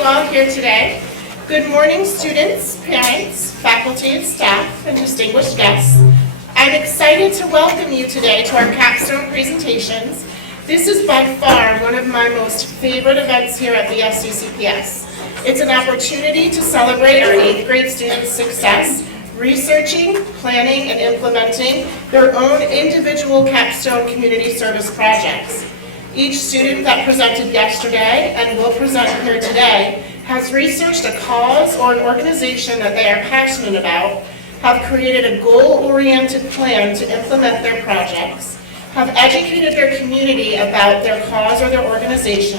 you all here today. Good morning, students, parents, faculty and staff, and distinguished guests. I'm excited to welcome you today to our Capstone Presentations. This is by far one of my most favorite events here at BFCCPS. It's an opportunity to celebrate our 8th grade students' success, researching, planning, and implementing their own individual Capstone community service projects. Each student that presented yesterday and will present here today has researched a cause or an organization that they are passionate about, have created a goal-oriented plan to implement their projects, have educated their community about their cause or their organization,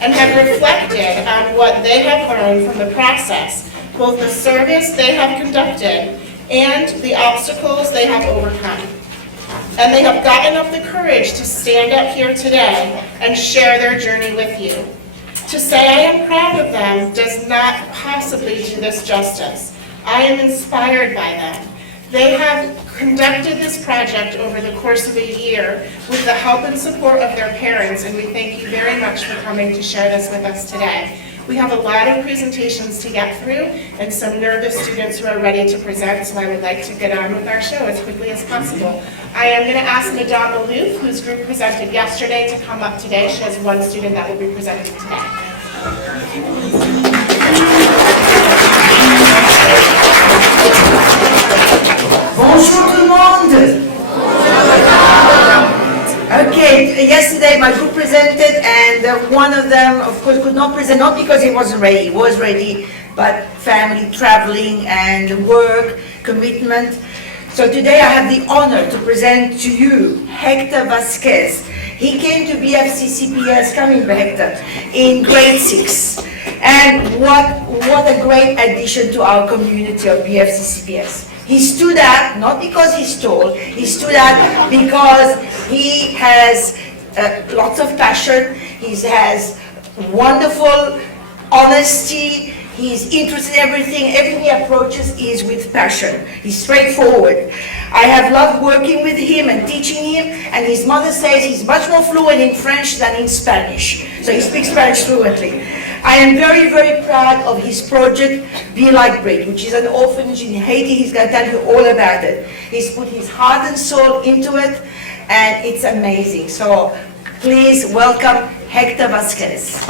and have reflected on what they have learned from the process, both the service they have conducted and the obstacles they have overcome. And they have gotten up the courage to stand up here today and share their journey with you. To say I am proud of them does not possibly do this justice. I am inspired by them. They have conducted this project over the course of a year with the help and support of their parents, and we thank you very much for coming to share this with us today. We have a lot of presentations to get through and some nervous students who are ready to present, so I would like to get on with our show as quickly as possible. I am going to ask Madame Maloof, whose group presented yesterday, to come up today. She has one student that will be presenting today. Bonjour tout le monde! Okay, yesterday my group presented and one of them, of course, could not present, not because he wasn't ready, he was ready, but family, traveling, and work, commitment. So today I have the honor to present to you Hector Vasquez. He came to BFCCPS, come in Hector, in grade 6. And what a great addition to our community of BFCCPS. He stood out, not because he's tall, he stood out because he has lots of passion, he has wonderful honesty, he's interested in everything he approaches is with passion. He's straightforward. I have loved working with him and teaching him, and his mother says he's much more fluent in French than in Spanish, so he speaks Spanish fluently. I am very, very proud of his project, Be Like Bread, which is an orphanage in Haiti. He's going to tell you all about it. He's put his heart and soul into it, and it's amazing. So please welcome Hector Vasquez.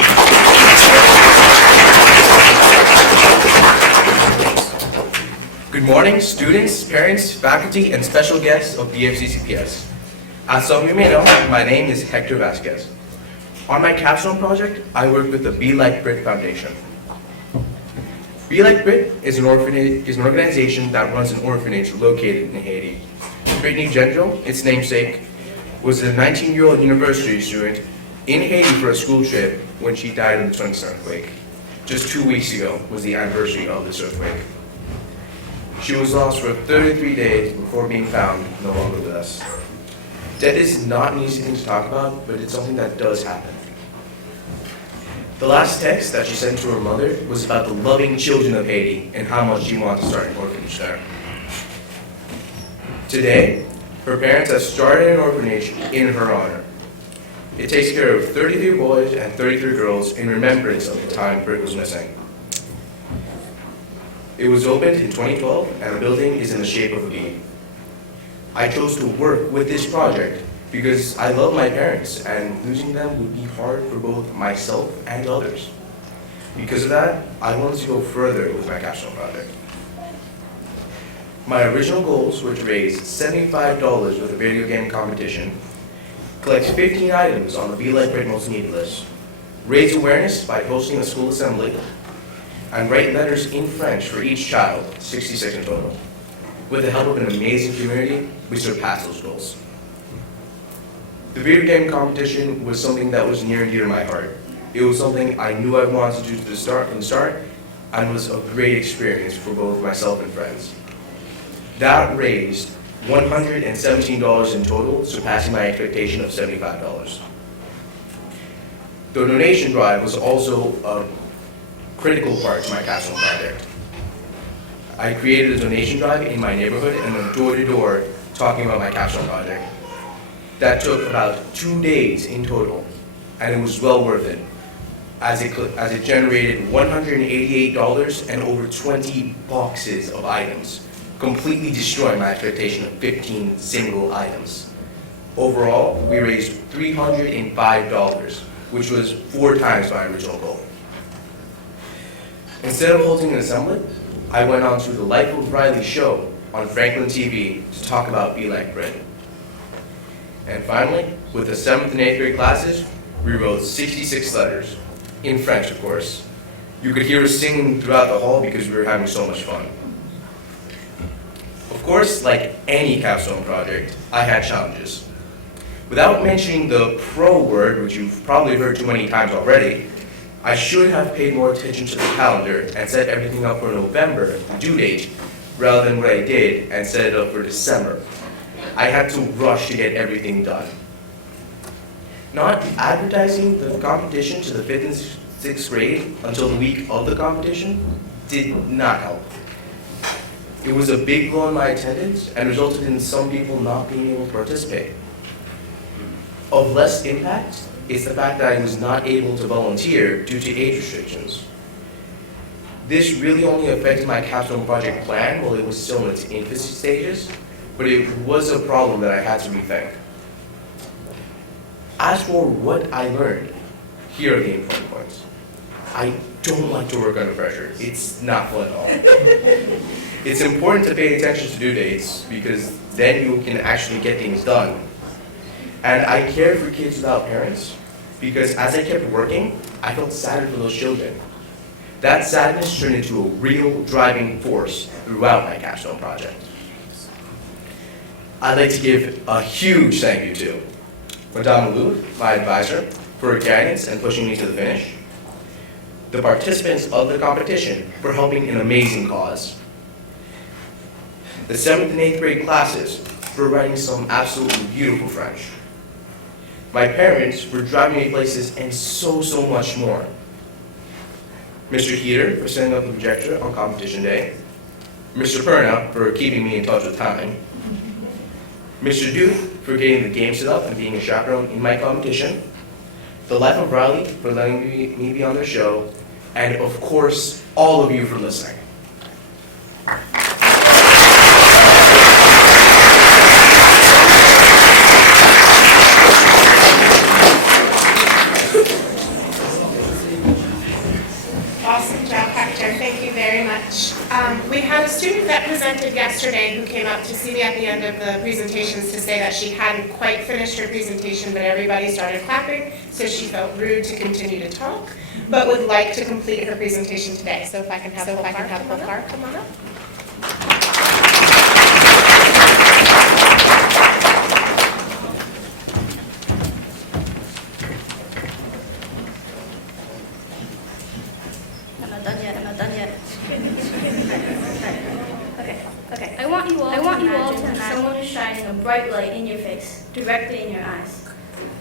Good morning, students, parents, faculty, and special guests of BFCCPS. As some of you may know, my name is Hector Vasquez. On my Capstone project, I work with the Be Like Brit Foundation. Be Like Brit is an organization that runs an orphanage located in Haiti. Brittany Gendro, its namesake, was a 19-year-old university student in Haiti for a school trip when she died in the Tufts earthquake. Just 2 weeks ago was the anniversary of this earthquake. She was lost for 33 days before being found no longer with us. Death is not an easy thing to talk about, but it's something that does happen. The last text that she sent to her mother was about the loving children of Haiti and how much she wants to start an orphanage there. Today, her parents have started an orphanage in her honor. It takes care of 33 boys and 33 girls in remembrance of the time Burke was missing. It was opened in 2012, and the building is in the shape of a V. I chose to work with this project because I love my parents, and losing them would be hard for both myself and others. Because of that, I wanted to go further with my Capstone project. My original goals were to raise $75 with a video game competition, collect 15 items on the Be Like Brit Most Needed list, raise awareness by hosting a school assembly, and write letters in French for each child, 66 in total. With the help of an amazing community, we surpassed those goals. The video game competition was something that was near and dear to my heart. It was something I knew I wanted to do from the start, and was a great experience for both myself and friends. That raised $117 in total, surpassing my expectation of $75. The donation drive was also a critical part to my Capstone project. I created a donation drive in my neighborhood and went door to door talking about my Capstone project. That took about 2 days in total, and it was well worth it. as it generated $188 and over 20 boxes of items, completely destroying my expectation of 15 single items. Overall, we raised $305, which was 4 times my original goal. Instead of holding an assembly, I went on to the Life of Riley show on Franklin TV to talk about Be Like Bread. And finally, with the 7th and 8th grade classes, we wrote 66 letters, in French of course. You could hear us singing throughout the hall because we were having so much fun. Of course, like any capstone project, I had challenges. Without mentioning the pro word, which you've probably heard too many times already, I should have paid more attention to the calendar and set everything up for November, the due date, rather than what I did and set it up for December. I had to rush to get everything done. Not advertising the competition to the 5th and 6th grade until the week of the competition did not help. It was a big blow on my attendance and resulted in some people not being able to participate. Of less impact is the fact that I was not able to volunteer due to age restrictions. This really only affected my capstone project plan while it was still in its infancy stages, but it was a problem that I had to rethink. As for what I learned, here are the important points. I don't like to work under pressure. It's not fun at all. It's important to pay attention to due dates because then you can actually get things done. And I cared for kids without parents because as I kept working, I felt sadder for those children. That sadness turned into a real driving force throughout my capstone project. I'd like to give a huge thank you to Madame Lou, my advisor, for her guidance and pushing me to the finish. The participants of the competition for helping an amazing cause. The 7th and 8th grade classes for writing some absolutely beautiful French. My parents for driving me places and so much more. Mr. Heater for setting up the projector on competition day. Mr. Perna for keeping me in touch with time. Mr. Duke for getting the game set up and being a chaperone in my competition. The Life of Riley for letting me be on their show. And of course, all of you for listening. Awesome job, Hector. Thank you very much. We had a student that presented yesterday who came up to see me at the end of the presentations to say that she hadn't quite finished her presentation, but everybody started clapping, so she felt rude to continue to talk, but would like to complete her presentation today. So if I can have the whole car come on up. I'm not done yet. Okay. I want you all to imagine someone is shining a bright light in your face, directly in your eyes.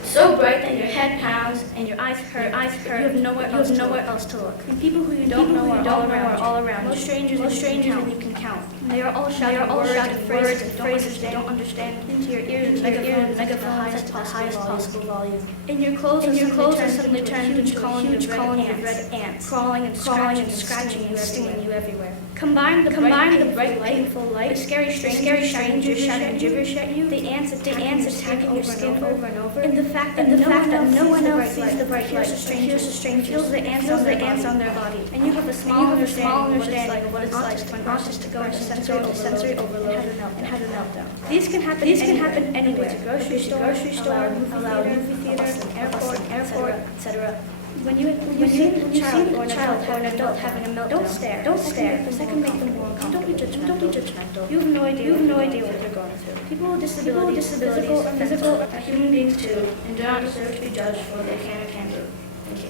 So bright that your head pounds and your eyes hurt. You have nowhere else to look. And people who you don't know are all around. Most strangers than you can count. And they are all shouting words and phrases they don't understand into your ears megaphones at the highest possible volume. And your clothes are suddenly turned into a huge colony of red ants, crawling and scratching and stinging you everywhere. Combine the bright, painful light, the scary strangers shouting gibberish at you, the ants attacking your skin over and over, and the fact that no one else sees the bright light, hears the stranger, feels the ants on their body, and you have a small understanding of what it's like when artists go into sensory overload and have a meltdown. These can happen anywhere. To grocery store, movie theater, airport, etc. When you see a child or an adult having a meltdown, don't stare. Because that can make them more uncomfortable. Don't be judgmental. You have no idea what they're going through. People with disabilities, physical, are human beings too, and do not deserve to be judged for what they can or can't do. Thank you.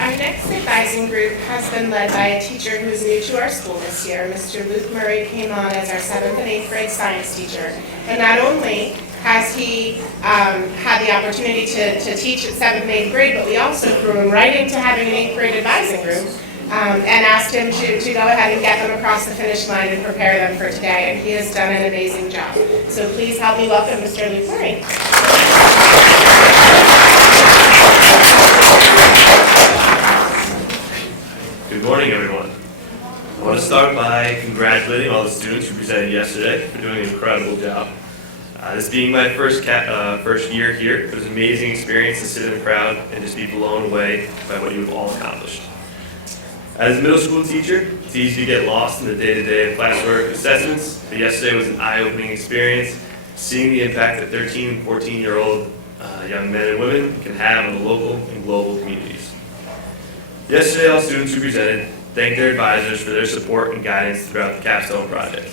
Our next advising group has been led by a teacher who is new to our school this year. Mr. Luke Murray came on as our 7th and 8th grade science teacher. And not only has he had the opportunity to teach at 7th and 8th grade, but we also threw him right into having an 8th grade advising group. and asked him to go ahead and get them across the finish line and prepare them for today, and he has done an amazing job. So please help me welcome Mr. Luke Murray. Good morning, everyone. I want to start by congratulating all the students who presented yesterday for doing an incredible job. This being my first year here, it was an amazing experience to sit in the crowd and just be blown away by what you've all accomplished. As a middle school teacher, it's easy to get lost in the day-to-day of classwork assessments, but yesterday was an eye-opening experience, seeing the impact that 13 and 14-year-old young men and women can have on the local and global communities. Yesterday, all students who presented thanked their advisors for their support and guidance throughout the Capstone project.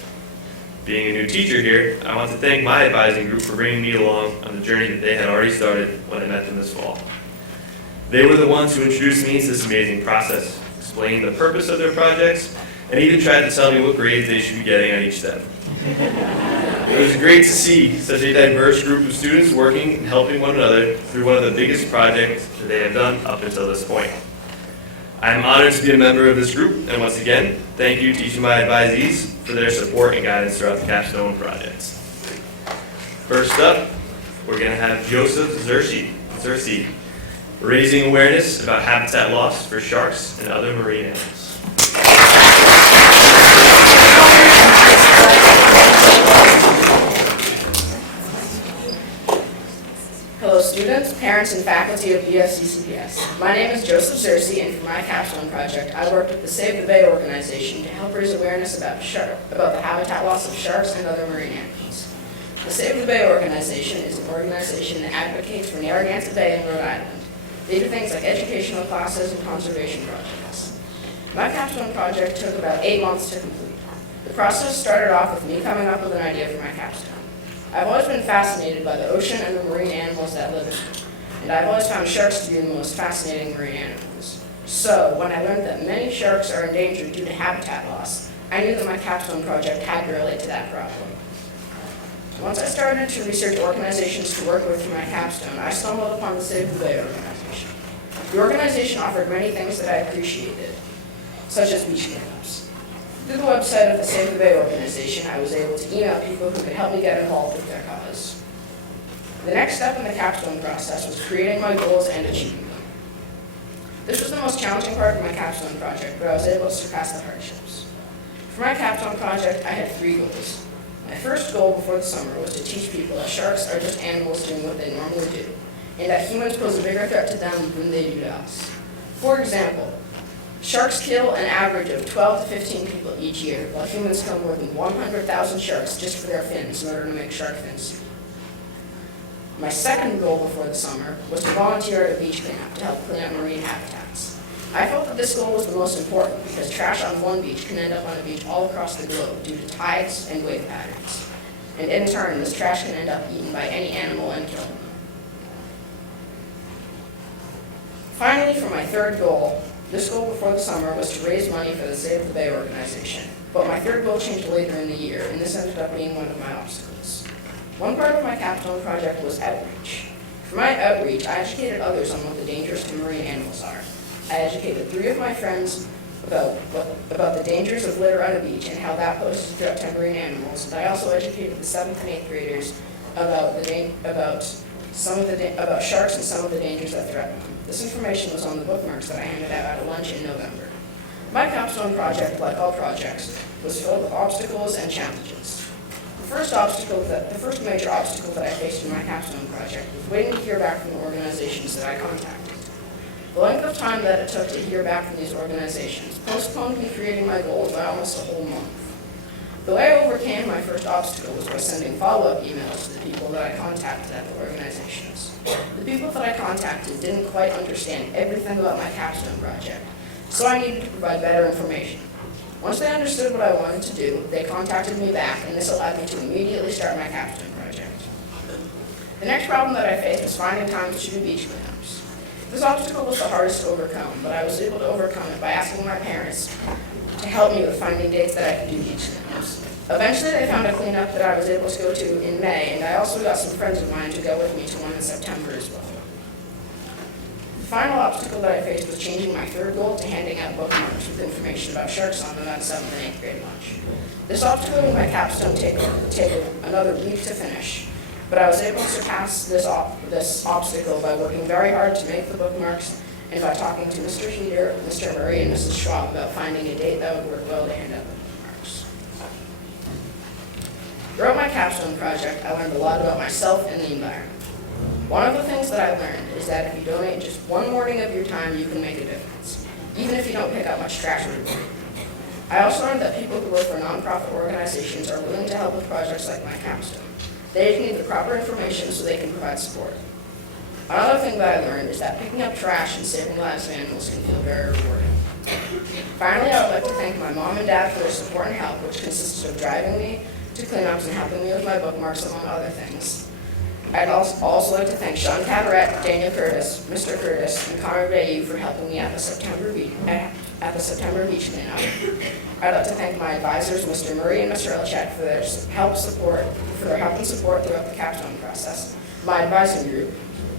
Being a new teacher here, I want to thank my advising group for bringing me along on the journey that they had already started when I met them this fall. They were the ones who introduced me to this amazing process, explained the purpose of their projects, and even tried to tell me what grades they should be getting on each step. It was great to see such a diverse group of students working and helping one another through one of the biggest projects that they have done up until this point. I am honored to be a member of this group, and once again, thank you to each of my advisees for their support and guidance throughout the Capstone projects. First up, we're going to have Joseph Searcy, raising awareness about habitat loss for sharks and other marine animals. Hello students, parents, and faculty of BFCCPS. My name is Joseph Searcy, and for my Capstone project, I worked with the Save the Bay organization to help raise awareness about the habitat loss of sharks and other marine animals. The Save the Bay organization is an organization that advocates for Narragansett Bay and Rhode Island. They do things like educational classes and conservation projects. My Capstone project took about 8 months to complete. The process started off with me coming up with an idea for my capstone. I've always been fascinated by the ocean and the marine animals that live in it, and I've always found sharks to be the most fascinating marine animals. So, when I learned that many sharks are endangered due to habitat loss, I knew that my capstone project had to relate to that problem. Once I started to research organizations to work with for my capstone, I stumbled upon the Save the Bay organization. The organization offered many things that I appreciated, such as beach cleanups. Through the website of the Save the Bay organization, I was able to email people who could help me get involved with their cause. The next step in the capstone process was creating my goals and achieving them. This was the most challenging part of my capstone project, but I was able to surpass the hardships. For my capstone project, I had 3 goals. My first goal before the summer was to teach people that sharks are just animals doing what they normally do, and that humans pose a bigger threat to them than they do to us. For example, sharks kill an average of 12 to 15 people each year, while humans kill more than 100,000 sharks just for their fins in order to make shark fins. My second goal before the summer was to volunteer at a beach cleanup to help clean up marine habitats. I felt that this goal was the most important because trash on one beach can end up on a beach all across the globe due to tides and wave patterns. And in turn, this trash can end up eaten by any animal and killing them. Finally, for my third goal, this goal before the summer was to raise money for the Save the Bay organization, but my third goal changed later in the year, and this ended up being one of my obstacles. One part of my capstone project was outreach. For my outreach, I educated others on what the dangers to marine animals are. I educated 3 of my friends about the dangers of litter on a beach and how that poses a threat to marine animals, and I also educated the 7th and 8th graders about sharks and some of the dangers that threaten them. This information was on the bookmarks that I handed out at a lunch in November. My capstone project, like all projects, was filled with obstacles and challenges. The first major obstacle that I faced in my capstone project was waiting to hear back from the organizations that I contacted. The length of time that it took to hear back from these organizations postponed me creating my goals by almost a whole month. The way I overcame my first obstacle was by sending follow-up emails to the people that I contacted at the organizations. The people that I contacted didn't quite understand everything about my capstone project, so I needed to provide better information. Once they understood what I wanted to do, they contacted me back, and this allowed me to immediately start my capstone project. The next problem that I faced was finding time to do beach cleanups. This obstacle was the hardest to overcome, but I was able to overcome it by asking my parents to help me with finding dates that I could do beach cleanups. Eventually, they found a cleanup that I was able to go to in May, and I also got some friends of mine to go with me to one in September as well. The final obstacle that I faced was changing my third goal to handing out bookmarks with information about sharks on them at 7th and 8th grade lunch. This obstacle made my capstone take another week to finish, but I was able to surpass this obstacle by working very hard to make the bookmarks and by talking to Mr. Heater, Mr. Murray, and Mrs. Schwab about finding a date that would work well to hand out the bookmarks. Throughout my capstone project, I learned a lot about myself and the environment. One of the things that I learned is that if you donate just one morning of your time, you can make a difference, even if you don't pick up much trash every morning. I also learned that people who work for nonprofit organizations are willing to help with projects like my capstone. They just need the proper information so they can provide support. Another thing that I learned is that picking up trash and saving lives of animals can feel very rewarding. Finally, I would like to thank my mom and dad for their support and help, which consisted of driving me to cleanups and helping me with my bookmarks, among other things. I'd also like to thank Sean Cabaret, Daniel Curtis, Mr. Curtis, and Connor Bayou for helping me at the September beach cleanup. I'd like to thank my advisors, Mr. Murray and Mr. Elchak, for their help and support throughout the capstone process. My advising group,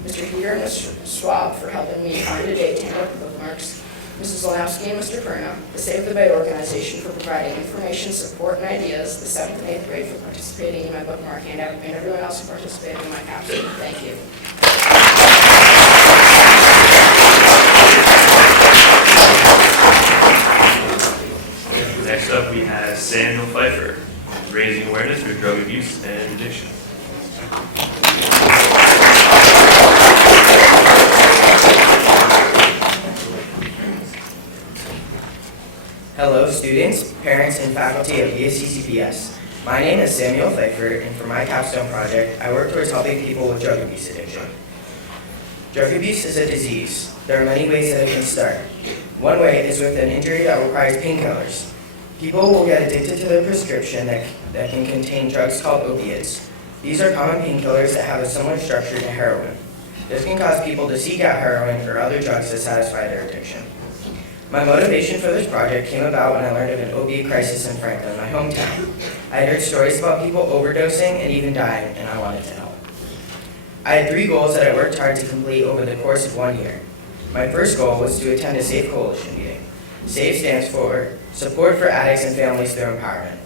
Mr. Heater and Mr. Schwab, for helping me find a date to hand out the bookmarks, Mrs. Lanowski and Mr. Perna, the Save the Bay organization, for providing information, support, and ideas, the 7th and 8th grade for participating in my bookmark handout, and everyone else who participated in my capstone. Thank you. Next up, we have Samuel Pfeiffer, raising awareness for drug abuse and addiction. Hello students, parents, and faculty of BFCCPS. My name is Samuel Pfeiffer, and for my capstone project, I work towards helping people with drug abuse addiction. Drug abuse is a disease. There are many ways that it can start. One way is with an injury that requires painkillers. People will get addicted to the prescription that can contain drugs called opiates. These are common painkillers that have a similar structure to heroin. This can cause people to seek out heroin or other drugs to satisfy their addiction. My motivation for this project came about when I learned of an opiate crisis in Franklin, my hometown. I had heard stories about people overdosing and even dying, and I wanted to help. I had 3 goals that I worked hard to complete over the course of 1 year. My first goal was to attend a SAFE Coalition meeting. SAFE stands for Support for Addicts and Families Through Empowerment.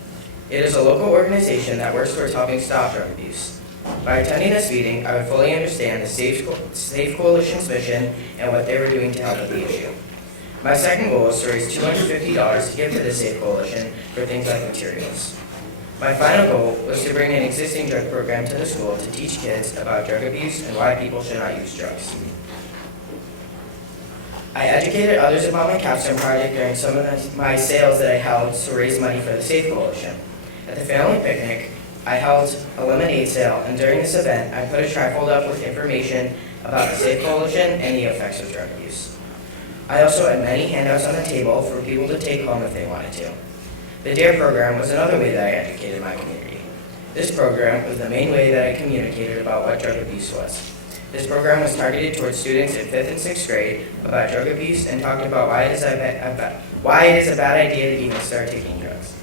It is a local organization that works towards helping stop drug abuse. By attending this meeting, I would fully understand the SAFE Coalition's mission and what they were doing to help with the issue. My second goal was to raise $250 to give to the SAFE Coalition for things like materials. My final goal was to bring an existing drug program to the school to teach kids about drug abuse and why people should not use drugs. I educated others about my capstone project during some of my sales that I held to raise money for the SAFE Coalition. At the family picnic, I held a lemonade sale, and during this event, I put a trifold up with information about the SAFE Coalition and the effects of drug abuse. I also had many handouts on the table for people to take home if they wanted to. The DARE program was another way that I educated my community. This program was the main way that I communicated about what drug abuse was. This program was targeted towards students in 5th and 6th grade about drug abuse and talked about why it is a bad idea to even start taking drugs.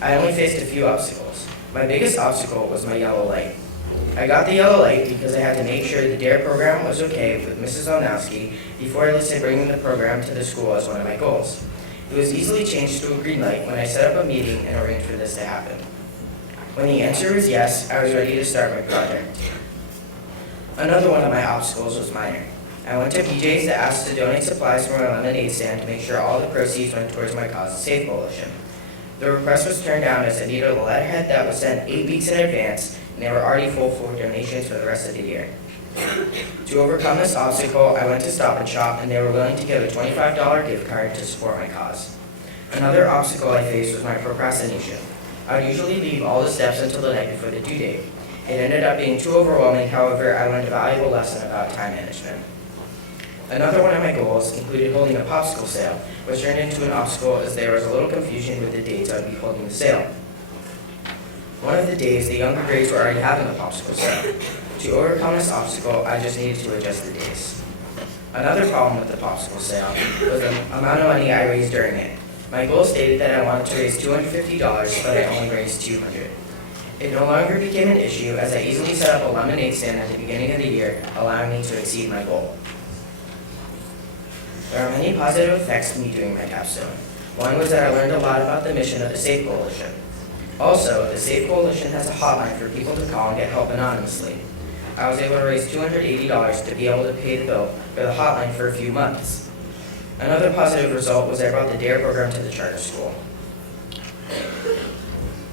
I only faced a few obstacles. My biggest obstacle was my yellow light. I got the yellow light because I had to make sure the DARE program was okay with Mrs. Lanowski before I listed bringing the program to the school as one of my goals. It was easily changed to a green light when I set up a meeting and arranged for this to happen. When the answer was yes, I was ready to start my project. Another one of my obstacles was minor. I went to PJ's to ask to donate supplies for my lemonade stand to make sure all the proceeds went towards my cause, the SAFE Coalition. The request was turned down as I needed a letterhead that was sent 8 weeks in advance, and they were already full for donations for the rest of the year. To overcome this obstacle, I went to Stop and Shop, and they were willing to give a $25 gift card to support my cause. Another obstacle I faced was my procrastination. I would usually leave all the steps until the night before the due date. It ended up being too overwhelming, however, I learned a valuable lesson about time management. Another one of my goals included holding a popsicle sale, which turned into an obstacle as there was a little confusion with the dates I would be holding the sale. One of the days, the younger grades were already having a popsicle sale. To overcome this obstacle, I just needed to adjust the days. Another problem with the popsicle sale was the amount of money I raised during it. My goal stated that I wanted to raise $250, but I only raised $200. It no longer became an issue as I easily set up a lemonade stand at the beginning of the year, allowing me to exceed my goal. There are many positive effects to me doing my capstone. One was that I learned a lot about the mission of the SAFE Coalition. Also, the SAFE Coalition has a hotline for people to call and get help anonymously. I was able to raise $280 to be able to pay the bill for the hotline for a few months. Another positive result was I brought the DARE program to the charter school.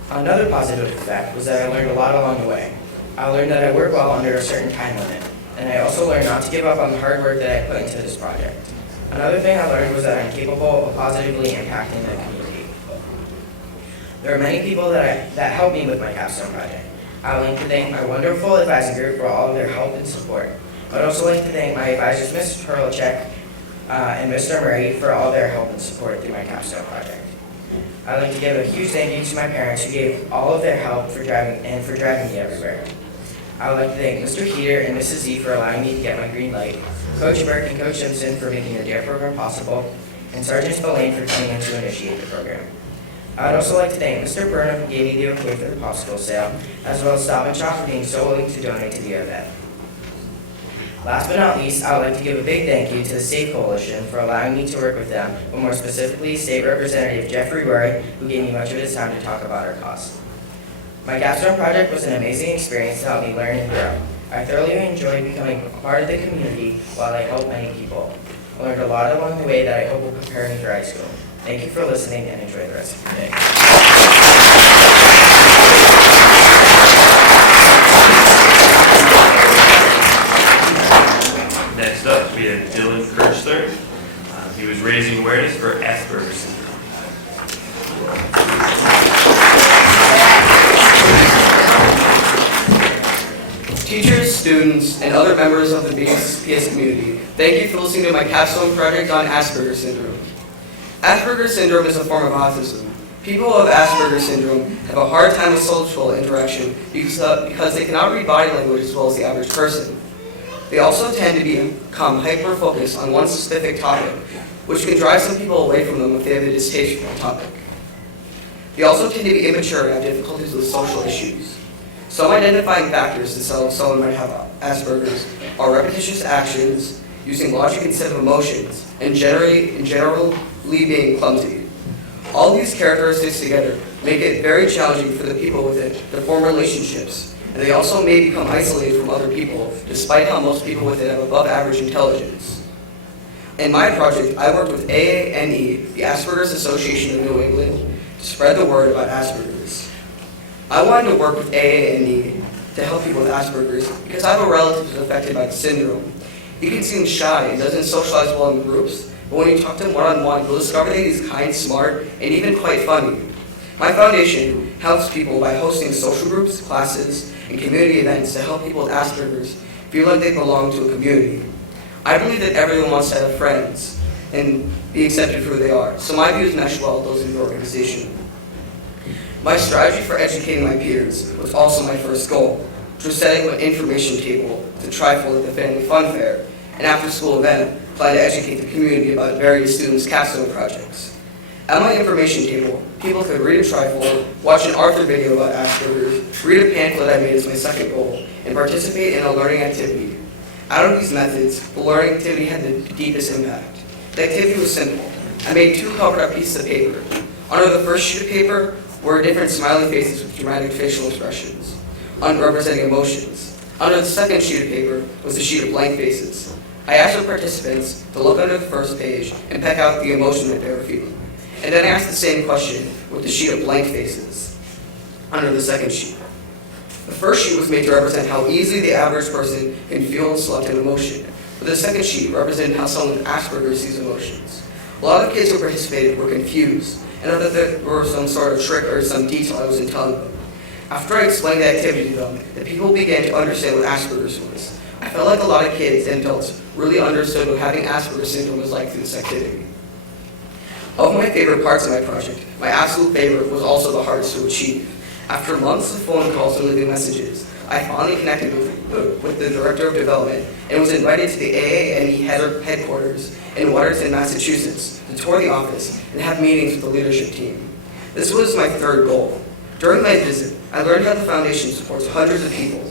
Another positive effect was that I learned a lot along the way. I learned that I work well under a certain time limit, and I also learned not to give up on the hard work that I put into this project. Another thing I learned was that I'm capable of positively impacting the community. There are many people that helped me with my capstone project. I would like to thank my wonderful advising group for all of their help and support. I would also like to thank my advisors, Ms. Hurlachek and Mr. Murray, for all their help and support through my capstone project. I'd like to give a huge thank you to my parents who gave all of their help for driving me everywhere. I would like to thank Mr. Heater and Mrs. Z for allowing me to get my green light, Coach Burke and Coach Simpson for making the DARE program possible, and Sergeant Spillane for coming in to initiate the program. I would also like to thank Mr. Burnham who gave me the okay for the popsicle sale, as well as Stop and Shop for being so willing to donate to the event. Last but not least, I would like to give a big thank you to the SAFE Coalition for allowing me to work with them, but more specifically, State Representative Jeffrey Roy, who gave me much of his time to talk about our cause. My capstone project was an amazing experience to help me learn and grow. I thoroughly enjoyed becoming a part of the community while I helped many people. I learned a lot along the way that I hope will prepare me for high school. Thank you for listening and enjoy the rest of your day. Next up, we have Dylan Kirchler. He was raising awareness for Asperger syndrome. Teachers, students, and other members of the BFCCPS community, thank you for listening to my capstone project on Asperger syndrome. Asperger syndrome is a form of autism. People with Asperger syndrome have a hard time with social interaction because they cannot read body language as well as the average person. They also tend to become hyper-focused on one specific topic, which can drive some people away from them if they have a distaste for the topic. They also tend to be immature and have difficulties with social issues. Some identifying factors to tell if someone might have Asperger's are repetitious actions, using logic instead of emotions, and generally being clumsy. All these characteristics together make it very challenging for the people with it to form relationships, and they also may become isolated from other people, despite how most people with it have above average intelligence. In my project, I worked with AANE, the Asperger's Association of New England, to spread the word about Asperger's. I wanted to work with AANE to help people with Asperger's because I have a relative who's affected by the syndrome. He can seem shy and doesn't socialize well in groups, but when you talk to him one-on-one, you'll discover that he's kind, smart, and even quite funny. My foundation helps people by hosting social groups, classes, and community events to help people with Asperger's feel like they belong to a community. I believe that everyone wants to have friends and be accepted for who they are, so my views mesh well with those in the organization. My strategy for educating my peers was also my first goal, which was setting an information table to trifle at the family fun fair, an after-school event planned to educate the community about various students' capstone projects. At my information table, people could read a trifle, watch an Arthur video about Asperger's, read a pamphlet I made as my second goal, and participate in a learning activity. Out of these methods, the learning activity had the deepest impact. The activity was simple. I made 2 covered-up pieces of paper. Under the first sheet of paper were different smiley faces with dramatic facial expressions, representing emotions. Under the second sheet of paper was a sheet of blank faces. I asked the participants to look under the first page and pick out the emotion that they were feeling. And then I asked the same question with the sheet of blank faces under the second sheet. The first sheet was made to represent how easily the average person can feel and select an emotion, but the second sheet represented how someone with Asperger sees emotions. A lot of kids who participated were confused and thought that there was some sort of trick or some detail I wasn't telling them. After I explained the activity to them, the people began to understand what Asperger's was. I felt like a lot of kids and adults really understood what having Asperger's syndrome was like through this activity. Of my favorite parts of my project, my absolute favorite was also the hardest to achieve. After months of phone calls and leaving messages, I finally connected with the Director of Development and was invited to the AANE headquarters in Watertown, Massachusetts to tour the office and have meetings with the leadership team. This was my third goal. During my visit, I learned how the foundation supports hundreds of people.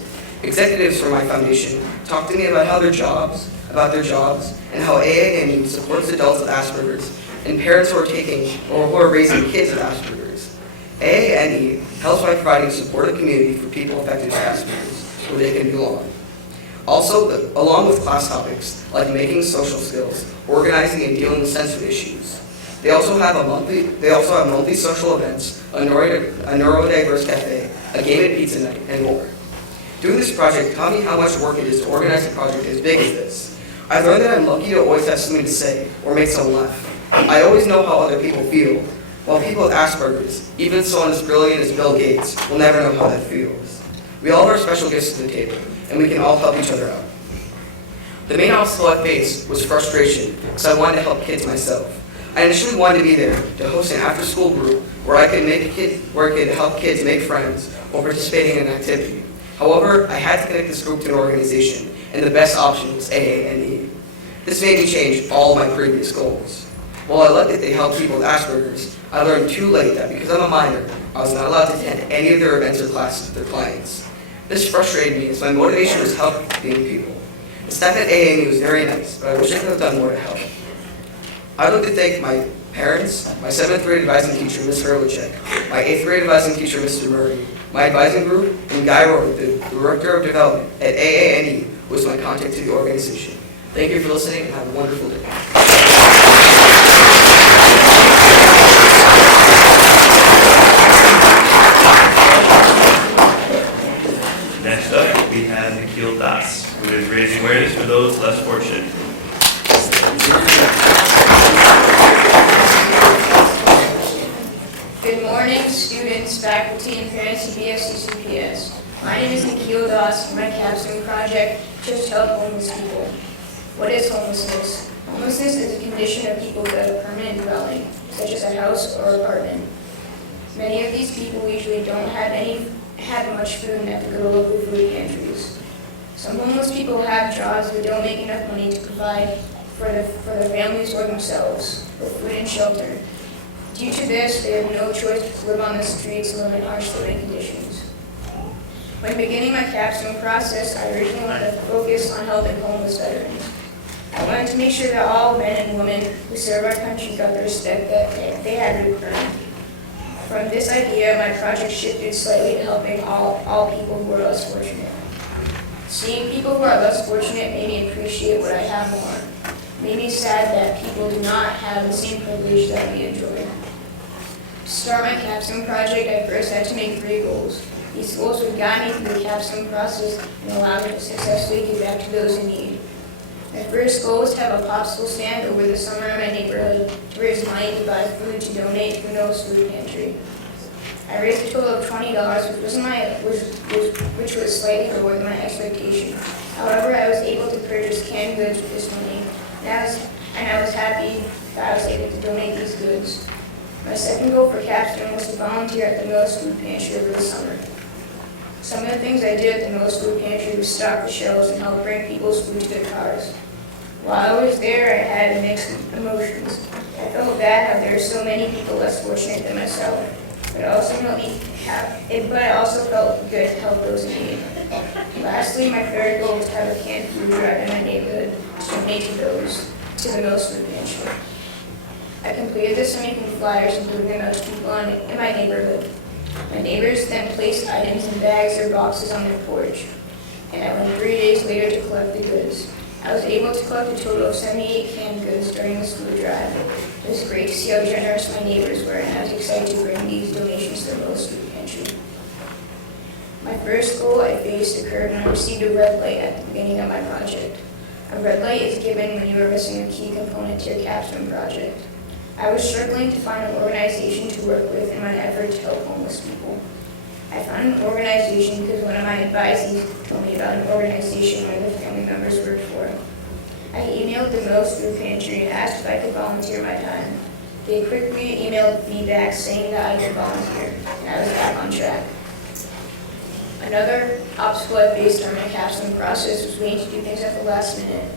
Executives from my foundation talked to me about how their jobs, about their jobs and how AANE supports adults with Asperger's and parents who are taking or who are raising kids with Asperger's. AANE helps by providing a supportive community for people affected by Asperger's where they can belong. Also, along with class topics like making social skills, organizing and dealing with sensitive issues. They also have monthly social events, a neurodiverse cafe, a game and pizza night, and more. Doing this project taught me how much work it is to organize a project as big as this. I learned that I'm lucky to always have something to say or make someone laugh. I always know how other people feel, while people with Asperger's, even someone as brilliant as Bill Gates, will never know how that feels. We all have our special gifts to the table, and we can all help each other out. The main obstacle I faced was frustration, because I wanted to help kids myself. I initially wanted to be there to host an after-school group where I could help kids make friends while participating in an activity. However, I had to connect this group to an organization, and the best option was AANE. This made me change all my previous goals. While I loved that they helped people with Asperger's, I learned too late that because I'm a minor, I was not allowed to attend any of their events or classes with their clients. This frustrated me as my motivation was helping people. The staff at AANE was very nice, but I wish I could have done more to help. I'd like to thank my parents, my 7th grade advising teacher, Ms. Hurlichek, my 8th grade advising teacher, Mr. Murray, my advising group, and Guy Rowe, the Director of Development at AANE, who was my contact to the organization. Thank you for listening and have a wonderful day. Next up, we have Tufts, who is raising awareness for those less fortunate. Good morning, students, faculty, and parents of BFCCPS. My name is Tufts, and my capstone project just help homeless people. What is homelessness? Homelessness is a condition of people without a permanent dwelling, such as a house or apartment. Many of these people usually don't have much food and have to go to local food pantries. Some homeless people have jobs but don't make enough money to provide for their families or themselves with food and shelter. Due to this, they have no choice but to live on the streets and live in harsh living conditions. When beginning my capstone process, I originally wanted to focus on helping homeless veterans. I wanted to make sure that all men and women who serve our country got the respect that they had earned. From this idea, my project shifted slightly to helping all people who are less fortunate. Seeing people who are less fortunate made me appreciate what I have more. It made me sad that people do not have the same privilege that we enjoy. To start my capstone project, I first had to make 3 goals. These goals would guide me through the capstone process and allow me to successfully give back to those in need. My first goal was to have a popsicle stand over the summer in my neighborhood to raise money to buy food to donate to the Noah's Food Pantry. I raised a total of $20, which was slightly lower than my expectation. However, I was able to purchase canned goods with this money, and I was happy that I was able to donate these goods. My second goal for capstone was to volunteer at the Noah's Food Pantry over the summer. Some of the things I did at the Noah's Food Pantry was stock the shelves and help bring people's food to their cars. While I was there, I had mixed emotions. I felt bad how there are so many people less fortunate than myself, but I also felt good to help those in need. Lastly, my third goal was to have a canned food drive in my neighborhood to donate to the Noah's Food Pantry. I completed this by making flyers and giving them out to people in my neighborhood. My neighbors then placed items in bags or boxes on their porch, and I went 3 days later to collect the goods. I was able to collect a total of 78 canned goods during this food drive. It was great to see how generous my neighbors were, and I was excited to bring these donations to the Noah's Food Pantry. My first goal I faced occurred when I received a red light at the beginning of my project. A red light is given when you are missing a key component to your capstone project. I was struggling to find an organization to work with in my effort to help homeless people. I found an organization because one of my advisees told me about an organization one of the family members worked for. I emailed the Noah's Food Pantry and asked if I could volunteer my time. They quickly emailed me back saying that I could volunteer, and I was back on track. Another obstacle I faced during my capstone process was waiting to do things at the last minute.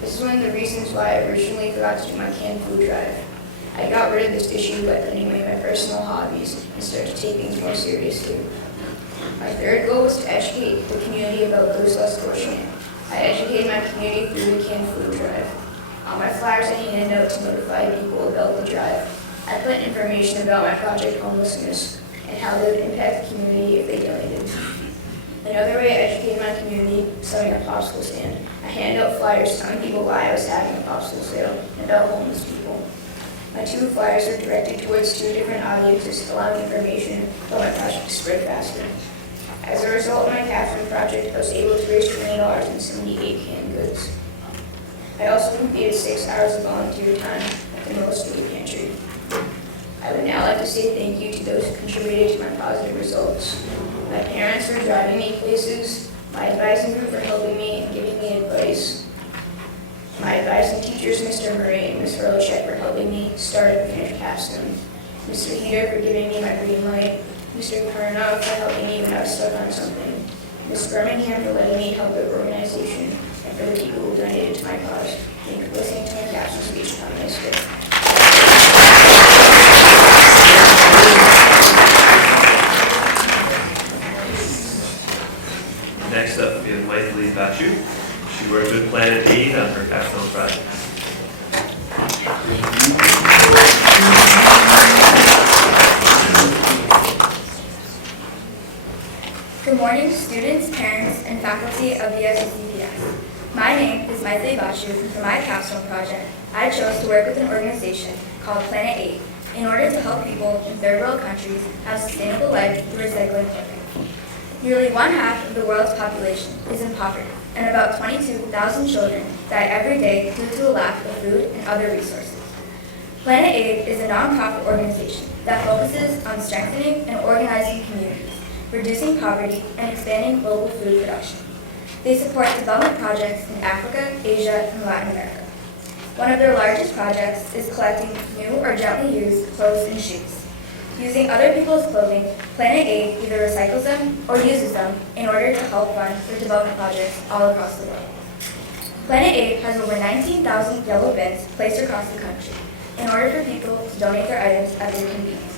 This is one of the reasons why I originally forgot to do my canned food drive. I got rid of this issue by putting away my personal hobbies and started to take things more seriously. My third goal was to educate the community about those less fortunate. I educated educated my community through the Canned Food Drive. On my flyers, I handed out to notify people about the drive. I put information about my project Homelessness and how they would impact the community if they donated. Another way I educated my community, starting a popsicle stand. I handed out flyers telling people why I was having a popsicle sale and about homeless people. My 2 flyers are directed towards 2 different audiences, allowing information about my project to spread faster. As a result of my Capstone project, I was able to raise $20 and 78 canned goods. I also completed 6 hours of volunteer time at the Middle School Pantry. I would now like to say thank you to those who contributed to my positive results. My parents for driving me places, my advising group for helping me and giving me advice, my advising teachers, Mr. Murray and Ms. Furlachek, for helping me start and finish Capstone, Mr. Heater for giving me my green light, Mr. Karnov for helping me when I was stuck on something, Ms. Birmingham for letting me help the organization, and for the people who donated to my cause. Thank you for listening to my Capstone speech. Have a nice day. Next up, we have Maithili Bachu. She worked with Planet 8 on her Capstone project. Good morning, students, parents, and faculty of BFCCPS. My name is Maithili Bachu, and for my Capstone project, I chose to work with an organization called Planet 8 in order to help people in third world countries have sustainable life through recycling programs. Nearly 1/2 of the world's population is in poverty, and about 22,000 children die every day due to a lack of food and other resources. Planet 8 is a nonprofit organization that focuses on strengthening and organizing communities, reducing poverty, and expanding global food production. They support development projects in Africa, Asia, and Latin America. One of their largest projects is collecting new or gently used clothes and shoes. Using other people's clothing, Planet 8 either recycles them or uses them in order to help fund their development projects all across the world. Planet 8 has over 19,000 yellow bins placed across the country in order for people to donate their items at their convenience.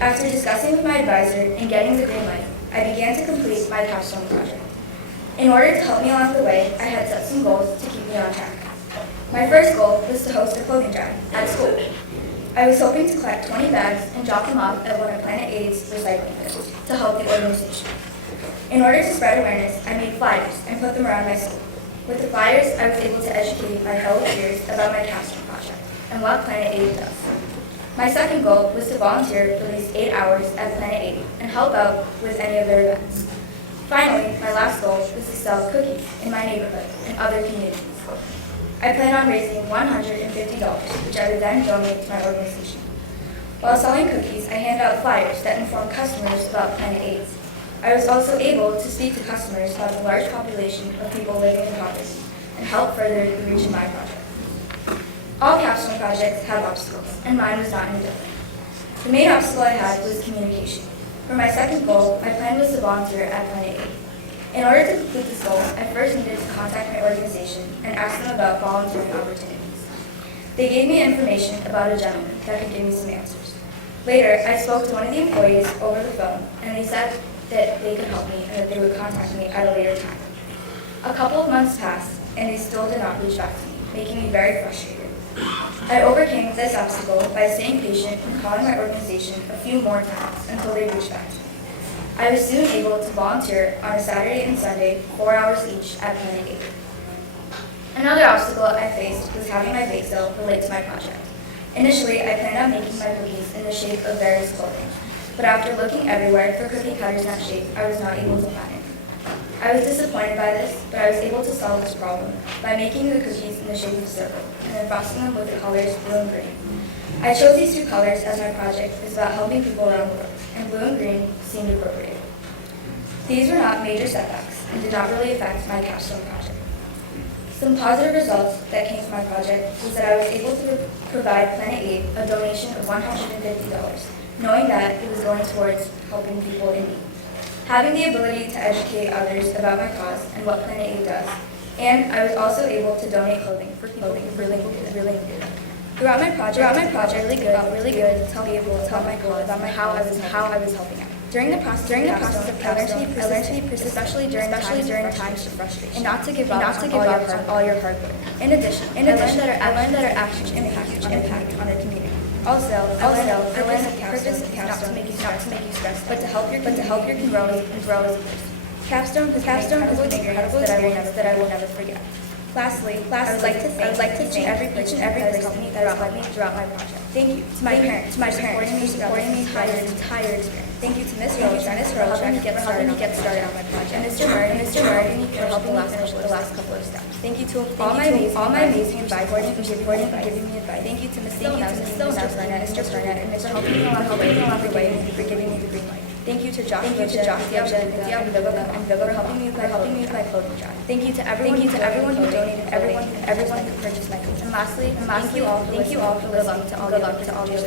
After discussing with my advisor and getting the green light, I began to complete my Capstone project. In order to help me along the way, I had set some goals to keep me on track. My first goal was to host a clothing drive at school. I was hoping to collect 20 bags and drop them off at one of Planet 8's recycling bins to help the organization. In order to spread awareness, I made flyers and put them around my school. With the flyers, I was able to educate my fellow peers about my Capstone project and what Planet 8 does. My second goal was to volunteer for at least 8 hours at Planet 8 and help out with any of their events. Finally, my last goal was to sell cookies in my neighborhood and other communities. I plan on raising $150, which I would then donate to my organization. While selling cookies, I hand out flyers that inform customers about Planet 8. I was also able to speak to customers about the large population of people living in poverty and help further the reach of my project. All Capstone projects have obstacles, and mine was not any different. The main obstacle I had was communication. For my second goal, my plan was to volunteer at Planet 8. In order to complete this goal, I first needed to contact my organization and ask them about volunteering opportunities. They gave me information about a gentleman that could give me some answers. Later, I spoke to one of the employees over the phone, and they said that they could help me and that they would contact me at a later time. A couple of months passed, and they still did not reach back to me, making me very frustrated. I overcame this obstacle by staying patient and calling my organization a few more times until they reached back to me. I was soon able to volunteer on a Saturday and Sunday, 4 hours each at Planet 8. Another obstacle I faced was having my bake sale relate to my project. Initially, I planned on making my cookies in the shape of various clothing, but after looking everywhere for cookie cutters in that shape, I was not able to find it. I was disappointed by this, but I was able to solve this problem by making the cookies in the shape of a circle and then frosting them with the colors blue and green. I chose these 2 colors as my project is about helping people around the world, and blue and green seemed appropriate. These were not major setbacks and did not really affect my Capstone project. Some positive results that came from my project was that I was able to provide Planet 8 a donation of $150, knowing that it was going towards helping people in need. Having the ability to educate others about my cause and what Planet 8 does, and I was also able to donate clothing for people who really needed it. Throughout my project, it felt really good to tell people about my cause, about how I was helping out. During the process of Capstone, I learned to be persistent, especially during times of frustration, and not to give up on all your hard work. In addition, I learned that our actions impact on our community. Also, I learned the purpose of Capstone is not to make you stressed, but to help you grow as a person. Capstone is an incredible experience that I will never forget. Lastly, I would like to thank every person that has helped me throughout my project. Thank you to my parents, supporting me throughout the entire experience. Thank you to Ms. Rose for helping me get started on my project. And Mr. Murray for helping me finish the last couple of steps. Thank you to all my amazing advisors for supporting and giving me advice. Thank you to Ms. Nazareth and Mr. Burnett and Mr. helping me along the way and for giving me the green light. Thank you to Josh and Viva for helping me with my coding job. Thank you to everyone who donated, everyone who purchased my coding. And lastly, thank you all for listening to all the other presenters.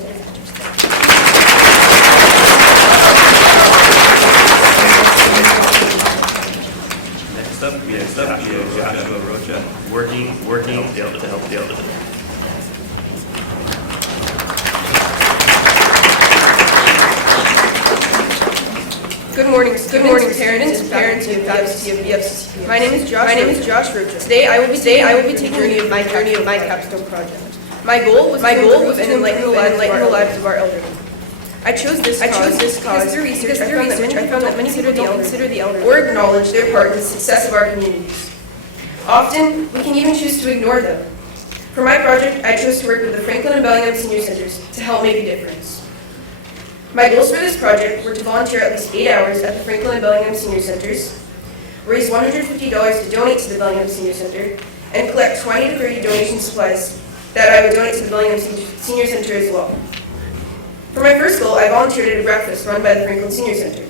Next up, we have Joshua Rocha, working to help the elderly. Good morning, parents and faculty of BFCCPS. My name is Josh Rocha. Today I will be taking a journey of my capstone project. My goal was to enlighten the lives of our elderly. I chose this cause through research. I found that many people don't consider the elderly or acknowledge their part in the success of our communities. Often, we can even choose to ignore them. For my project, I chose to work with the Franklin and Bellingham Senior Centers to help make a difference. My goals for this project were to volunteer at least 8 hours at the Franklin and Bellingham Senior Centers, raise $150 to donate to the Bellingham Senior Center, and collect 20 to 30 donation supplies that I would donate to the Bellingham Senior Center as well. For my first goal, I volunteered at a breakfast run by the Franklin Senior Center.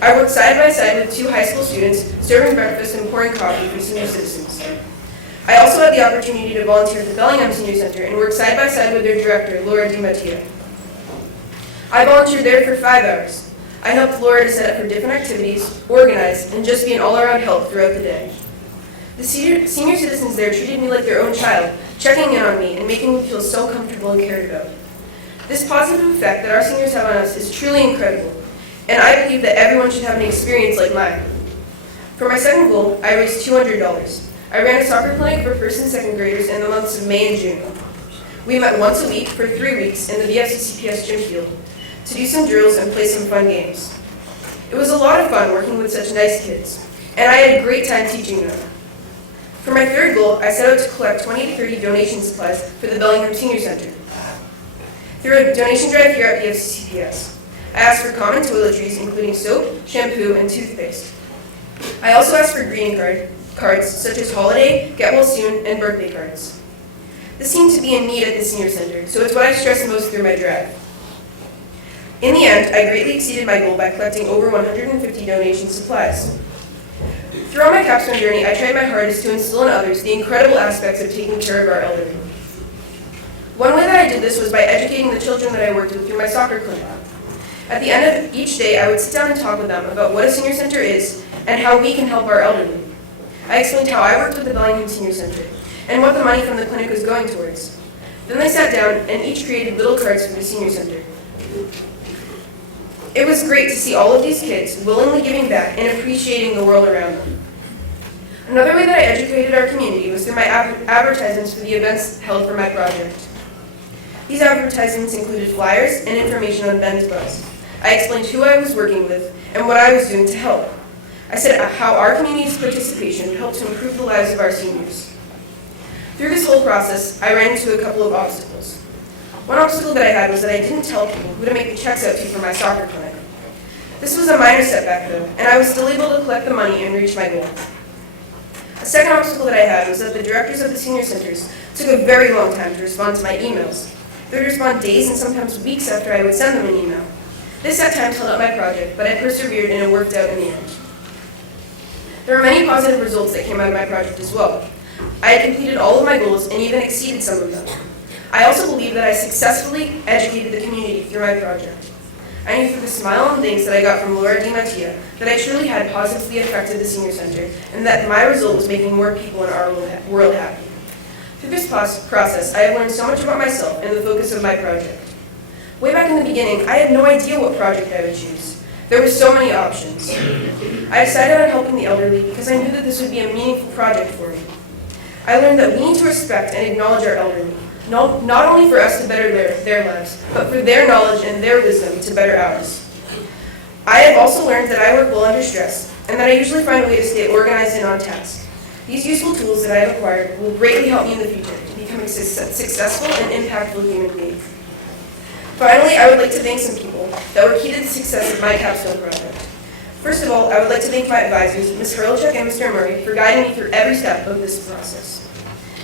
I worked side by side with 2 high school students serving breakfast and pouring coffee for senior citizens. I also had the opportunity to volunteer at the Bellingham Senior Center and work side by side with their director, Laura DiMattia. I volunteered there for 5 hours. I helped Laura to set up her different activities, organize, and just be an all-around help throughout the day. The senior citizens there treated me like their own child, checking in on me and making me feel so comfortable and cared about. This positive effect that our seniors have on us is truly incredible, and I believe that everyone should have an experience like mine. For my second goal, I raised $200. I ran a soccer clinic for first and second graders in the months of May and June. We met once a week for 3 weeks in the BFCCPS gym field to do some drills and play some fun games. It was a lot of fun working with such nice kids, and I had a great time teaching them. For my third goal, I set out to collect 20 to 30 donation supplies for the Bellingham Senior Center. Through a donation drive here at BFCCPS, I asked for common toiletries including soap, shampoo, and toothpaste. I also asked for greeting cards such as holiday, get well soon, and birthday cards. This seemed to be in need at the Senior Center, so it's what I stressed most through my drive. In the end, I greatly exceeded my goal by collecting over 150 donation supplies. Throughout my capstone journey, I tried my hardest to instill in others the incredible aspects of taking care of our elderly. One way that I did this was by educating the children that I worked with through my soccer clinic. At the end of each day, I would sit down and talk with them about what a senior center is and how we can help our elderly. I explained how I worked with the Bellingham Senior Center and what the money from the clinic was going towards. Then they sat down and each created little cards for the senior center. It was great to see all of these kids willingly giving back and appreciating the world around them. Another way that I educated our community was through my advertisements for the events held for my project. These advertisements included flyers and information on Ben's bus. I explained who I was working with and what I was doing to help. I said how our community's participation would help to improve the lives of our seniors. Through this whole process, I ran into a couple of obstacles. One obstacle that I had was that I didn't tell people who to make the checks out to for my soccer clinic. This was a minor setback though, and I was still able to collect the money and reach my goal. A second obstacle that I had was that the directors of the senior centers took a very long time to respond to my emails. They would respond days and sometimes weeks after I would send them an email. This at times held up my project, but I persevered and it worked out in the end. There were many positive results that came out of my project as well. I had completed all of my goals and even exceeded some of them. I also believe that I successfully educated the community through my project. I knew through the smile and thanks that I got from Laura DiMattia that I truly had positively affected the senior center and that my result was making more people in our world happy. Through this process, I have learned so much about myself and the focus of my project. Way back in the beginning, I had no idea what project I would choose. There were so many options. I decided on helping the elderly because I knew that this would be a meaningful project for me. I learned that we need to respect and acknowledge our elderly, not only for us to better their lives, but for their knowledge and their wisdom to better ours. I have also learned that I work well under stress, and that I usually find a way to stay organized and on task. These useful tools that I have acquired will greatly help me in the future to become a successful and impactful human being. Finally, I would like to thank some people that were key to the success of my capstone project. First of all, I would like to thank my advisors, Ms. Hurlchuk and Mr. Murray, for guiding me through every step of this process.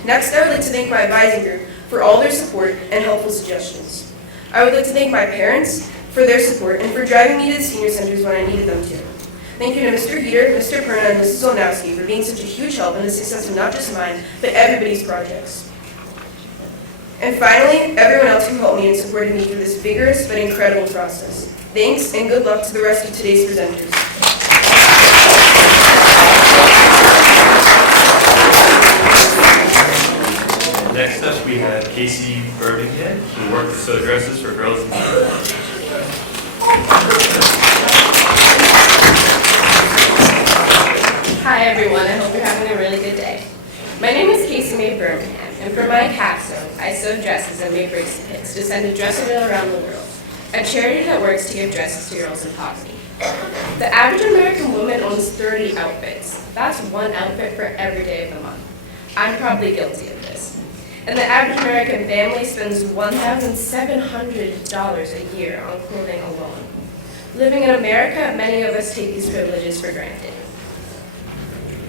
Next, I would like to thank my advising group for all their support and helpful suggestions. I would like to thank my parents for their support and for driving me to the senior centers when I needed them to. Thank you to Mr. Heater, Mr. Perna, and Mrs. Olnowski for being such a huge help in the success of not just mine, but everybody's projects. And finally, everyone else who helped me and supported me through this vigorous but incredible process. Thanks, and good luck to the rest of today's presenters. Next up, we have Casey Birmingham, who worked with sew dresses for girls in need. Hi everyone, I hope you're having a really good day. My name is Casey Mae Birmingham, and for my capstone, I sew dresses and make bracelets to send a Dressaville around the world, a charity that works to give dresses to girls in poverty. The average American woman owns 30 outfits. That's one outfit for every day of the month. I'm probably guilty of this. And the average American family spends $1,700 a year on clothing alone. Living in America, many of us take these privileges for granted.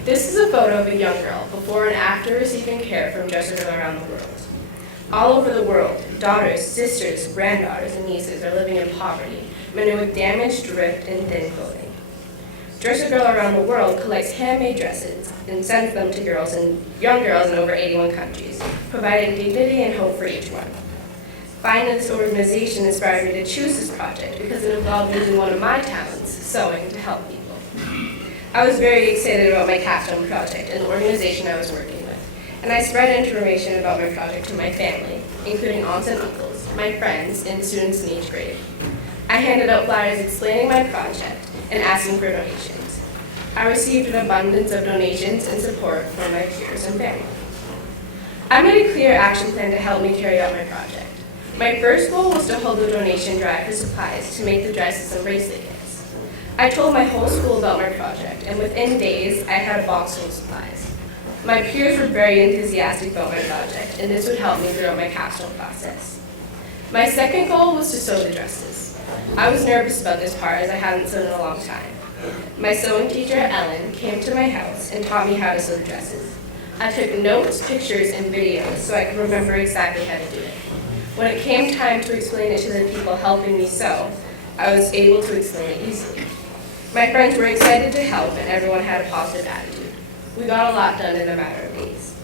This is a photo of a young girl before and after receiving care from Dressaville around the world. All over the world, daughters, sisters, granddaughters, and nieces are living in poverty, many with damaged, ripped, and thin clothing. Dressaville around the world collects handmade dresses and sends them to girls and young girls in over 81 countries, providing dignity and hope for each one. Finally, this organization inspired me to choose this project because it involved using one of my talents, sewing, to help people. I was very excited about my capstone project and the organization I was working with, and I spread information about my project to my family, including aunts and uncles, my friends, and students in each grade. I handed out flyers explaining my project and asking for donations. I received an abundance of donations and support from my peers and family. I made a clear action plan to help me carry out my project. My first goal was to hold a donation drive for supplies to make the dresses and bracelet kits. I told my whole school about my project, and within days, I had a box full of supplies. My peers were very enthusiastic about my project, and this would help me throughout my capstone process. My second goal was to sew the dresses. I was nervous about this part as I hadn't sewn in a long time. My sewing teacher, Ellen, came to my house and taught me how to sew the dresses. I took notes, pictures, and videos so I could remember exactly how to do it. When it came time to explain it to the people helping me sew, I was able to explain it easily. My friends were excited to help, and everyone had a positive attitude. We got a lot done in a matter of days.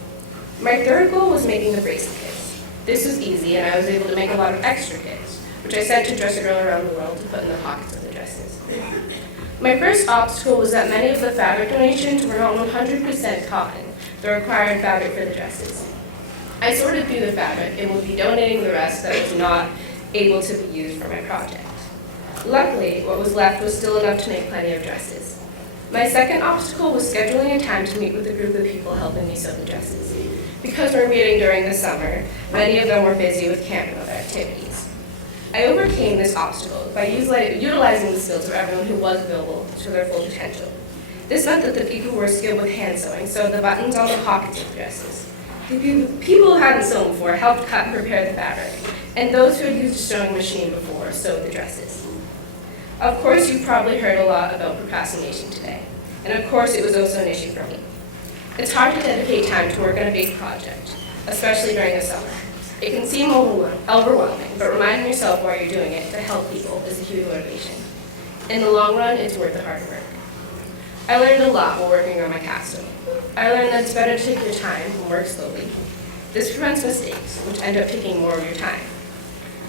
My third goal was making the bracelet kits. This was easy, and I was able to make a lot of extra kits, which I sent to Dressaville around the world to put in the pockets of the dresses. My first obstacle was that many of the fabric donations were not 100% cotton, the required fabric for the dresses. I sorted through the fabric and will be donating the rest that was not able to be used for my project. Luckily, what was left was still enough to make plenty of dresses. My second obstacle was scheduling a time to meet with a group of people helping me sew the dresses. Because we're meeting during the summer, many of them were busy with camp and other activities. I overcame this obstacle by utilizing the skills of everyone who was available to their full potential. This meant that the people who were skilled with hand sewing sewed the buttons on the pockets of the dresses. The people who hadn't sewn before helped cut and prepare the fabric, and those who had used a sewing machine before sewed the dresses. Of course, you've probably heard a lot about procrastination today, and of course it was also an issue for me. It's hard to dedicate time to work on a big project, especially during the summer. It can seem overwhelming, but reminding yourself why you're doing it to help people is a huge motivation. In the long run, it's worth the hard work. I learned a lot while working on my capstone. I learned that it's better to take your time and work slowly. This prevents mistakes, which end up taking more of your time.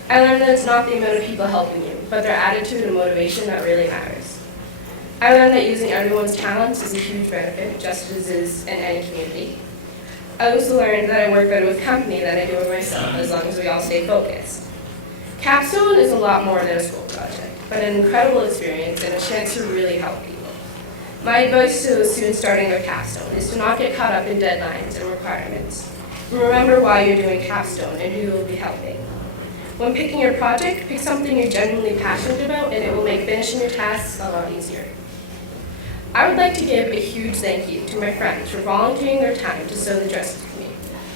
I learned that it's not the amount of people helping you, but their attitude and motivation that really matters. I learned that using everyone's talents is a huge benefit, just as is in any community. I also learned that I work better with company than I do with myself, as long as we all stay focused. Capstone is a lot more than a school project. but an incredible experience and a chance to really help people. My advice to those students starting their capstone is to not get caught up in deadlines and requirements. Remember why you're doing capstone and who you will be helping. When picking your project, pick something you're genuinely passionate about and it will make finishing your tasks a lot easier. I would like to give a huge thank you to my friends for volunteering their time to sew the dresses for me,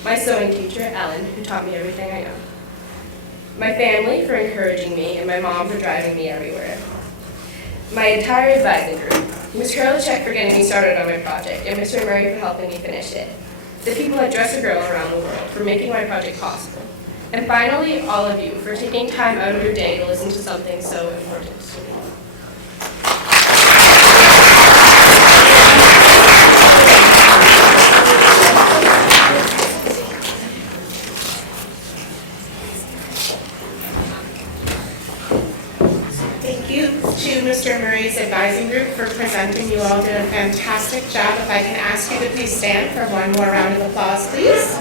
my sewing teacher, Ellen, who taught me everything I know, my family for encouraging me, and my mom for driving me everywhere, my entire advising group, Ms. Hurlichek for getting me started on my project, and Mr. Murray for helping me finish it, the people at Dress a Girl around the world for making my project possible, and finally, all of you for taking time out of your day to listen to something so important to me. Thank you to Mr. Murray's advising group for presenting. You all did a fantastic job. If I can ask you to please stand for one more round of applause, please.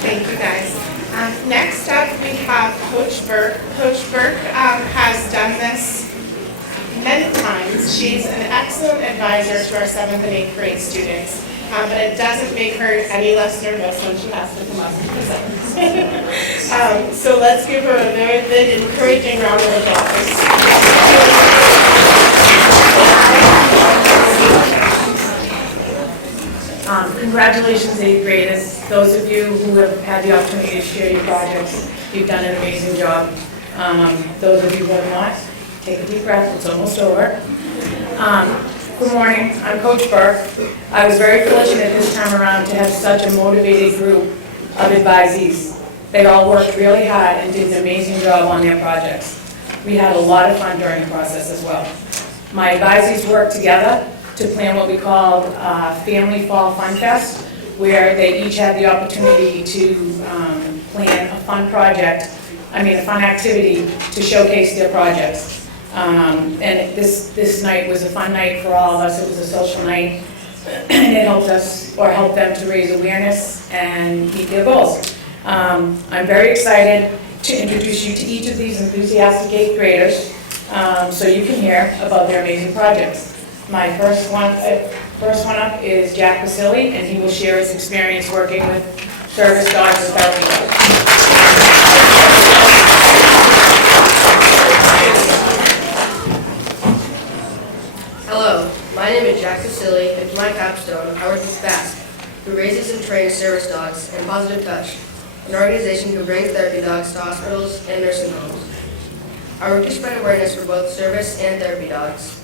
Thank you, guys. Next up, we have Coach Burke. Coach Burke has done this many times. She's an excellent advisor to our 7th and 8th grade students, but it doesn't make her any less nervous when she has to come up and present. So let's give her a very big, encouraging round of applause. Congratulations, 8th graders. Those of you who have had the opportunity to share your projects, you've done an amazing job. Those of you who have not, take a deep breath, it's almost over. Good morning, I'm Coach Burke. I was very fortunate this time around to have such a motivated group of advisees. They all worked really hard and did an amazing job on their projects. We had a lot of fun during the process as well. My advisees worked together to plan what we called Family Fall Fun Fest, where they each had the opportunity to plan a fun activity to showcase their projects. And this night was a fun night for all of us. It was a social night, and it helped them to raise awareness and meet their goals. I'm very excited to introduce you to each of these enthusiastic 8th graders so you can hear about their amazing projects. My first one up is Jack Basili, and he will share his experience working with service dogs and therapy dogs. Hello, my name is Jack Basili, and for my capstone, I work with FAST, who raises and trains service dogs, and Positive Touch, an organization who brings therapy dogs to hospitals and nursing homes. I work to spread awareness for both service and therapy dogs.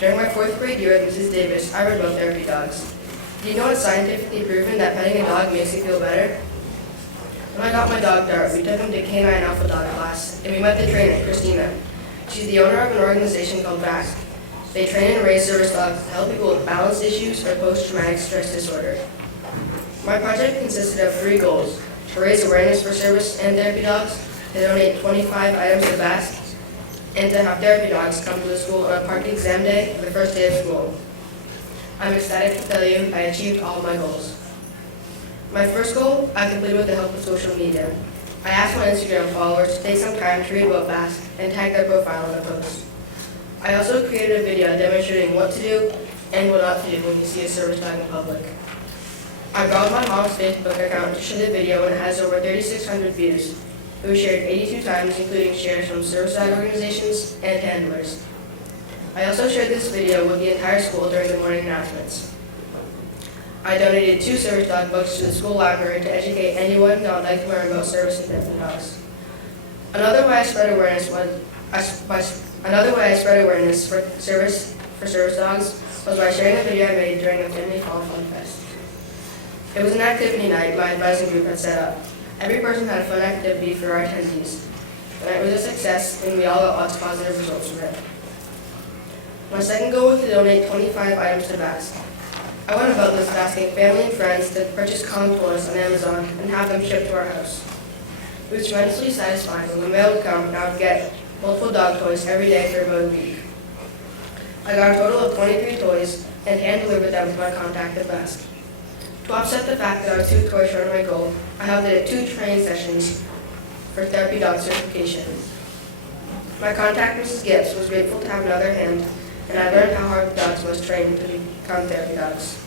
During my 4th grade year with Mrs. Davis, I read about therapy dogs. Do you know it's scientifically proven that petting a dog makes you feel better? When I got my dog Dart, we took him to Canine Alpha Dog class, and we met the trainer, Christina. She's the owner of an organization called VASC. They train and raise service dogs to help people with balance issues or post-traumatic stress disorder. My project consisted of 3 goals: to raise awareness for service and therapy dogs, to donate 25 items to VASC, and to have therapy dogs come to the school on a parked exam day, the first day of school. I'm ecstatic to tell you I achieved all my goals. My first goal, I completed with the help of social media. I asked my Instagram followers to take some time to read about VASC and tag their profile in a post. I also created a video demonstrating what to do and what not to do when you see a service dog in public. I brought my mom's Facebook account to share the video, and it has over 3,600 views. It was shared 82 times, including shares from service dog organizations and handlers. I also shared this video with the entire school during the morning announcements. I donated 2 service dog books to the school library to educate anyone that would like to learn about service and therapy dogs. Another way I spread awareness for service dogs was by sharing the video I made during the Family Fall Fun Fest. It was an activity night my advising group had set up. Every person had a fun activity for our attendees. The night was a success, and we all got lots of positive results from it. My second goal was to donate 25 items to VASC. I went about this asking family and friends to purchase common toys on Amazon and have them shipped to our house. It was tremendously satisfying when the mail would come and I would get multiple dog toys every day for about a week. I got a total of 23 toys, and hand-delivered them to my contact at best. To offset the fact that I was 2 toys short of my goal, I held it at 2 training sessions for therapy dog certification. My contact, Mrs. Gibbs, was grateful to have another hand, and I learned how hard the dogs must train to become therapy dogs.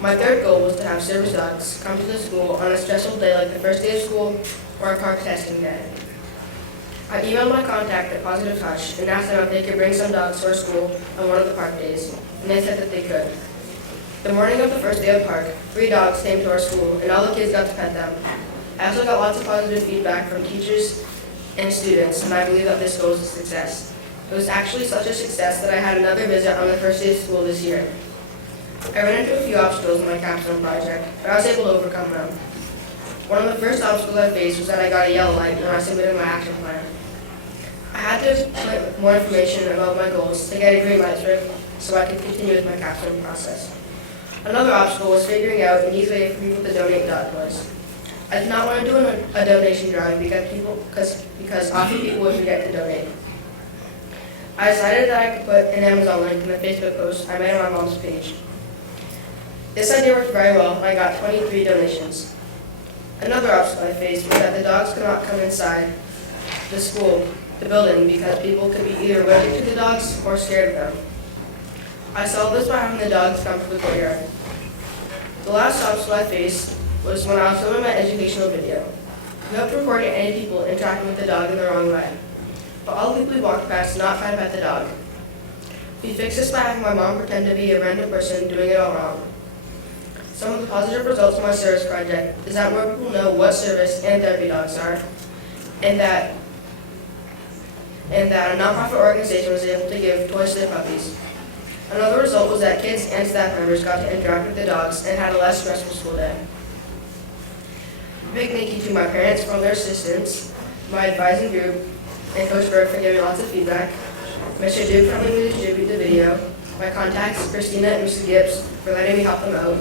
My third goal was to have service dogs come to the school on a stressful day like the first day of school or a park testing day. I emailed my contact at Positive Touch and asked them if they could bring some dogs to our school on one of the park days, and they said that they could. The morning of the first day of park, 3 dogs came to our school, and all the kids got to pet them. I also got lots of positive feedback from teachers and students, and I believe that this goal is a success. It was actually such a success that I had another visit on the first day of school this year. I ran into a few obstacles in my capstone project, but I was able to overcome them. One of the first obstacles I faced was that I got a yellow light when I submitted my action plan. I had to put more information about my goals to get a green light so I could continue with my capstone process. Another obstacle was figuring out an easy way for people to donate dog toys. I did not want to do a donation drive because often people would forget to donate. I decided that I could put an Amazon link in the Facebook post I made on my mom's page. This idea worked very well, and I got 23 donations. Another obstacle I faced was that the dogs could not come inside the building, because people could be either allergic to the dogs or scared of them. I solved this by having the dogs come to the courtyard. The last obstacle I faced was when I was filming my educational video. Without recording any people interacting with the dog in the wrong way. But all the people we walked past did not try to pet the dog. We fixed this by having my mom pretend to be a random person doing it all wrong. Some of the positive results of my service project is that more people know what service and therapy dogs are, and that a nonprofit organization was able to give toys to their puppies. Another result was that kids and staff members got to interact with the dogs and had a less stressful school day. A big thank you to my parents for all their assistance, my advising group, and Coach Burke for giving lots of feedback, Mr. Duke for helping me distribute the video, my contacts, Christina and Mr. Gibbs, for letting me help them out,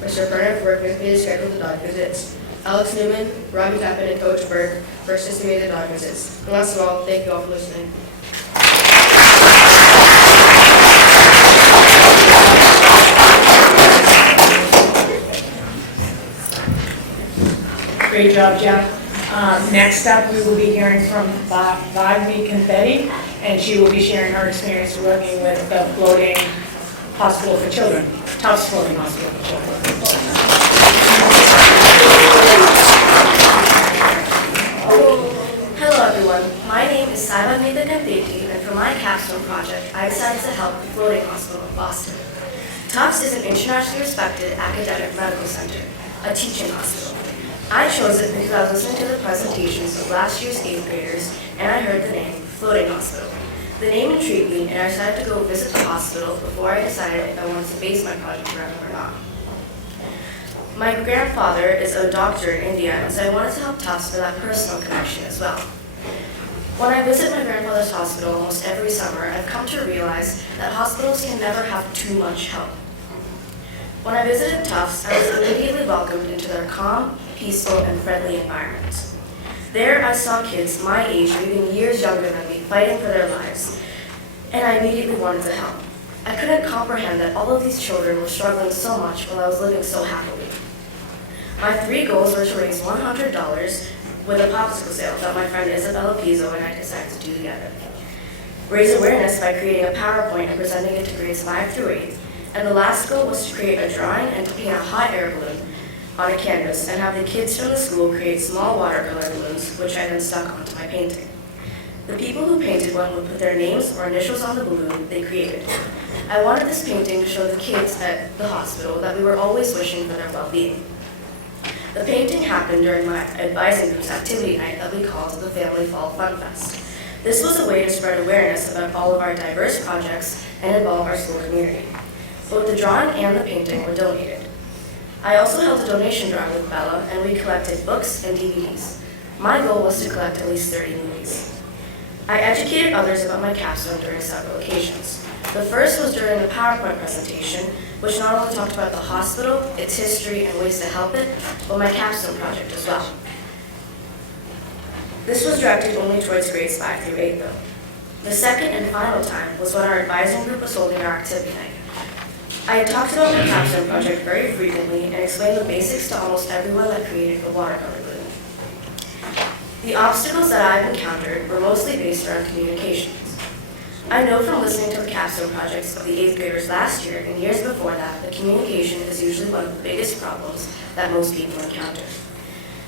Mr. Kerner for working with me to schedule the dog visits, Alex Newman, Robbie Tappan, and Coach Burke for assisting me with the dog visits. And last of all, thank you all for listening. Great job, Jeff. Next up, we will be hearing from Vagni Confetti, and she will be sharing her experience working with the floating hospital for children, Tufts Floating Hospital for Children. Hello everyone, my name is Vagni Confetti, and for my capstone project, I decided to help the Floating Hospital in Boston. Tufts is an internationally respected academic medical center, a teaching hospital. I chose it because I was listening to the presentations of last year's 8th graders, and I heard the name Floating Hospital. The name intrigued me, and I decided to go visit the hospital before I decided if I wanted to base my project around it or not. My grandfather is a doctor in India, and so I wanted to help Tufts for that personal connection as well. When I visit my grandfather's hospital almost every summer, I've come to realize that hospitals can never have too much help. When I visited Tufts, I was immediately welcomed into their calm, peaceful, and friendly environment. There I saw kids my age or even years younger than me fighting for their lives, and I immediately wanted to help. I couldn't comprehend that all of these children were struggling so much while I was living so happily. My 3 goals were to raise $100 with a popsicle sale that my friend Isabella Pizzo and I decided to do together. Raise awareness by creating a PowerPoint and presenting it to grades 5 through 8. And the last goal was to create a drawing and to paint a hot air balloon on a canvas and have the kids from the school create small watercolor balloons, which I then stuck onto my painting. The people who painted one would put their names or initials on the balloon they created. I wanted this painting to show the kids at the hospital that we were always wishing for their well-being. The painting happened during my advising group's activity night that we called the Family Fall Fun Fest. This was a way to spread awareness about all of our diverse projects and involve our school community. Both the drawing and the painting were donated. I also held a donation drive with Bella, and we collected books and DVDs. My goal was to collect at least 30 movies. I educated others about my capstone during several occasions. The first was during the PowerPoint presentation, which not only talked about the hospital, its history, and ways to help it, but my capstone project as well. This was directed only towards grades 5 through 8, though. The second and final time was when our advising group was holding our activity night. I had talked about my Capstone project very frequently and explained the basics to almost everyone that created a watercolor balloon. The obstacles that I've encountered were mostly based around communications. I know from listening to the Capstone projects of the 8th graders last year and years before that communication is usually one of the biggest problems that most people encounter.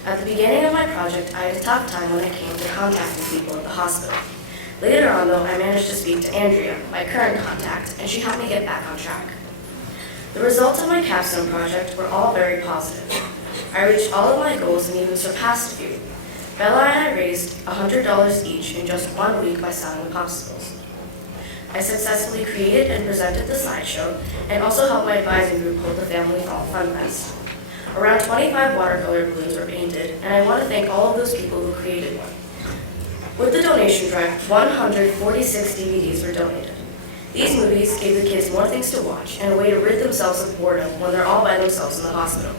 At the beginning of my project, I had a tough time when it came to contacting people at the hospital. Later on, though, I managed to speak to Andrea, my current contact, and she helped me get back on track. The results of my Capstone project were all very positive. I reached all of my goals and even surpassed a few. Bella and I raised $100 each in just 1 week by selling the popsicles. I successfully created and presented the slideshow and also helped my advising group hold the Family Fall Fun Fest. Around 25 watercolor balloons were painted, and I want to thank all of those people who created one. With the donation drive, 146 DVDs were donated. These movies gave the kids more things to watch and a way to rid themselves of boredom when they're all by themselves in the hospital.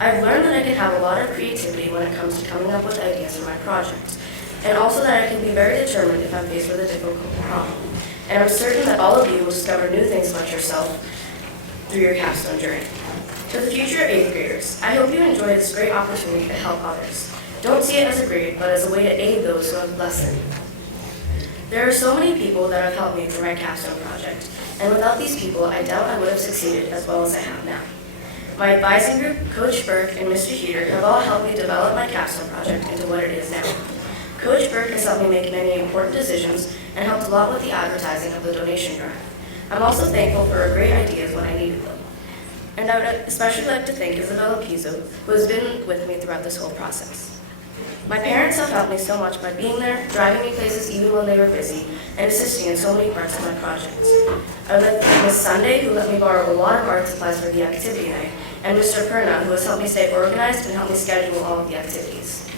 I've learned that I can have a lot of creativity when it comes to coming up with ideas for my project, and also that I can be very determined if I'm faced with a difficult problem. And I'm certain that all of you will discover new things about yourself through your Capstone journey. To the future 8th graders, I hope you enjoy this great opportunity to help others. Don't see it as a grade, but as a way to aid those who have less than you. There are so many people that have helped me through my Capstone project, and without these people, I doubt I would have succeeded as well as I have now. My advising group, Coach Burke, and Mr. Heater have all helped me develop my Capstone project into what it is now. Coach Burke has helped me make many important decisions and helped a lot with the advertising of the donation drive. I'm also thankful for her great ideas when I needed them. And I would especially like to thank Isabella Pizzo, who has been with me throughout this whole process. My parents have helped me so much by being there, driving me places even when they were busy, and assisting in so many parts of my projects. I would like to thank Ms. Sunday, who let me borrow a lot of art supplies for the activity night, and Mr. Perna, who has helped me stay organized and helped me schedule all of the activities.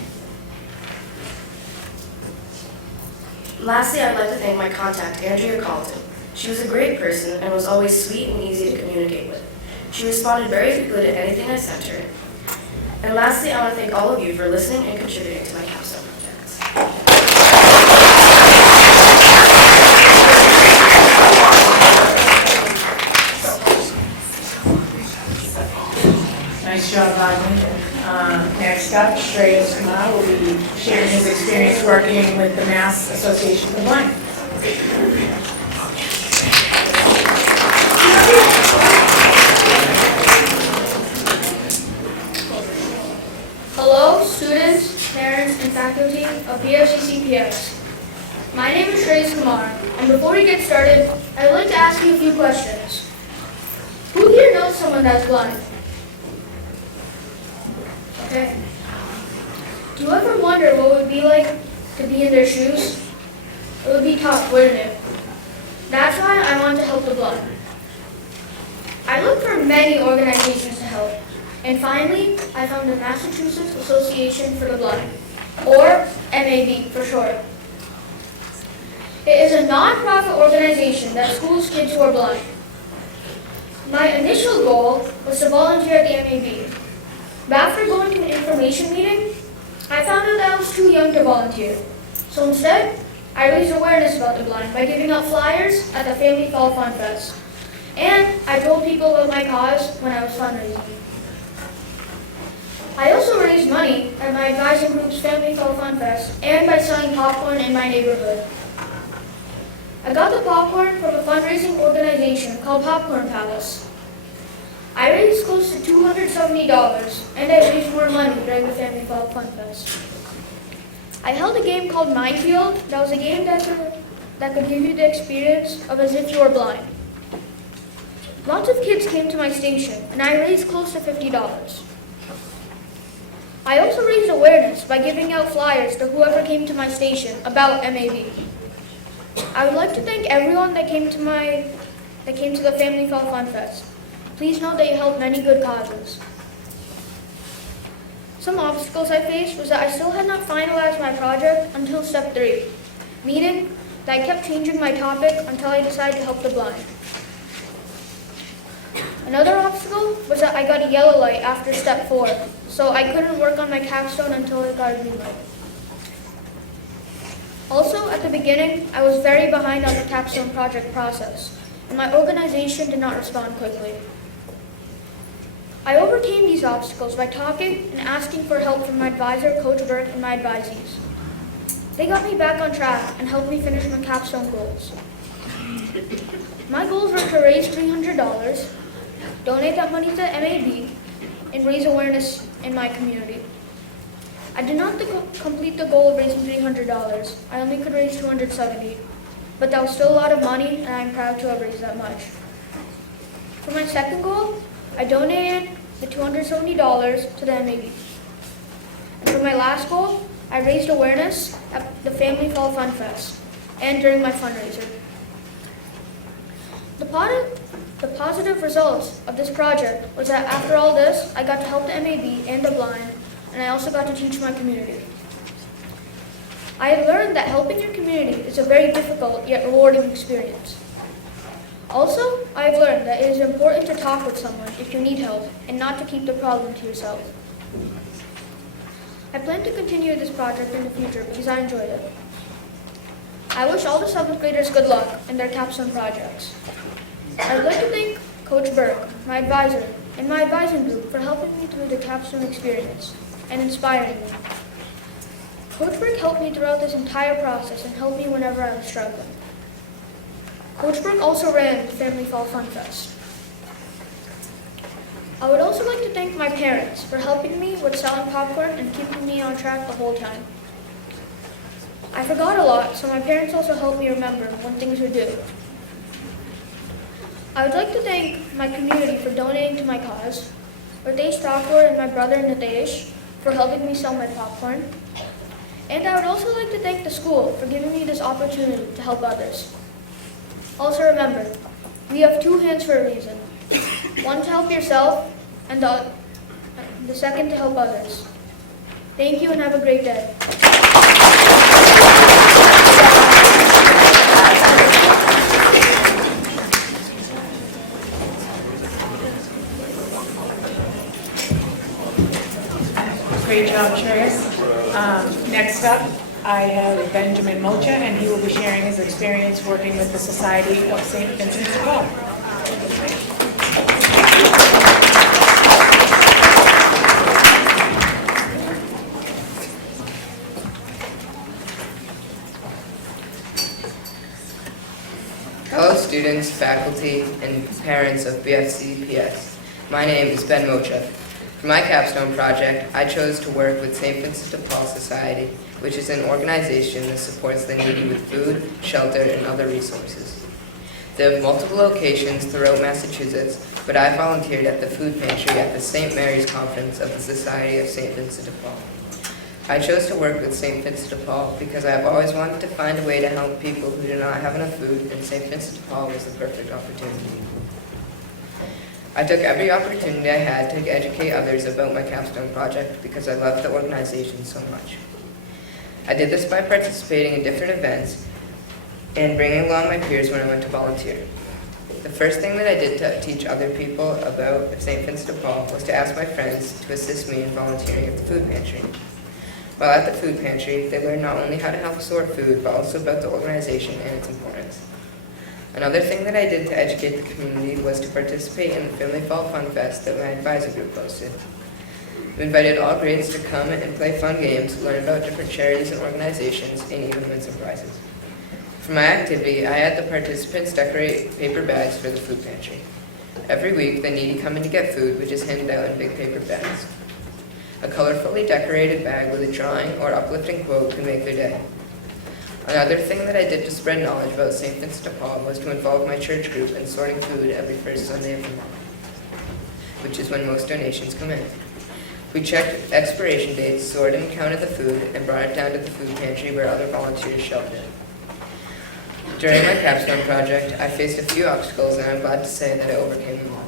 Lastly, I'd like to thank my contact, Andrea Carlton. She was a great person and was always sweet and easy to communicate with. She responded very quickly to anything I sent her. And lastly, I want to thank all of you for listening and contributing to my Capstone project. Nice job, Rodney. Next up, Shreyas Kumar will be sharing his experience working with the Mass Association of the Blind. Hello, students, parents, and faculty of BFCCPS. My name is Shreyas Kumar, and before we get started, I'd like to ask you a few questions. Who here knows someone that's blind? Okay. Do you ever wonder what it would be like to be in their shoes? It would be tough, wouldn't it? That's why I want to help the blind. I looked for many organizations to help. And finally, I found the Massachusetts Association for the Blind, or MAB for short. It is a non-profit organization that schools kids who are blind. My initial goal was to volunteer at the MAB. But after going to an information meeting, I found out that I was too young to volunteer. So instead, I raised awareness about the blind by giving out flyers at the Family Fall Fun Fest. And I told people about my cause when I was fundraising. I also raised money at my advising group's Family Fall Fun Fest and by selling popcorn in my neighborhood. I got the popcorn from a fundraising organization called Popcorn Palace. I raised close to $270 and I raised more money during the Family Fall Fun Fest. I held a game called Minefield that was a game that could give you the experience of as if you were blind. Lots of kids came to my station and I raised close to $50. I also raised awareness by giving out flyers to whoever came to my station about MAB. I would like to thank everyone that came to the Family Fall Fun Fest. Please know that you helped many good causes. Some obstacles I faced was that I still had not finalized my project until step 3, meaning that I kept changing my topic until I decided to help the blind. Another obstacle was that I got a yellow light after step 4, so I couldn't work on my capstone until I got a green light. Also, at the beginning, I was very behind on the Capstone project process, and my organization did not respond quickly. I overcame these obstacles by talking and asking for help from my advisor, Coach Burke, and my advisees. They got me back on track and helped me finish my Capstone goals. My goals were to raise $300, donate that money to MAB, and raise awareness in my community. I did not complete the goal of raising $300. I only could raise $270, but that was still a lot of money, and I'm proud to have raised that much. For my second goal, I donated the $270 to the MAB. And for my last goal, I raised awareness at the Family Fall Fun Fest and during my fundraiser. The positive results of this project was that after all this, I got to help the MAB and the blind, and I also got to teach my community. I have learned that helping your community is a very difficult yet rewarding experience. Also, I have learned that it is important to talk with someone if you need help and not to keep the problem to yourself. I plan to continue this project in the future because I enjoyed it. I wish all the 7th graders good luck in their Capstone projects. I would like to thank Coach Burke, my advisor, and my advising group for helping me through the Capstone experience and inspiring me. Coach Burke helped me throughout this entire process and helped me whenever I was struggling. Coach Burke also ran the Family Fall Fun Fest. I would also like to thank my parents for helping me with selling popcorn and keeping me on track the whole time. I forgot a lot, so my parents also helped me remember when things were due. I would like to thank my community for donating to my cause, Ritesh Thakur and my brother Nitesh for helping me sell my popcorn. And I would also like to thank the school for giving me this opportunity to help others. Also remember, we have 2 hands for a reason. One to help yourself, and the second to help others. Thank you and have a great day. Great job, Therese. Next up, I have Benjamin Mocha, and he will be sharing his experience working with the Society of St. Vincent de Paul. Hello students, faculty, and parents of BFCCPS. My name is Ben Mocha. For my capstone project, I chose to work with St. Vincent de Paul Society, which is an organization that supports the needy with food, shelter, and other resources. They have multiple locations throughout Massachusetts, but I volunteered at the food pantry at the St. Mary's Conference of the Society of St. Vincent de Paul. I chose to work with St. Vincent de Paul because I have always wanted to find a way to help people who do not have enough food, and St. Vincent de Paul was the perfect opportunity. I took every opportunity I had to educate others about my capstone project because I loved the organization so much. I did this by participating in different events and bringing along my peers when I went to volunteer. The first thing that I did to teach other people about St. Vincent de Paul was to ask my friends to assist me in volunteering at the food pantry. While at the food pantry, they learned not only how to help sort food, but also about the organization and its importance. Another thing that I did to educate the community was to participate in the Family Fall Fun Fest that my advisor group hosted. We invited all grades to come and play fun games, learn about different charities and organizations, and even win some prizes. For my activity, I had the participants decorate paper bags for the food pantry. Every week, the needy come in to get food, which is handed out in big paper bags. A colorfully decorated bag with a drawing or uplifting quote can make their day. Another thing that I did to spread knowledge about St. Vincent de Paul was to involve my church group in sorting food every first Sunday of the month, which is when most donations come in. We checked expiration dates, sorted and counted the food, and brought it down to the food pantry where other volunteers sheltered. During my capstone project, I faced a few obstacles, and I'm glad to say that I overcame them all.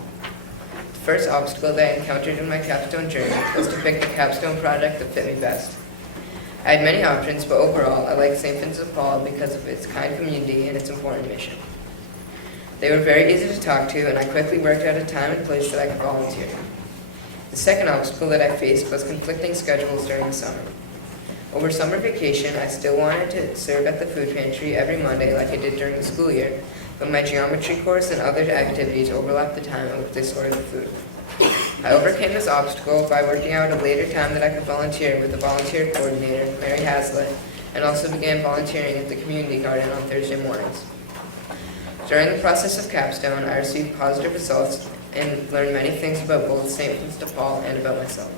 The first obstacle that I encountered in my capstone journey was to pick the capstone project that fit me best. I had many options, but overall, I liked St. Vincent de Paul because of its kind community and its important mission. They were very easy to talk to, and I quickly worked out a time and place that I could volunteer. The second obstacle that I faced was conflicting schedules during the summer. Over summer vacation, I still wanted to serve at the food pantry every Monday like I did during the school year, but my geometry course and other activities overlapped the time in which they sorted the food. I overcame this obstacle by working out a later time that I could volunteer with the volunteer coordinator, Mary Hazlitt, and also began volunteering at the community garden on Thursday mornings. During the process of Capstone, I received positive results and learned many things about both St. Vincent de Paul and about myself.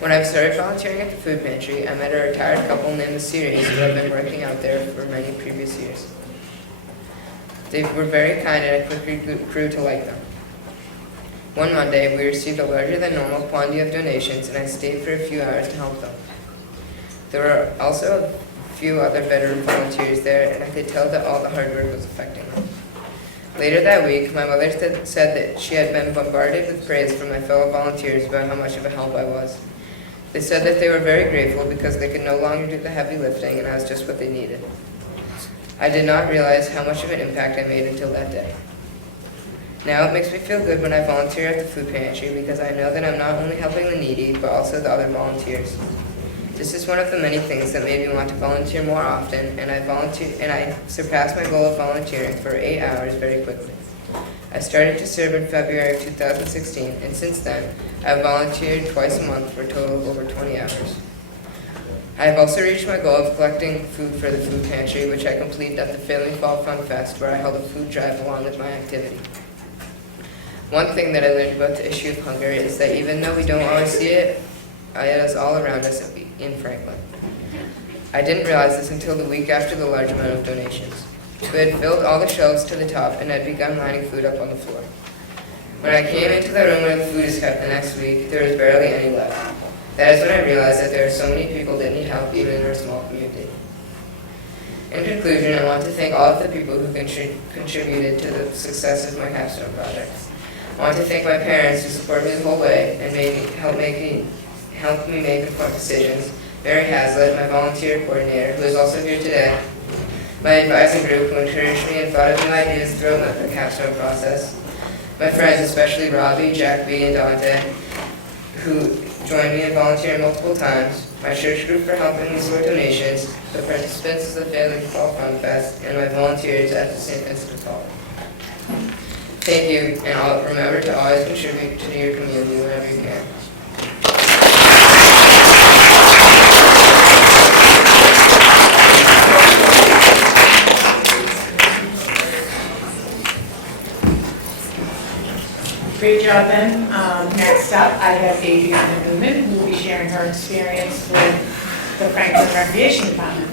When I started volunteering at the food pantry, I met a retired couple named the Searcy who have been working out there for many previous years. They were very kind and I quickly grew to like them. One Monday, we received a larger than normal quantity of donations and I stayed for a few hours to help them. There were also a few other veteran volunteers there and I could tell that all the hard work was affecting them. Later that week, my mother said that she had been bombarded with praise from my fellow volunteers about how much of a help I was. They said that they were very grateful because they could no longer do the heavy lifting and I was just what they needed. I did not realize how much of an impact I made until that day. Now it makes me feel good when I volunteer at the food pantry because I know that I'm not only helping the needy, but also the other volunteers. This is one of the many things that made me want to volunteer more often, and I surpassed my goal of volunteering for 8 hours very quickly. I started to serve in February of 2016, and since then, I have volunteered twice a month for a total of over 20 hours. I have also reached my goal of collecting food for the food pantry, which I completed at the Failing Fall Fun Fest, where I held a food drive along with my activity. One thing that I learned about the issue of hunger is that even though we don't always see it, it is all around us in Franklin. I didn't realize this until the week after the large amount of donations. We had filled all the shelves to the top and had begun lining food up on the floor. When I came into the room where the food is kept the next week, there was barely any left. That is when I realized that there are so many people that need help even in our small community. In conclusion, I want to thank all of the people who contributed to the success of my Capstone project. I want to thank my parents who supported me the whole way and helped me make important decisions. Mary Hazlitt, my volunteer coordinator, who is also here today. My advising group who encouraged me and thought of new ideas throughout the Capstone process. My friends, especially Robbie, Jack B, and Dante, who joined me in volunteering multiple times. My church group for helping me sort donations, the participants of the Failing Fall Fun Fest, and my volunteers at the St. Vincent de Paul. Thank you, and remember to always contribute to your community whenever you can. Great job, Ben. Next up, I have Adriana Newman, who will be sharing her experience with the Franklin Recreation Department.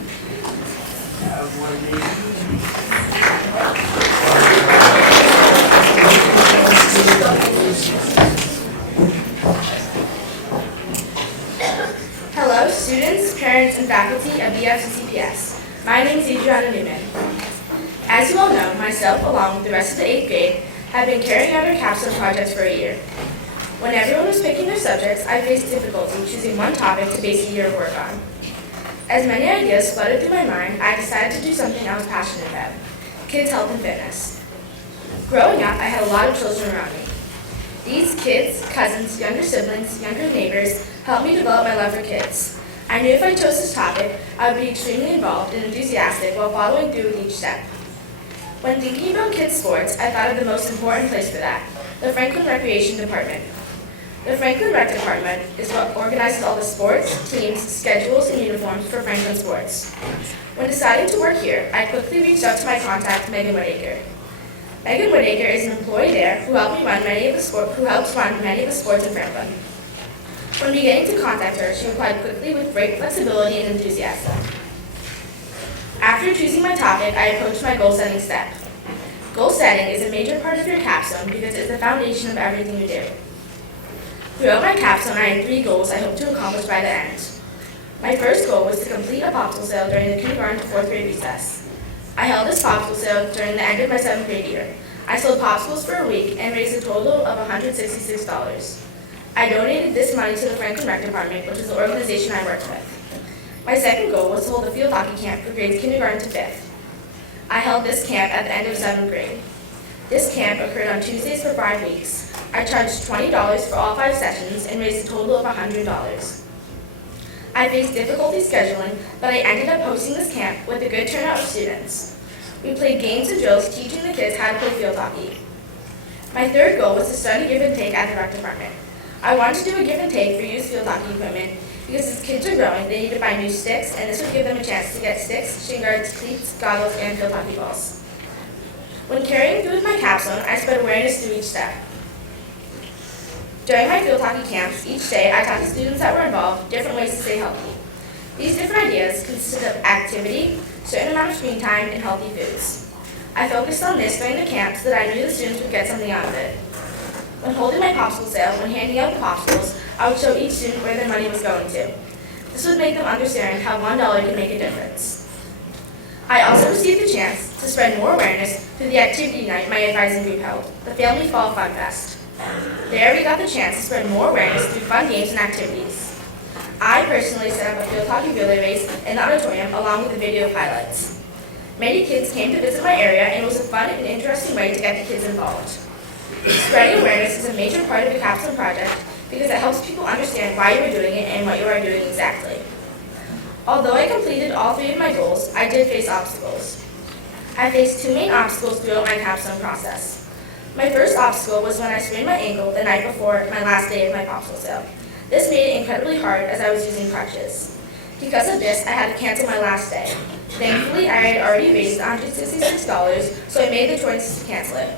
Hello, students, parents, and faculty of BFCCPS. My name is Adriana Newman. As you all know, myself, along with the rest of the 8th grade, have been carrying out our capstone projects for a year. When everyone was picking their subjects, I faced difficulty choosing one topic to base a year of work on. As many ideas flooded through my mind, I decided to do something I was passionate about: kids' health and fitness. Growing up, I had a lot of children around me. These kids, cousins, younger siblings, younger neighbors helped me develop my love for kids. I knew if I chose this topic, I would be extremely involved and enthusiastic while following through with each step. When thinking about kids' sports, I thought of the most important place for that: the Franklin Recreation Department. The Franklin Rec Department is what organizes all the sports, teams, schedules, and uniforms for Franklin sports. When deciding to work here, I quickly reached out to my contact, Megan Whittaker. Megan Whittaker is an employee there who helps run many of the sports in Franklin. When beginning to contact her, she replied quickly with great flexibility and enthusiasm. After choosing my topic, I approached my goal-setting step. Goal setting is a major part of your capstone because it's the foundation of everything you do. Throughout my capstone, I had 3 goals I hope to accomplish by the end. My first goal was to complete a popsicle sale during the kindergarten to 4th grade recess. I held this popsicle sale during the end of my 7th grade year. I sold popsicles for a week and raised a total of $166. I donated this money to the Franklin Rec Department, which is the organization I worked with. My second goal was to hold a field hockey camp for grades kindergarten to 5th. I held this camp at the end of 7th grade. This camp occurred on Tuesdays for 5 weeks. I charged $20 for all 5 sessions and raised a total of $100. I faced difficulty scheduling, but I ended up hosting this camp with a good turnout of students. We played games and drills teaching the kids how to play field hockey. My third goal was to study give and take at the rec department. I wanted to do a give and take for used field hockey equipment because as kids are growing, they need to buy new sticks, and this would give them a chance to get sticks, shin guards, cleats, goggles, and field hockey balls. When carrying through with my capstone, I spread awareness through each step. During my field hockey camps, each day I taught the students that were involved different ways to stay healthy. These different ideas consisted of activity, certain amount of screen time, and healthy foods. I focused on this during the camp so that I knew the students would get something out of it. When holding my popsicle sale, when handing out the popsicles, I would show each student where their money was going to. This would make them understand how $1 can make a difference. I also received the chance to spread more awareness through the activity night my advising group held, the Family Fall Fun Fest. There we got the chance to spread more awareness through fun games and activities. I personally set up a field hockey relay race in the auditorium along with the video highlights. Many kids came to visit my area and it was a fun and interesting way to get the kids involved. Spreading awareness is a major part of the Capstone Project because it helps people understand why you are doing it and what you are doing exactly. Although I completed all 3 of my goals, I did face obstacles. I faced 2 main obstacles throughout my capstone process. My first obstacle was when I sprained my ankle the night before my last day of my popsicle sale. This made it incredibly hard as I was using crutches. Because of this, I had to cancel my last day. Thankfully, I had already raised $166, so I made the choice to cancel it.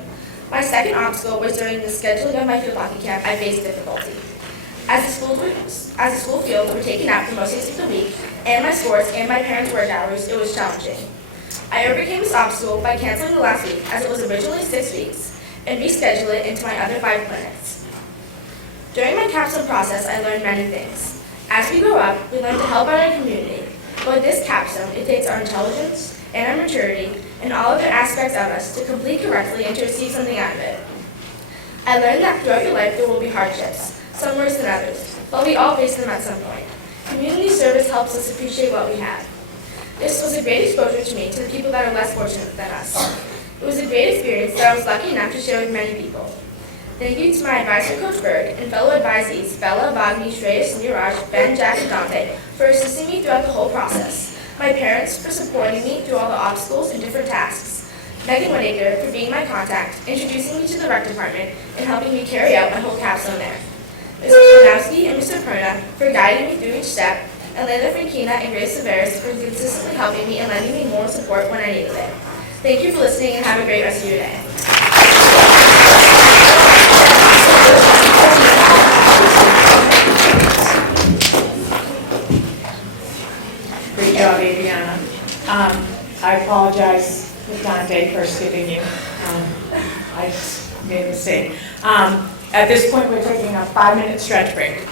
My second obstacle was during the scheduling of my field hockey camp, I faced difficulty. As the school fields were taken out for most days of the week, and my sports and my parents' work hours, it was challenging. I overcame this obstacle by canceling the last week, as it was originally 6 weeks, and reschedule it into my other 5 clinics. During my capstone process, I learned many things. As we grow up, we learn to help out our community. But with this capstone, it takes our intelligence and our maturity and all other aspects of us to complete correctly and to receive something out of it. I learned that throughout your life there will be hardships, some worse than others, but we all face them at some point. Community service helps us appreciate what we have. This was a great exposure to me to the people that are less fortunate than us. It was a great experience that I was lucky enough to share with many people. Thank you to my advisor, Coach Burke, and fellow advisees, Bella, Bogni, Shreyas, Niraj, Ben, Jack, and Dante, for assisting me throughout the whole process. My parents for supporting me through all the obstacles and different tasks. Megan Whittaker for being my contact, introducing me to the rec department, and helping me carry out my whole capstone there. Mr. Janowski and Mr. Perna for guiding me through each step, and Linda Frankina and Grace Severus for consistently helping me and lending me moral support when I needed it. Thank you for listening and have a great rest of your day. Great job, Adriana. I apologize with Dante for skipping you. I made a mistake. At this point, we're taking a 5-minute stretch break.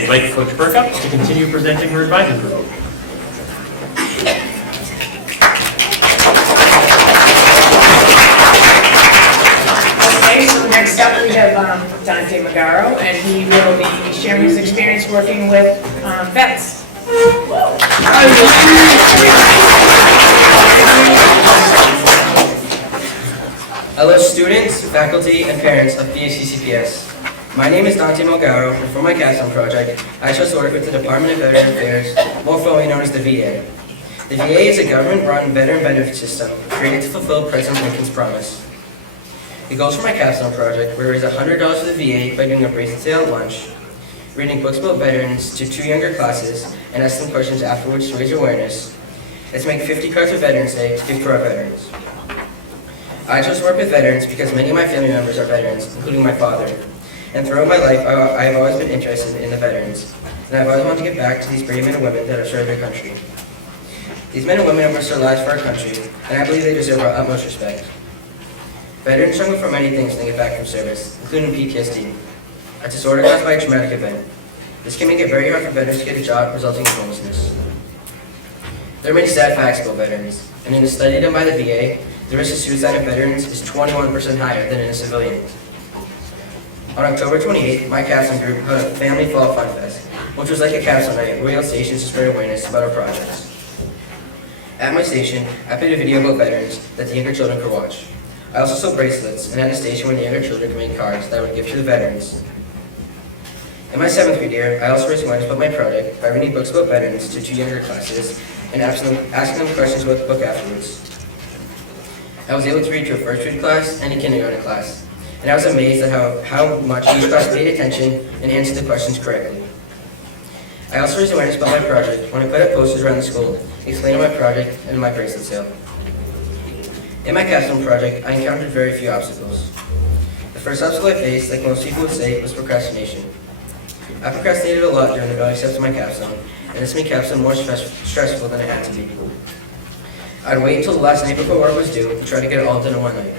to invite Coach Burke up to continue presenting her advisory proposal. Okay, so next up we have Dante Magaro, and he will be sharing his experience working with vets. Hello students, faculty, and parents of BFCCPS. My name is Dante Magaro, and for my Capstone project, I chose to work with the Department of Veteran Affairs, more formally known as the VA. The VA is a government-run veteran benefit system created to fulfill President Lincoln's promise. The goals for my Capstone project were to raise $100 for the VA by doing a bracelet sale at lunch, reading books about veterans to 2 younger classes, and asking questions afterwards to raise awareness, and to make 50 cards for Veterans Day to give to our veterans. I chose to work with veterans because many of my family members are veterans, including my father. And throughout my life, I have always been interested in the veterans, and I've always wanted to give back to these brave men and women that have served their country. These men and women have risked their lives for our country, and I believe they deserve our utmost respect. Veterans struggle for many things when they get back from service, including PTSD, a disorder caused by a traumatic event. This can make it very hard for veterans to get a job, resulting in homelessness. There are many sad facts about veterans, and in a study done by the VA, the risk of suicide of veterans is 21% higher than in a civilian. On October 28th, my Capstone group held a family fall fun fest, which was like a Capstone night where we held stations to spread awareness about our projects. At my station, I played a video about veterans that the younger children could watch. I also sold bracelets and had a station where the younger children could make cards that I would give to the veterans. In my 7th grade year, I also raised awareness about my project by reading books about veterans to 2 younger classes and asking them questions about the book afterwards. I was able to read to a first grade class and a kindergarten class, and I was amazed at how much each class paid attention and answered the questions correctly. I also raised awareness about my project when I put up posters around the school explaining my project and my bracelet sale. In my Capstone project, I encountered very few obstacles. The first obstacle I faced, like most people would say, was procrastination. I procrastinated a lot during the early steps of my Capstone, and this made Capstone more stressful than it had to be. I'd wait until the last night before work was due and try to get it all done in one night.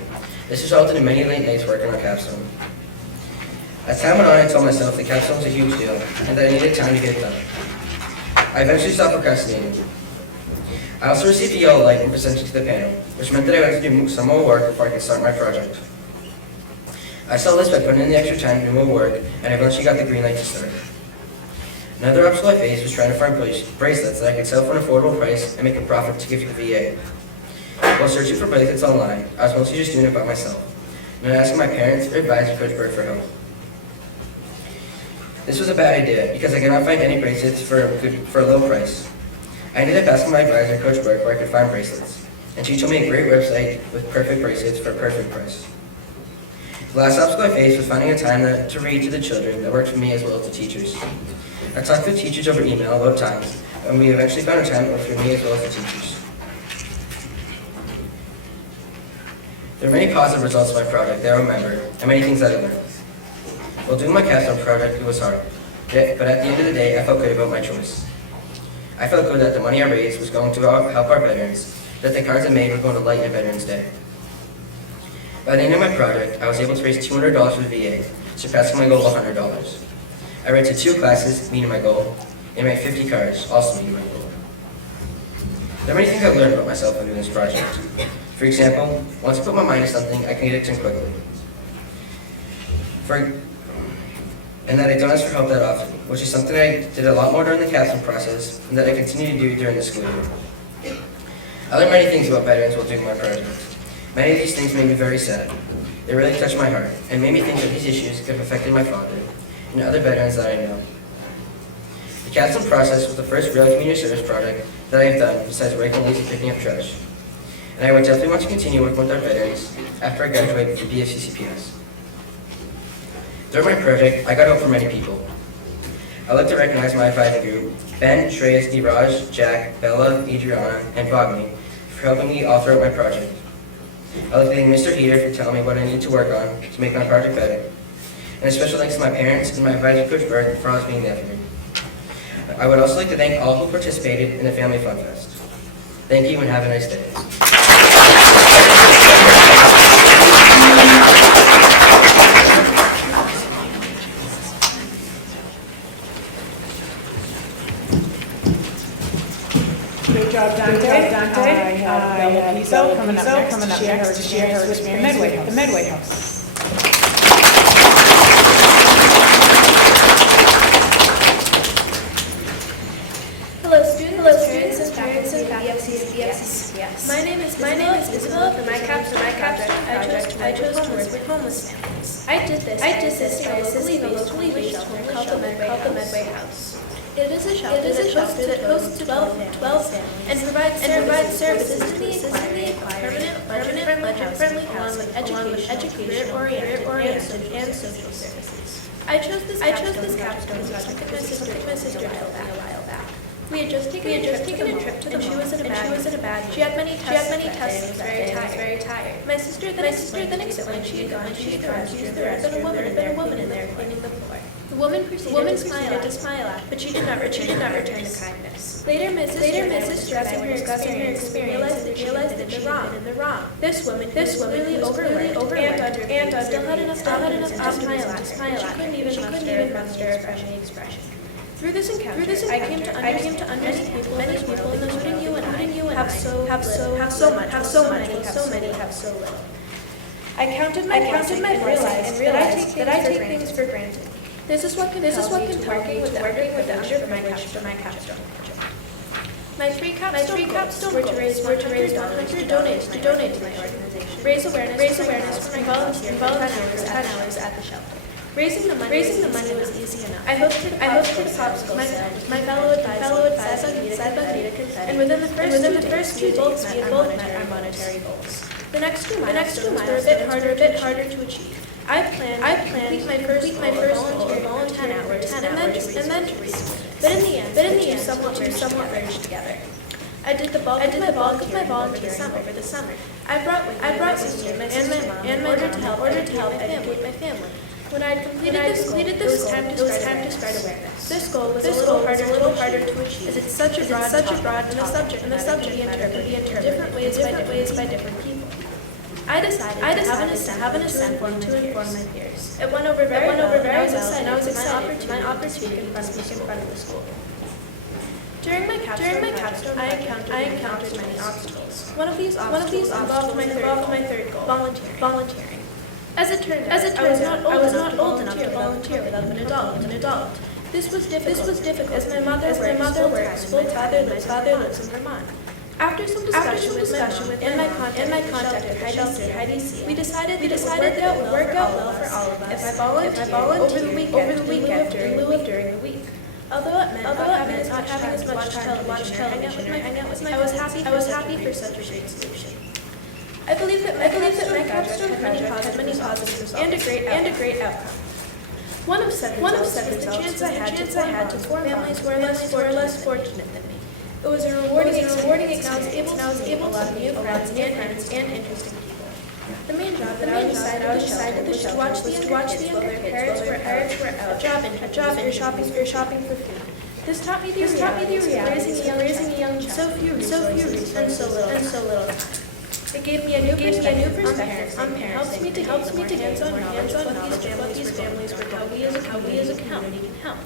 This resulted in many late nights working on Capstone. As time went on, I told myself that Capstone was a huge deal and that I needed time to get it done. I eventually stopped procrastinating. I also received a yellow light when presenting to the panel, which meant that I had to do some more work before I could start my project. I saw this by putting in the extra time to do more work, and I eventually got the green light to start. Another obstacle I faced was trying to find bracelets that I could sell for an affordable price and make a profit to give to the VA. While searching for bracelets online, I was mostly just doing it by myself, and asking my parents or advisor Coach Burke for help. This was a bad idea because I could not find any bracelets for a low price. I ended up asking my advisor, Coach Burke, where I could find bracelets, and she told me a great website with perfect bracelets for a perfect price. The last obstacle I faced was finding a time to read to the children that worked for me as well as the teachers. I talked with teachers over email about times, and we eventually found a time that worked for me as well as the teachers. There are many positive results of my project that I remember, and many things that I learned. While doing my Capstone project, it was hard, but at the end of the day, I felt good about my choice. I felt good that the money I raised was going to help our veterans, that the cards I made were going to lighten Veterans Day. By the end of my project, I was able to raise $200 for the VA, surpassing my goal of $100. I read to 2 classes, meeting my goal, and made 50 cards, also meeting my goal. There are many things I've learned about myself when doing this project. For example, once I put my mind to something, I can get it done quickly. And that I don't ask for help that often, which is something I did a lot more during the Capstone process, and that I continue to do during the school year. I learned many things about veterans while doing my project. Many of these things made me very sad. They really touched my heart, and made me think that these issues could have affected my father, and other veterans that I know. The Capstone process was the first real community service project that I have done besides raking leaves and picking up trash. And I would definitely want to continue working with our veterans after I graduate from BFCCPS. During my project, I got help from many people. I'd like to recognize my advisor group, Ben, Shreyas, Diraj, Jack, Bella, Adriana, and Bogni, for helping me all throughout my project. I'd like to thank Mr. Heater for telling me what I need to work on to make my project better. And a special thanks to my parents and my advisor, Coach Burke, for always being there for me. I would also like to thank all who participated in the Family Fun Fest. Thank you and have a nice day. Great job, Dante. I have Bella Piso coming up next to share her experience with the Medway House. Hello students and parents and faculty of BFCCPS. My name is Isabel. For my capstone project, I chose to work with homeless families. I did this by assisting a locally based shelter called the Medway House. It is a shelter that hosts 12 families and provides services to the acquired, budget-friendly house along with education, career-oriented, and social services. I chose this capstone project because my sister a while back. We had just taken a trip to the mall, and she was in a bad. She had many tests and was very tired. My sister then explained that she had gone to use the restroom, but a woman in there cleaning the floor. The woman proceeded to smile at, but she did not return the kindness. Later, Mrs. Stressing her experience, realized that she had been in the wrong. This woman really overworked and still had enough to smile at. She couldn't even muster a expression. Through this encounter, I came to understand many people, including you and I, have so many have so little. I counted my blessings and realized that I take things for granted. This is what compelled me to working with the underprivileged for my capstone project. My three capstone goals were to raise dollars to donate to my organization, raise awareness for my volunteers 10 hours at the shelter. Raising the money was easy enough. I hosted a popsicle stand. My fellow advisor, Said consented, and within the first 2 days, we both met our monetary goals. The next two milestones were a bit harder to achieve. I planned to complete my first goal of 10 hours, and then to resume. But in the end, somewhat merged together. I did the bulk of my volunteering over the summer. I brought with me my sister and my mom in order to help educate my family. When I had completed this goal, it was time to spread awareness. This goal was a little harder to achieve, as it's such a broad topic, and the subject can be interpreted different ways by different people. I decided to have an assent form to inform my peers. It went over very well, and I was excited my opportunity to speak in front of the school. During my capstone, I encountered many obstacles. One of these involved my third goal, volunteering. As it turned out, I was not old enough to volunteer without an adult. This was difficult as my mother works full time and my father lives in Vermont. After some discussion with my contact at Heidi C, we decided that it would work out well for all of us if I volunteered over the weekend during the week. Although it meant not having as much time to watch television or hang out with my friends, I was happy for such a great solution. I believe that my capstone project had many positive results and a great outcome. One of seven was the chance I had to form families who are less fortunate than me. It was a rewarding experience, and I was able to meet new friends and interesting people. The main job that I decided to shelter was to watch the younger kids while their parents were out a job or shopping for food. This taught me the reality of raising a young child, so few resources and so little time. It gave me a new perspective on parents. Helps me to hands-on knowledge of what these families were doing, how we as a community can help.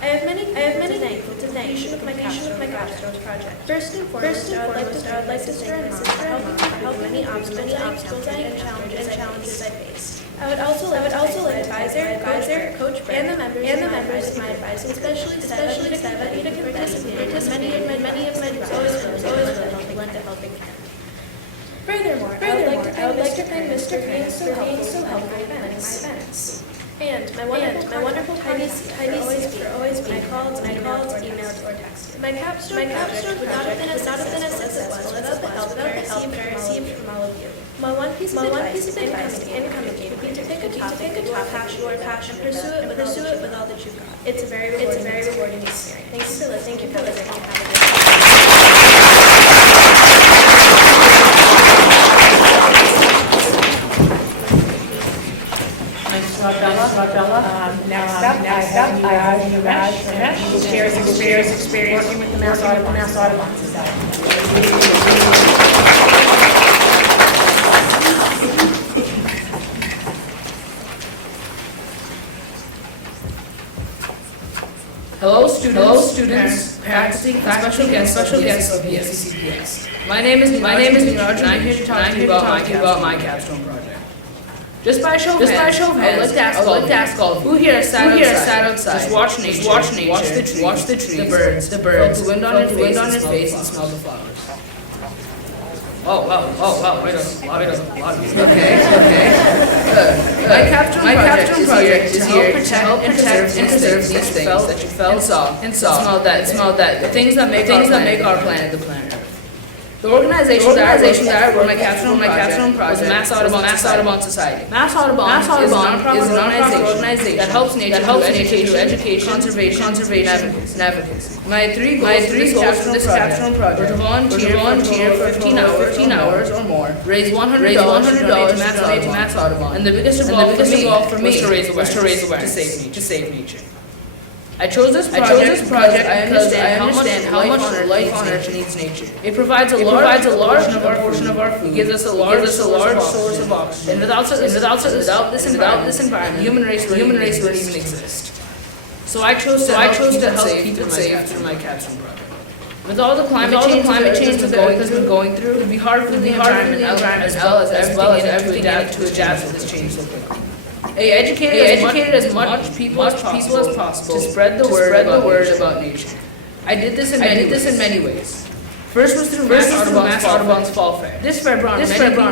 I have many thankful to the of my capstone project. First and foremost, I would like to start my sister and mom for helping many obstacles and challenges I faced. I would also like advisor, coach, and the members of my advising, especially Seven, to participate in many of my jobs. Always lend a helping hand. Furthermore, I would like to thank Mr. Green so helpful in my events. And my wonderful Heidi for always being called, emailed, or texted. My capstone project would not have been as successful without the help I received from all of you. My one piece of advice in incoming would be to pick a topic you are passionate and pursue it with all that you've got. It's a very rewarding experience. Thank you for listening. Have a good day. Next up, I have you, Ramesh, who shares experience working with the Mass Audubon Society. Hello students, faculty, special guests of BFCCPS. My name is Niraj, and I'm here to talk to you about my capstone project. Just by show of hands, I would like to ask all of you, who here sat outside, just watch nature, watch the trees, the birds, felt the wind on your face, and smelled the flowers. Oh, wow, wait a lot of you. Okay. My capstone project is here to help protect and preserve these things that you felt and smelled that the things that make our planet the planet. The organization that I work with my capstone project is Mass Audubon Society. Mass Audubon is a non-profit organization that helps nature through education, conservation, and advocacy. My three goals for this capstone project were to volunteer for 15 hours or more, raise $100 to donate to Mass Audubon, and the biggest of all for me was to raise awareness to save nature. I chose this project because I understand how much life on Earth needs nature. It provides a large portion of our food. It gives us a large source of oxygen. And without this environment, human race wouldn't even exist. So I chose to help keep it safe through my capstone project. With all the climate change that Earth has been going through, it would be hard for the environment as well as everything in it to adapt to this change so quickly. I educated as much people as possible to spread the word about nature. I did this in many ways. First was through Mass Audubon's Fall Fair. This fair brought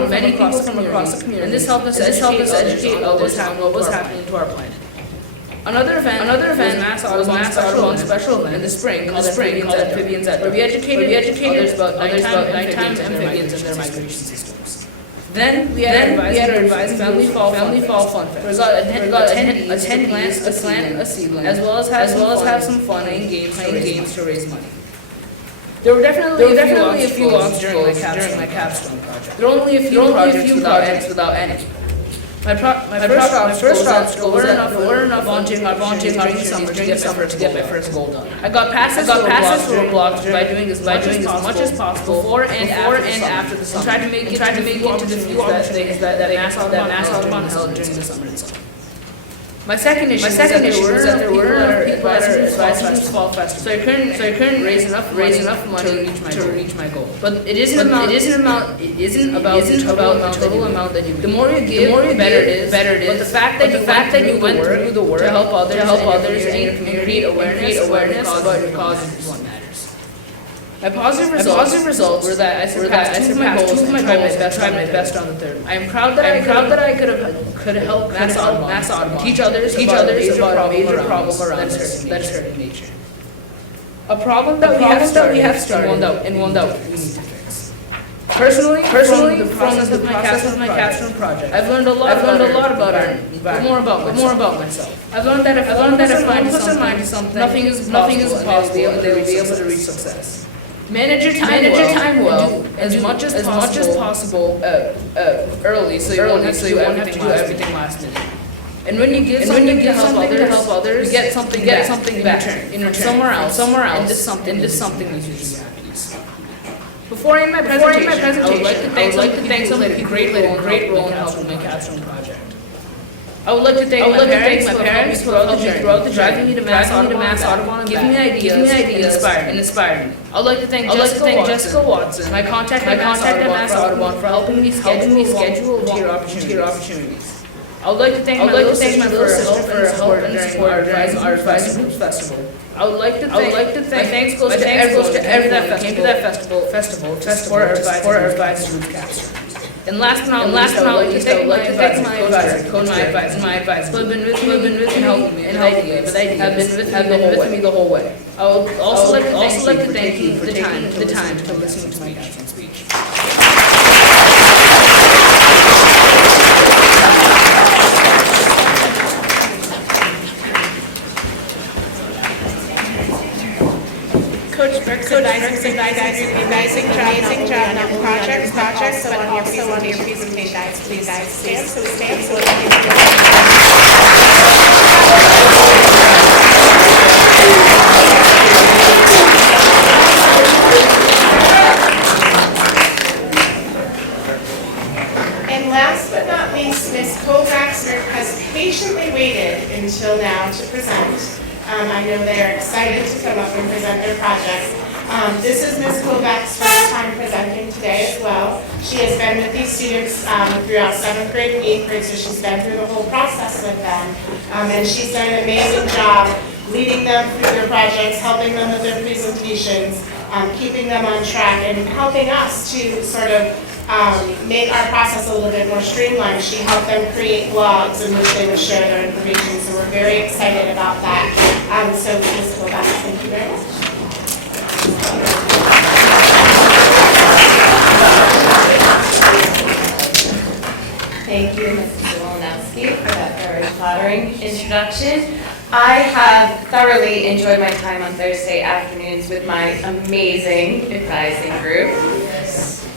many people from across the community, and this helped us educate what was happening to our planet. Another event was Mass Audubon's special event in the spring called Amphibians at Dark, where we educated others about nighttime amphibians and their migration systems. Then we had our advising family fall fun fest. We got attendees to plant a seedling, as well as have some fun playing games to raise money. There were definitely a few obstacles during my capstone project. There were only a few projects without any. My first obstacle were enough volunteering during summer to get my first goal done. I got passes for roadblocks by doing as much as possible before and after the summer. Tried to make it into the few opportunities that Mass Audubon held during the summer itself. My second issue was that there were people at our advisors' fall festival, so I couldn't raise enough money to reach my goal. But it isn't about the total amount that you give. The more you give, the better it is. But the fact that you went through the work to help others and create awareness about your cause is what matters. My positive results were that I surpassed two of my goals and tried my best on the third. I am proud that I could help Mass Audubon teach others about a major problem around that is hurting nature. A problem that we have started and one that we need to fix. Personally, from the process of my capstone project, I've learned a lot about art, but more about myself. I've learned that if one puts their mind to something, nothing is impossible, and they will be able to reach success. Manage your time well, as much as possible early, so you won't have to do everything last minute. And when you give something to help others, you get something back in return somewhere else, and this something leads you to happiness. Before I end my presentation, I would like to thank some people who played a great role in helping my capstone project. I would like to thank my parents throughout the driving me to Mass Audubon and giving me ideas and inspiring me. I would like to thank Jessica Watson, my contact at Mass Audubon, for helping me schedule volunteer opportunities. I would like to thank my little sister for help and support our advising group festival. I would like to thank my thanks goes to everyone that came to that festival to support our advising group capstone. And last but not least, I would like to thank my advisor, who have been with me and helping me with ideas, have been with me the whole way. I would also like to thank you for taking the time to listen to my capstone speech. Coach Burke, amazing job on the project, but also on your presentation. Please stand. So stand. And last but not least, Ms. Kovacs has patiently waited until now to present. I know they are excited to come up and present their projects. This is Ms. Kovacs' first time presenting today as well. She has been with these students throughout 7th grade and 8th grade, so she's been through the whole process with them. And she's done an amazing job leading them through their projects, helping them with their presentations, keeping them on track, and helping us to sort of make our process a little bit more streamlined. She helped them create blogs in which they would share their information, so we're very excited about that. So Ms. Kovacs, thank you very much. Thank you, Mrs. Wolanowski, for that very flattering introduction. I have thoroughly enjoyed my time on Thursday afternoons with my amazing advising group.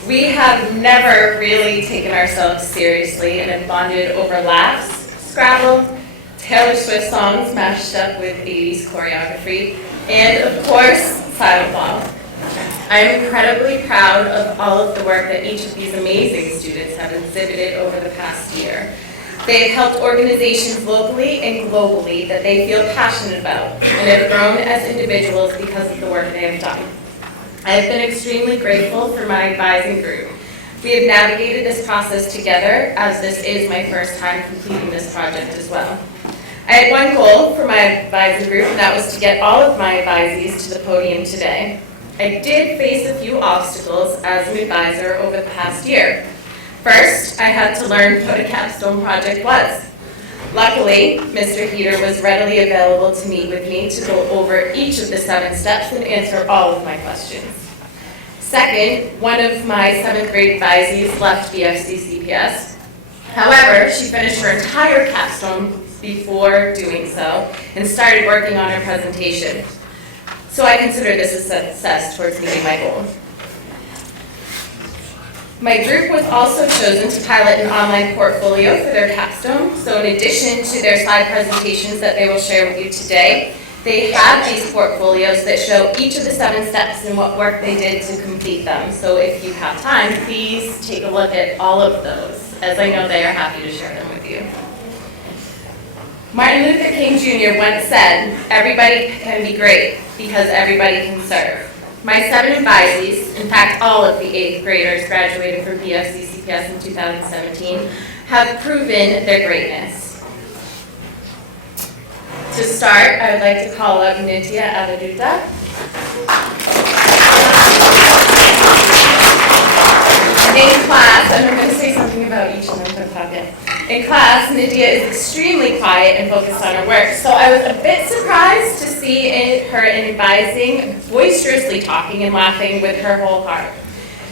We have never really taken ourselves seriously and have bonded over laughs, Scrabble, Taylor Swift songs mashed up with 80s choreography, and of course, silent ball. I am incredibly proud of all of the work that each of these amazing students have exhibited over the past year. They have helped organizations locally and globally that they feel passionate about and have grown as individuals because of the work they have done. I have been extremely grateful for my advising group. We have navigated this process together, as this is my first time completing this project as well. I had one goal for my advising group, and that was to get all of my advisees to the podium today. I did face a few obstacles as an advisor over the past year. First, I had to learn what a capstone project was. Luckily, Mr. Heater was readily available to meet with me to go over each of the 7 steps and answer all of my questions. Second, one of my 7th grade advisees left BFCCPS. However, she finished her entire capstone before doing so and started working on her presentation. So I consider this a success towards meeting my goal. My group was also chosen to pilot an online portfolio for their capstone. So in addition to their slide presentations that they will share with you today, they have these portfolios that show each of the 7 steps and what work they did to complete them. So if you have time, please take a look at all of those, as I know they are happy to share them with you. Martin Luther King Jr. once said, "Everybody can be great because everybody can serve." My 7 advisees, in fact all of the 8th graders graduated from BFCCPS in 2017, have proven their greatness. To start, I would like to call up Nitya Avaduta. In class, and I'm going to say something about each of them from Pavya. In class, Nitya is extremely quiet and focused on her work, so I was a bit surprised to see her in advising, boisterously talking and laughing with her whole heart.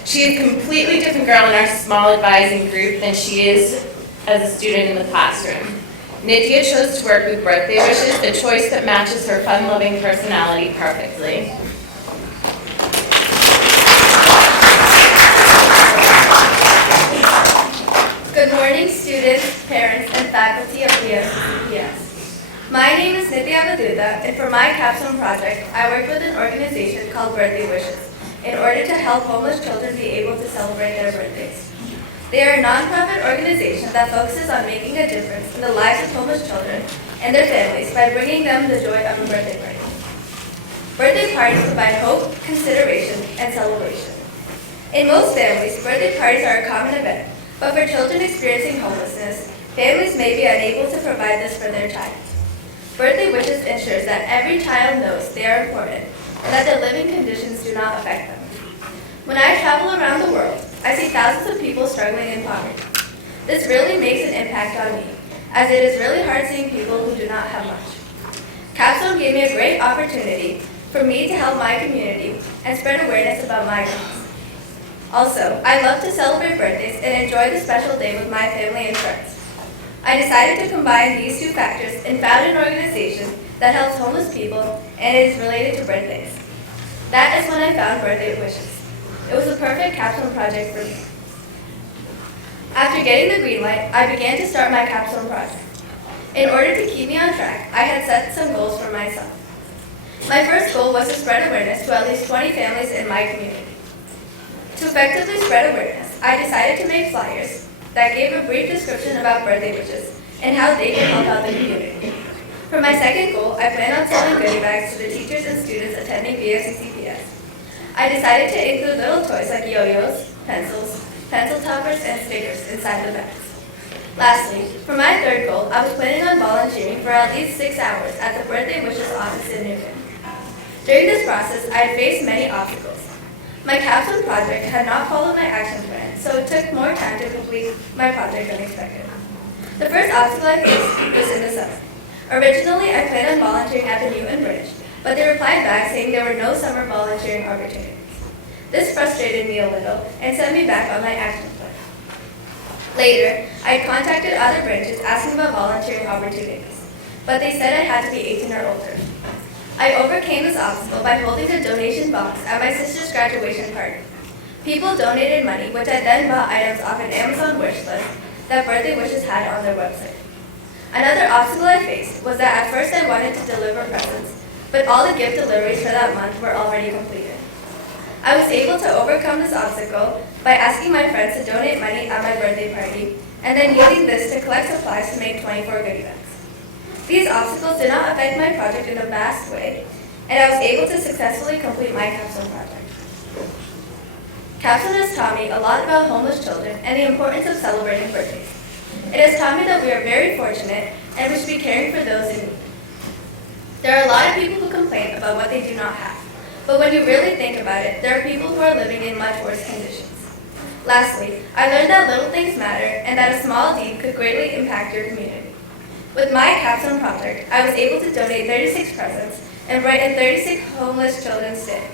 She is a completely different girl in our small advising group than she is as a student in the classroom. Nitya chose to work with birthday wishes, a choice that matches her fun-loving personality perfectly. Good morning, students, parents, and faculty of BFCCPS. My name is Nitya Avaduta, and for my capstone project, I work with an organization called Birthday Wishes in order to help homeless children be able to celebrate their birthdays. They are a nonprofit organization that focuses on making a difference in the lives of homeless children and their families by bringing them the joy of a birthday party. Birthday parties provide hope, consideration, and celebration. In most families, birthday parties are a common event, but for children experiencing homelessness, families may be unable to provide this for their child. Birthday Wishes ensures that every child knows they are important and that their living conditions do not affect them. When I travel around the world, I see thousands of people struggling in poverty. This really makes an impact on me, as it is really hard seeing people who do not have much. Capstone gave me a great opportunity for me to help my community and spread awareness about my cause. Also, I love to celebrate birthdays and enjoy the special day with my family and friends. I decided to combine these 2 factors and found an organization that helps homeless people and is related to birthdays. That is when I found Birthday Wishes. It was the perfect capstone project for me. After getting the green light, I began to start my capstone project. In order to keep me on track, I had set some goals for myself. My first goal was to spread awareness to at least 20 families in my community. To effectively spread awareness, I decided to make flyers that gave a brief description about birthday wishes and how they can help out the community. For my second goal, I plan on selling goodie bags to the teachers and students attending BFCCPS. I decided to include little toys like yo-yos, pencils, pencil toppers, and stickers inside the bags. Lastly, for my third goal, I was planning on volunteering for at least 6 hours at the Birthday Wishes office in Newton. During this process, I had faced many obstacles. My capstone project had not followed my action plan, so it took more time to complete my project than expected. The first obstacle I faced was in the summer. Originally, I planned on volunteering at the Newton Bridge, but they replied back saying there were no summer volunteering opportunities. This frustrated me a little and sent me back on my action plan. Later, I contacted other branches asking about volunteering opportunities, but they said I had to be 18 or older. I overcame this obstacle by holding a donation box at my sister's graduation party. People donated money, which I then bought items off an Amazon wish list that Birthday Wishes had on their website. Another obstacle I faced was that at first I wanted to deliver presents, but all the gift deliveries for that month were already completed. I was able to overcome this obstacle by asking my friends to donate money at my birthday party, and then using this to collect supplies to make 24 goodie bags. These obstacles did not affect my project in a vast way, and I was able to successfully complete my capstone project. Capstone has taught me a lot about homeless children and the importance of celebrating birthdays. It has taught me that we are very fortunate and we should be caring for those in need. There are a lot of people who complain about what they do not have, but when you really think about it, there are people who are living in much worse conditions. Lastly, I learned that little things matter and that a small deed could greatly impact your community. With my capstone project, I was able to donate 36 presents and brighten 36 homeless children's day.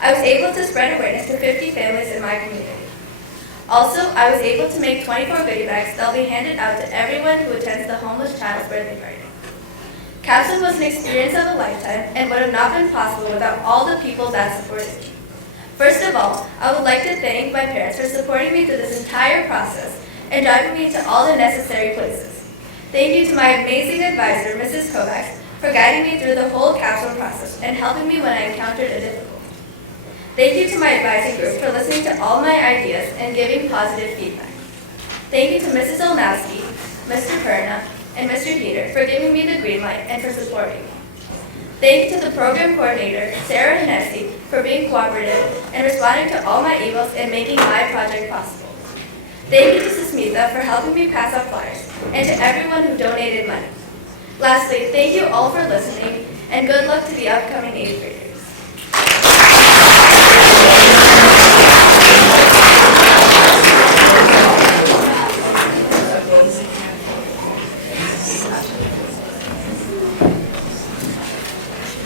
I was able to spread awareness to 50 families in my community. Also, I was able to make 24 goodie bags that will be handed out to everyone who attends the homeless child's birthday party. Capstone was an experience of a lifetime and would have not been possible without all the people that supported me. First of all, I would like to thank my parents for supporting me through this entire process and driving me to all the necessary places. Thank you to my amazing advisor, Mrs. Kovacs, for guiding me through the whole capstone process and helping me when I encountered a difficulty. Thank you to my advising group for listening to all my ideas and giving positive feedback. Thank you to Mrs. Olnowski, Mr. Perna, and Mr. Dieter for giving me the green light and for supporting me. Thank you to the program coordinator, Sarah Hennessy, for being cooperative and responding to all my emails and making my project possible. Thank you to Susmitha for helping me pass out flyers, and to everyone who donated money. Lastly, thank you all for listening, and good luck to the upcoming 8th graders.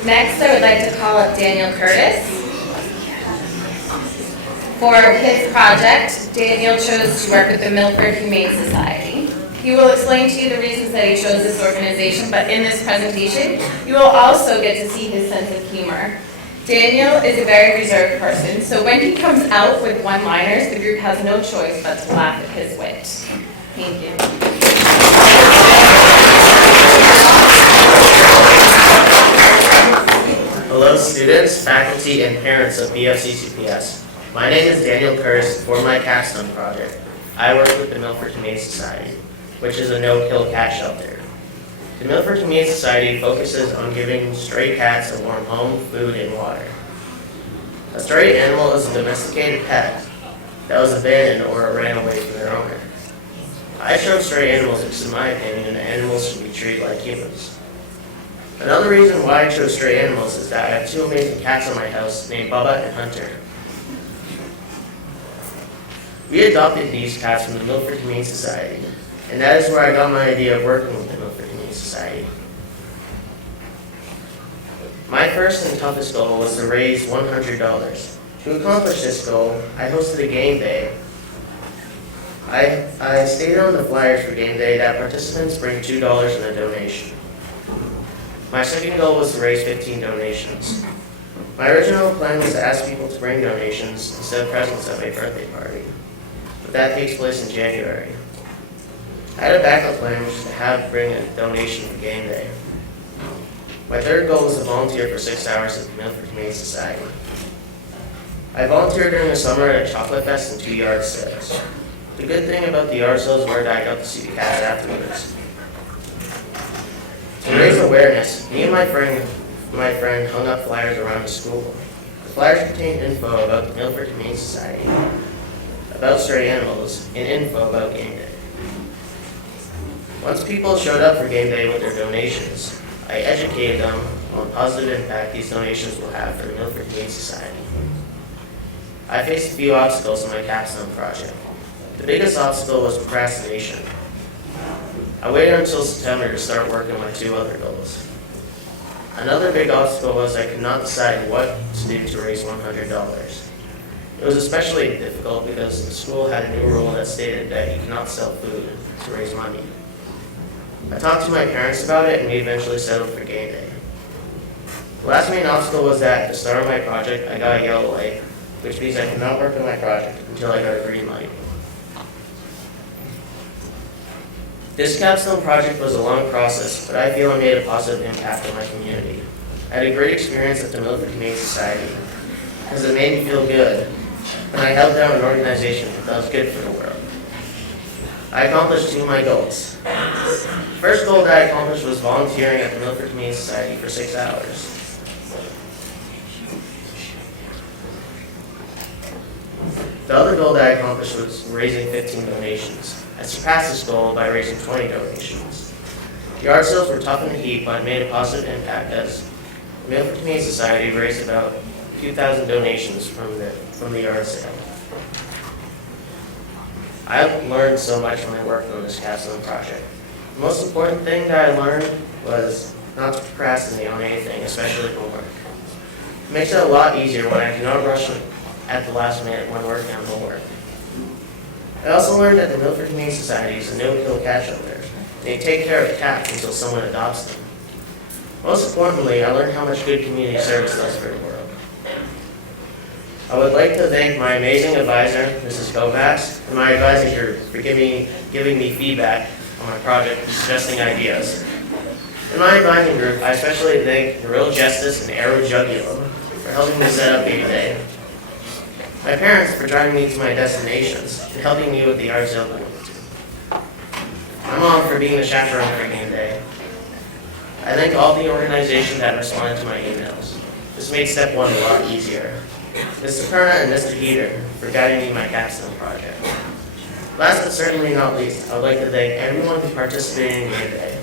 Next, I would like to call up Daniel Curtis. For his project, Daniel chose to work with the Milford Humane Society. He will explain to you the reasons that he chose this organization, but in this presentation, you will also get to see his sense of humor. Daniel is a very reserved person, so when he comes out with one-liners, the group has no choice but to laugh at his wit. Thank you. Hello students, faculty, and parents of BFCCPS. My name is Daniel Curtis. For my capstone project, I work with the Milford Humane Society, which is a no-kill cat shelter. The Milford Humane Society focuses on giving stray cats a warm home, food, and water. A stray animal is a domesticated pet that was abandoned or ran away from their owner. I chose stray animals because in my opinion, animals should be treated like humans. Another reason why I chose stray animals is that I have two amazing cats in my house named Bubba and Hunter. We adopted these cats from the Milford Humane Society, and that is where I got my idea of working with the Milford Humane Society. My first and toughest goal was to raise $100. To accomplish this goal, I hosted a game day. I stated on the flyers for game day that participants bring $2 in a donation. My second goal was to raise 15 donations. My original plan was to ask people to bring donations instead of presents at my birthday party, but that takes place in January. I had a backup plan, which was to bring a donation for game day. My third goal was to volunteer for 6 hours at the Milford Humane Society. I volunteered during the summer at a chocolate fest and 2 yard sales. The good thing about the yard sales were that I got to see the cats afterwards. To raise awareness, me and my friend hung up flyers around the school. The flyers contained info about the Milford Humane Society, about stray animals, and info about game day. Once people showed up for game day with their donations, I educated them on the positive impact these donations will have for the Milford Humane Society. I faced a few obstacles in my capstone project. The biggest obstacle was procrastination. I waited until September to start working on my 2 other goals. Another big obstacle was I could not decide what to do to raise $100. It was especially difficult because the school had a new rule that stated that you cannot sell food to raise money. I talked to my parents about it and we eventually settled for game day. The last main obstacle was that at the start of my project I got a yellow light, which means I could not work on my project until I got a green light. This capstone project was a long process, but I feel I made a positive impact on my community. I had a great experience at the Milford Humane Society, because it made me feel good, and I helped out an organization that was good for the world. I accomplished 2 of my goals. The first goal that I accomplished was volunteering at the Milford Humane Society for 6 hours. The other goal that I accomplished was raising 15 donations. I surpassed this goal by raising 20 donations. The yard sales were tough in the heat, but made a positive impact as the Milford Humane Society raised about 2,000 donations from the yard sale. I learned so much when I worked on this capstone project. The most important thing that I learned was not to procrastinate on anything, especially homework. It makes it a lot easier when I do not rush at the last minute when working on homework. I also learned that the Milford Humane Society is a no-kill cat shelter. They take care of cats until someone adopts them. Most importantly, I learned how much good community service does for the world. I would like to thank my amazing advisor, Mrs. Kovacs, and my advising group for giving me feedback on my project and suggesting ideas. In my advising group, I especially thank the Real Justice and Aero Jugulum for helping me set up game day. My parents for driving me to my destinations and helping me with the yard sale going to. My mom for being the chaperone for game day. I thank all the organizations that responded to my emails. This made step 1 a lot easier. Mr. Perna and Mr. Heater for guiding me in my capstone project. Last but certainly not least, I would like to thank everyone who participated in game day.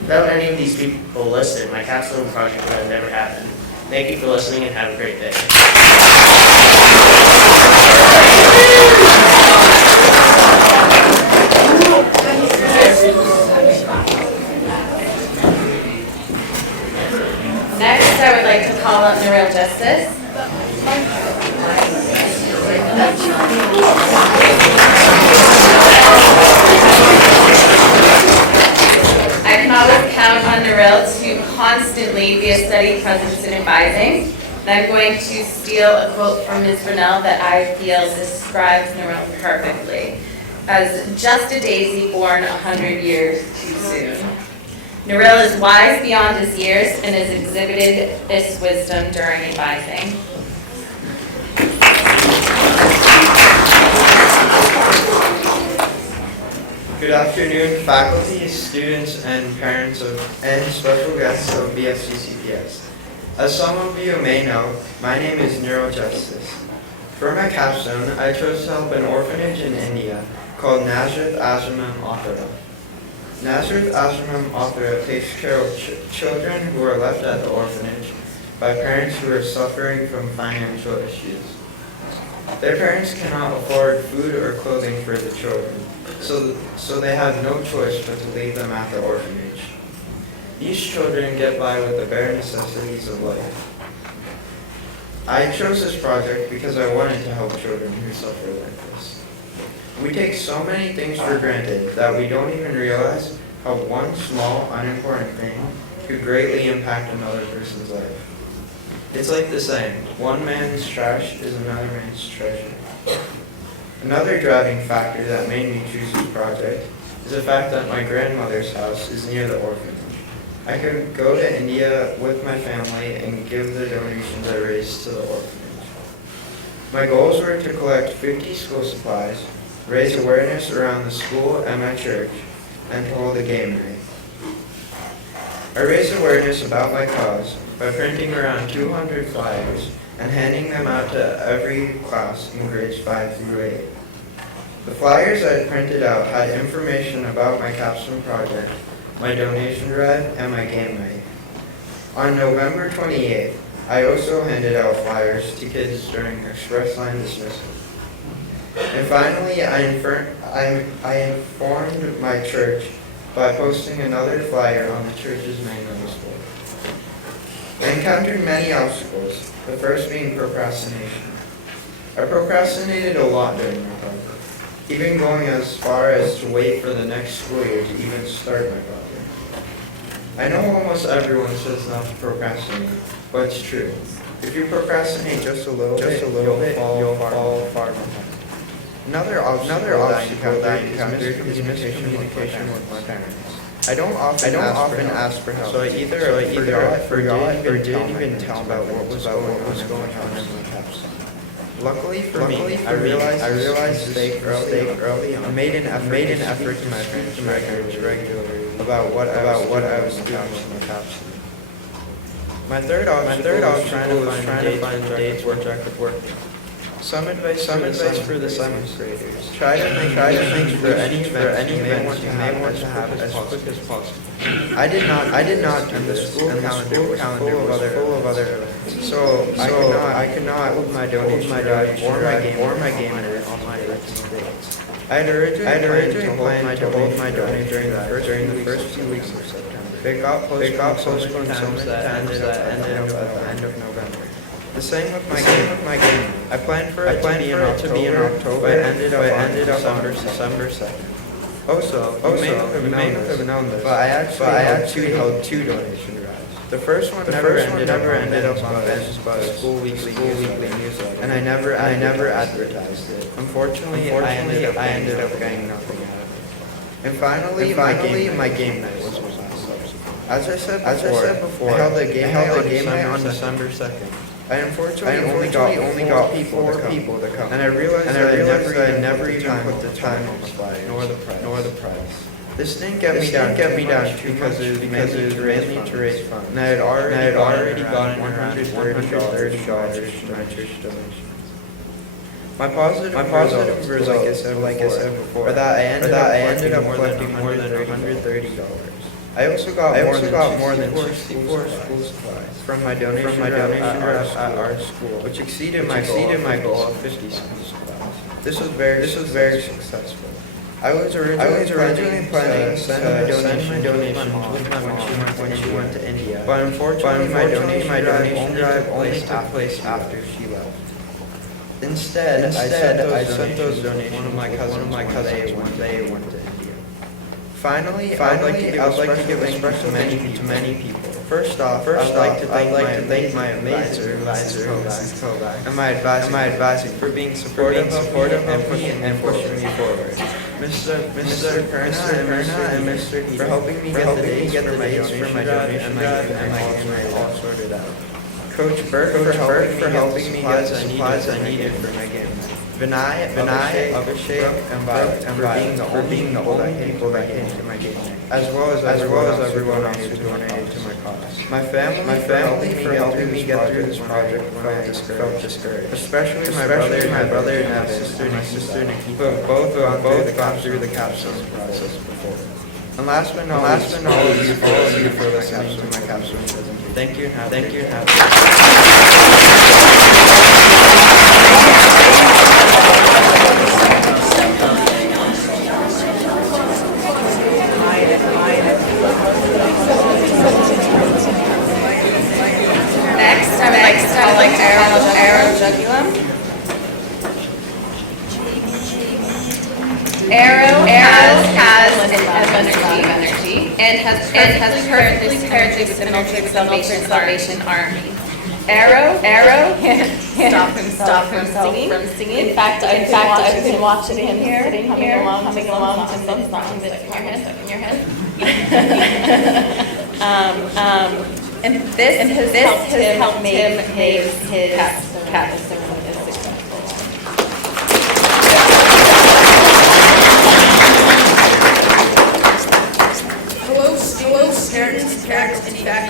Without any of these people listed, my capstone project would have never happened. Thank you for listening and have a great day. Next, I would like to call up the Real Justice. I can always count on Narelle to constantly be a steady presence in advising. And I'm going to steal a quote from Ms. Brunel that I feel describes Narelle perfectly as just a daisy born 100 years too soon. Narelle is wise beyond his years and has exhibited this wisdom during advising. Good afternoon, faculty, students, and parents and special guests of BFCCPS. As some of you may know, my name is Neurojustice. For my capstone, I chose to help an orphanage in India called Nazareth Auditorium. Nazareth Auditorium takes care of children who are left at the orphanage by parents who are suffering from financial issues. Their parents cannot afford food or clothing for the children, so they have no choice but to leave them at the orphanage. These children get by with the bare necessities of life. I chose this project because I wanted to help children who suffer like this. We take so many things for granted that we don't even realize how one small, unimportant thing could greatly impact another person's life. It's like the saying, one man's trash is another man's treasure. Another driving factor that made me choose this project is the fact that my grandmother's house is near the orphanage. I could go to India with my family and give the donations I raised to the orphanage. My goals were to collect 50 school supplies, raise awareness around the school and my church, and to hold a game night. I raised awareness about my cause by printing around 200 flyers and handing them out to every class in grades 5 through 8. The flyers I printed out had information about my Capstone project, my donation drive, and my game night. On November 28th, I also handed out flyers to kids during express line dismissal. And finally, I informed my church by posting another flyer on the church's main notice board. I encountered many obstacles, the first being procrastination. I procrastinated a lot during my project, even going as far as to wait for the next school year to even start my project. I know almost everyone says not to procrastinate, but it's true. If you procrastinate just a little bit, you'll fall far behind. Another obstacle that I encountered is miscommunication with my parents. I don't often ask for help, so I either forgot or didn't even tell about what was going on in my capstone. Luckily for me, I realized mistake early on. I made an effort to my parents regularly about what I was doing with my capstone. My third obstacle was trying to find dates which I could work with. Some advice for the 7th graders. Try to think for any event you may want to have as quick as possible. I did not, and the school calendar was full of other events. So I could not hold my donation drive or my game night on my dates. I had originally planned to hold my donation drive during the first 2 weeks of September. It got postponed so that ended up at the end of November. The same with my game. I planned for it to be in October, but ended up on December 2nd. Also, you may not have known this, but I actually held 2 donation drives. The first one never ended up on the school weekly newsletter, and I never advertised it. Unfortunately, I ended up getting nothing out of it. And finally, my game night was my last subject. As I said before, I held a game night on December 2nd. I unfortunately only got 4 people to come, and I realized that I never even put the time on the flyer, nor the price. This didn't get me down because it was mainly to raise funds, and I had already gotten $130 to my church donation. My positive results, like I said before, are that I ended up collecting more than $130. I also got more than 4 school supplies from my donation at our school, which exceeded my goal of 50 school supplies. This was very successful. I was originally planning to send my donation with my mom when she went to India, but unfortunately my donation drive only took place after she left. Instead, I sent those donations to one of my cousins when they went to India. Finally, I'd like to give a special thank you to many people. First off, I'd like to thank my amazing advisor, Mrs. Kovacs, and my advisor for being supportive and pushing me forward. Mr. Perna and Mr. Heaton for helping me get the dates for my donation and my game night all sorted out. Coach Burke for helping me get the supplies I needed for my game night. Vinay, Abhishek, and Violet for being the only people that came to my game night, as well as everyone else who donated to my cause. My family for helping me get through this project when I felt discouraged, especially my brother and my sister Nikita, both gone through the capstone process before. And last but not least, all of you for listening to my capstone presentation. Thank you and have a Next, I would like to call Arrow Jugulum. Arrow has an energy and has perfectly paired with the military Salvation Army. Arrow can't stop himself from singing. In fact, I've been watching him here, humming along to some songs that in your head. And this has helped make his capstone a successful one. Hello, students, parents,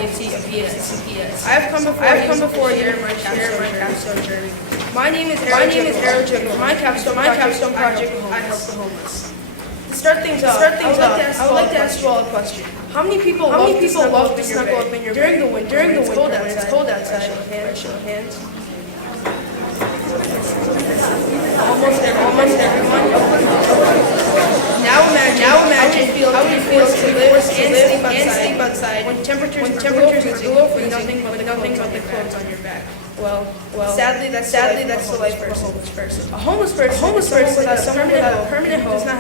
faculty of BFCCPS. I have come before you in my capstone journey. My name is Aaron Jacob. My capstone project, I help the homeless. To start things off, I would like to ask you all a question. How many people love to snuggle up in your bed during the winter when it's cold outside? Show of hands. Almost everyone. Now imagine how it feels to live and sleep outside when temperatures are below freezing with nothing but the clothes on your back. Well, sadly that's the life for a homeless person. A homeless person without a permanent home does not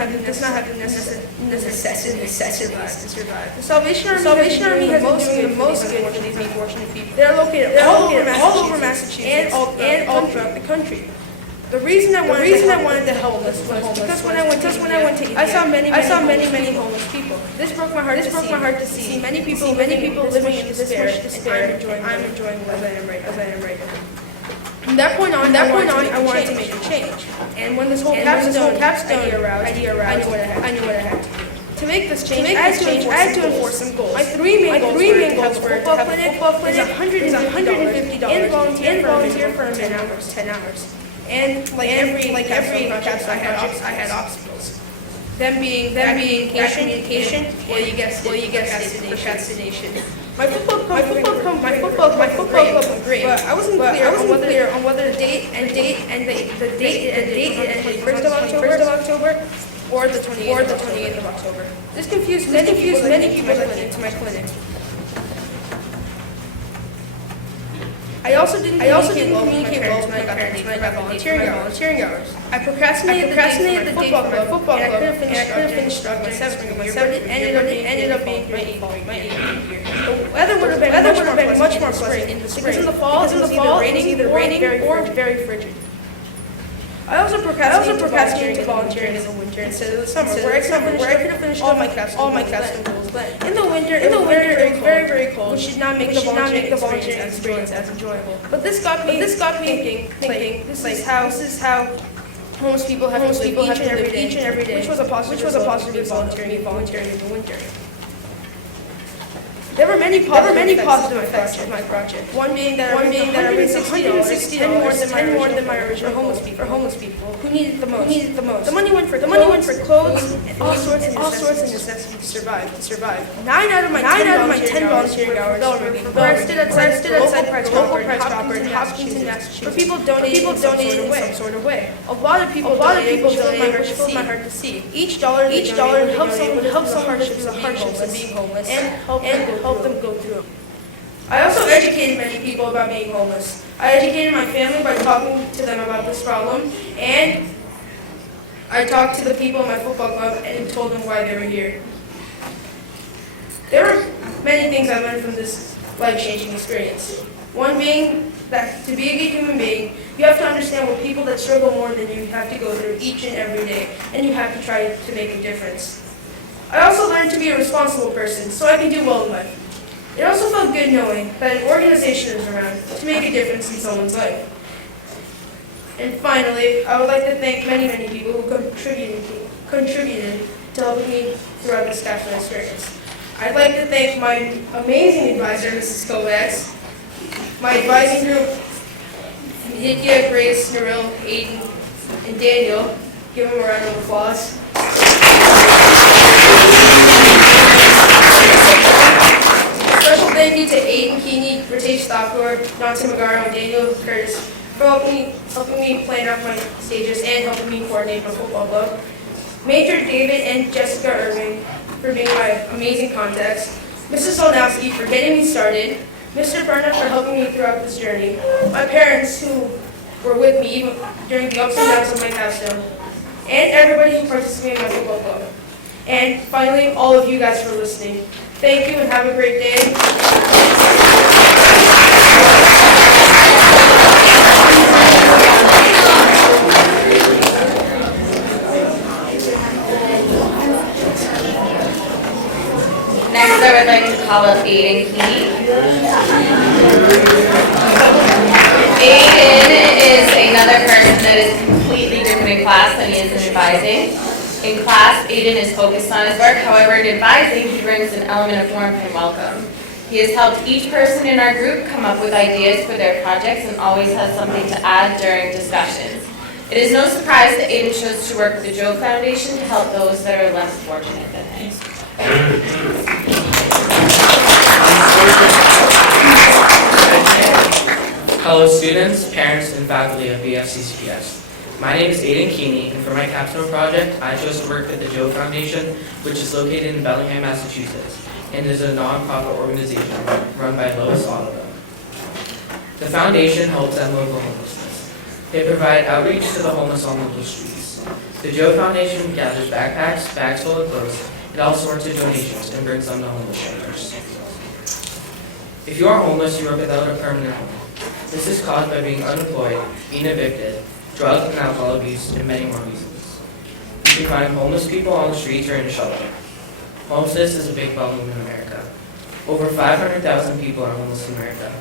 have the necessities to survive. The Salvation Army has been doing the most good for these unfortunate people. They're located all over Massachusetts and all throughout the country. The reason I wanted to help was because when I went to India, I saw many homeless people. This broke my heart to see many people living in despair, and I'm enjoying as I am right now. From that point on, I wanted to make a change. And when this whole capstone idea arose, I knew what I had to do. To make this change, I had to enforce some goals. My three main goals were to have a football clinic, $150, and volunteer for 10 hours. And like every capstone project, I had obstacles. Them being communication, or you guessed procrastination. My football club went great, but I wasn't clear on whether the date ended 1st of October or the 28th of October. This confused many people into my clinic. I also didn't communicate well with my parents when I got volunteering hours. I procrastinated the date for my football club, and I couldn't finish my 7th year, but it ended up being my 8th year. The weather would have been much more pleasant in the spring. Because in the fall, it was either raining or very frigid. I also procrastinated volunteering in the winter instead of the summer, where I could have finished all my capstone goals. But in the winter, it was very cold, which did not make the volunteering experience as enjoyable. But this got me thinking. This is how homeless people have to live each and every day, which was a positive volunteering in the winter. There were many positive effects of my project. One being that I raised $160, 10 more than my original homeless people who needed the most. The money went for clothes and all sorts of necessities to survive. 9 out of my 10 volunteering hours where I stood outside the local press stopper in Hopkinton, Massachusetts, for people donating in some sort of way. A lot of people donated, which filled my heart to see. Each dollar would help someone hardships of being homeless and help them go through. I also educated many people about being homeless. I educated my family by talking to them about this problem, and I talked to the people in my football club and told them why they were here. There were many things I learned from this life-changing experience. One being that to be a good human being, you have to understand what people that struggle more than you have to go through each and every day, and you have to try to make a difference. I also learned to be a responsible person, so I can do well in life. It also felt good knowing that an organization is around to make a difference in someone's life. And finally, I would like to thank many people who contributed to helping me throughout this capstone experience. I'd like to thank my amazing advisor, Mrs. Kovacs, my advising group, Nitya, Grace, Naril, Aiden, and Daniel. Give them a round of applause. Special thank you to Aiden Keeney, Ritesh Thakur, Nancy Magaro, and Daniel Curtis for helping me plan out my stages and helping me coordinate my football club. Major David and Jessica Irving for being my amazing contacts. Mrs. Solnowski for getting me started. Mr. Burnett for helping me throughout this journey. My parents who were with me even during the ups and downs of my capstone. And everybody who participated in my football club. And finally, all of you guys for listening. Thank you and have a great day. Next, I would like to call up Aiden Key. Aiden is another person that is completely different in class than he is in advising. In class, Aiden is focused on his work. However, in advising, he brings an element of warmth and welcome. He has helped each person in our group come up with ideas for their projects and always has something to add during discussions. It is no surprise that Aiden chose to work with the Joe Foundation to help those that are less fortunate than him. Hello students, parents, and faculty of BFCCPS. My name is Aiden Keeney, and for my capstone project, I chose to work at the Joe Foundation, which is located in Bellingham, Massachusetts, and is a non-profit organization run by Lois Auditorium. The foundation helps end local homelessness. They provide outreach to the homeless on local streets. The Joe Foundation gathers backpacks, bags full of clothes, and all sorts of donations and brings them to homeless shelters. If you are homeless, you are without a permanent home. This is caused by being unemployed, being evicted, drug and alcohol abuse, and many more reasons. You can find homeless people on the streets or in a shelter. Homelessness is a big problem in America. Over 500,000 people are homeless in America.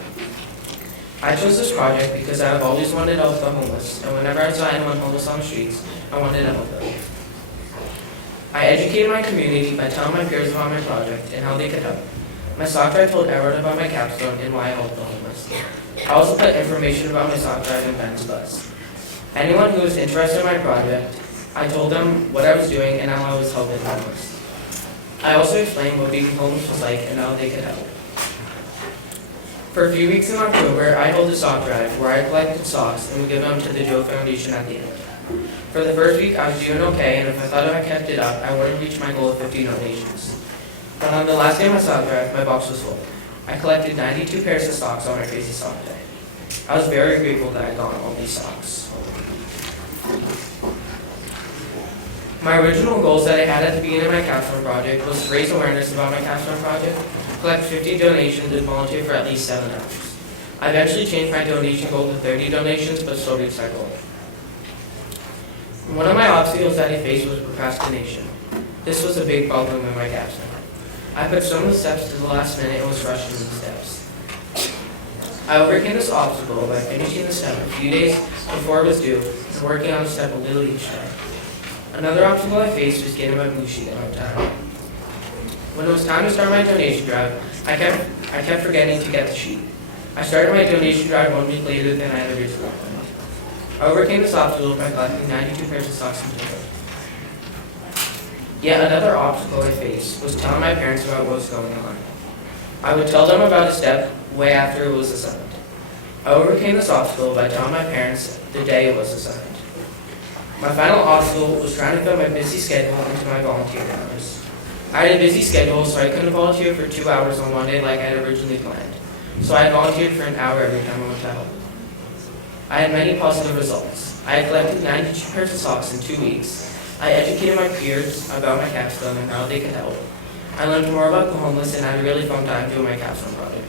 I chose this project because I have always wanted to help the homeless, and whenever I saw anyone homeless on the streets, I wanted to help them. I educated my community by telling my peers about my project and how they could help. My sock drive told everyone about my capstone and why I helped the homeless. I also put information about my sock drive in Ben's bus. Anyone who was interested in my project, I told them what I was doing and how I was helping the homeless. I also explained what being homeless was like and how they could help. For a few weeks in October, I held a sock drive where I collected socks and would give them to the Joe Foundation at the end. For the first week, I was doing okay, and if I thought if I kept it up, I wouldn't reach my goal of 50 donations. But on the last day of my sock drive, my box was full. I collected 92 pairs of socks on my crazy sock day. I was very grateful that I got all these socks. My original goals that I had at the beginning of my capstone project was to raise awareness about my capstone project, collect 50 donations, and volunteer for at least 7 hours. I eventually changed my donation goal to 30 donations, but still reached that goal. One of my obstacles that I faced was procrastination. This was a big problem in my capstone. I put some of the steps to the last minute and was rushing the steps. I overcame this obstacle by finishing the step a few days before it was due and working on the step a little each day. Another obstacle I faced was getting my blue sheet on time. When it was time to start my donation drive, I kept forgetting to get the sheet. I started my donation drive 1 week later than I had originally planned. I overcame this obstacle by collecting 92 pairs of socks in total. Yet another obstacle I faced was telling my parents about what was going on. I would tell them about a step way after it was assigned. I overcame this obstacle by telling my parents the day it was assigned. My final obstacle was trying to fit my busy schedule into my volunteer hours. I had a busy schedule, so I couldn't volunteer for 2 hours on one day like I had originally planned. So I volunteered for an hour every time I went to help. I had many positive results. I had collected 92 pairs of socks in 2 weeks. I educated my peers about my capstone and how they could help. I learned more about the homeless and had a really fun time doing my capstone project.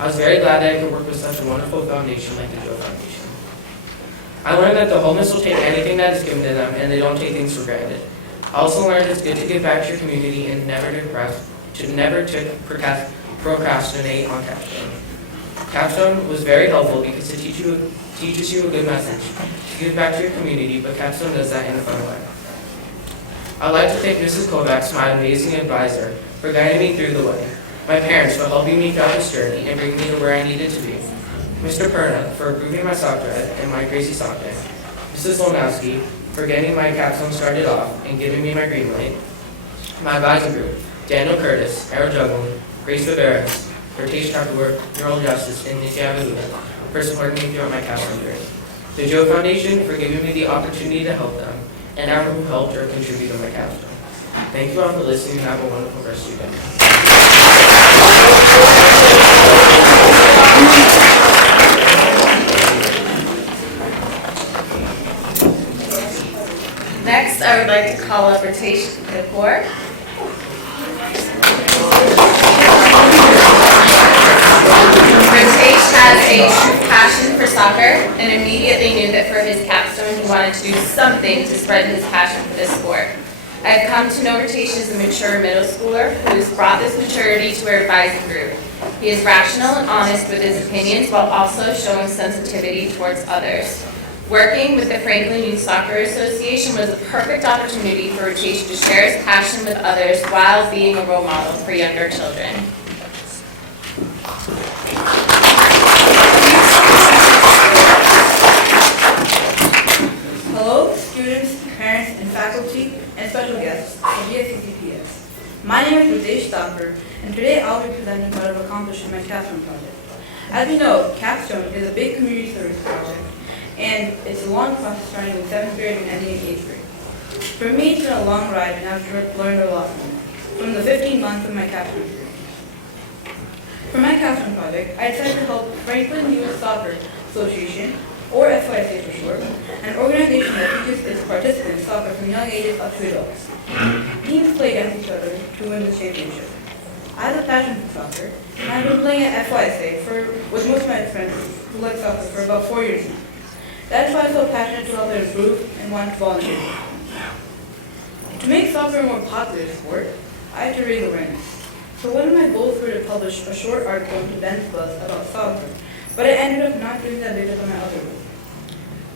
I was very glad that I could work with such a wonderful foundation like the Joe Foundation. I learned that the homeless will take anything that is given to them and they don't take things for granted. I also learned it's good to give back to your community and never to procrastinate on capstone. Capstone was very helpful because it teaches you a good message to give back to your community, but Capstone does that in a fun way. I'd like to thank Mrs. Kovacs, my amazing advisor, for guiding me through the way, my parents for helping me throughout this journey and bringing me to where I needed to be, Mr. Perna for approving my sock drive and my crazy sock day, Mrs. Lonowski for getting my capstone started off and giving me my green light, my advisor group, Daniel Curtis, Errol Juggling, Grace Viveras, Ritesh Thakur, Neural Justice, and Nitya Avalula for supporting me throughout my capstone journey. The Joe Foundation for giving me the opportunity to help them, and everyone who helped or contributed to my capstone. Thank you all for listening and have a wonderful rest of your day. Next, I would like to call up Ritesh Thakur. Ritesh has a true passion for soccer and immediately knew that for his capstone he wanted to do something to spread his passion for this sport. I have come to know Ritesh as a mature middle schooler who has brought this maturity to our advising group. He is rational and honest with his opinions while also showing sensitivity towards others. Working with the Franklin Youth Soccer Association was a perfect opportunity for Ritesh to share his passion with others while being a role model for younger children. My name is Rudesh Thakur, and today I'll be presenting what I've accomplished in my Capstone project. As you know, Capstone is a big community service project, and it's a long process starting in 7th grade and ending in 8th grade. For me, it's been a long ride, and I've learned a lot from the 15 months of my Capstone experience. For my Capstone project, I decided to help Franklin Youth Soccer Association, or FYSA for short, an organization that teaches its participants soccer from young ages up to adults. Teams play against each other to win the championship. I have a passion for soccer, and I've been playing at FYSA with most of my friends who like soccer for about 4 years now. That's why I'm so passionate to help it improve and want to volunteer. To make soccer a more popular sport, I had to raise awareness. So one of my goals were to publish a short article in Ben's Buzz about soccer, but I ended up not doing that because of my other goal.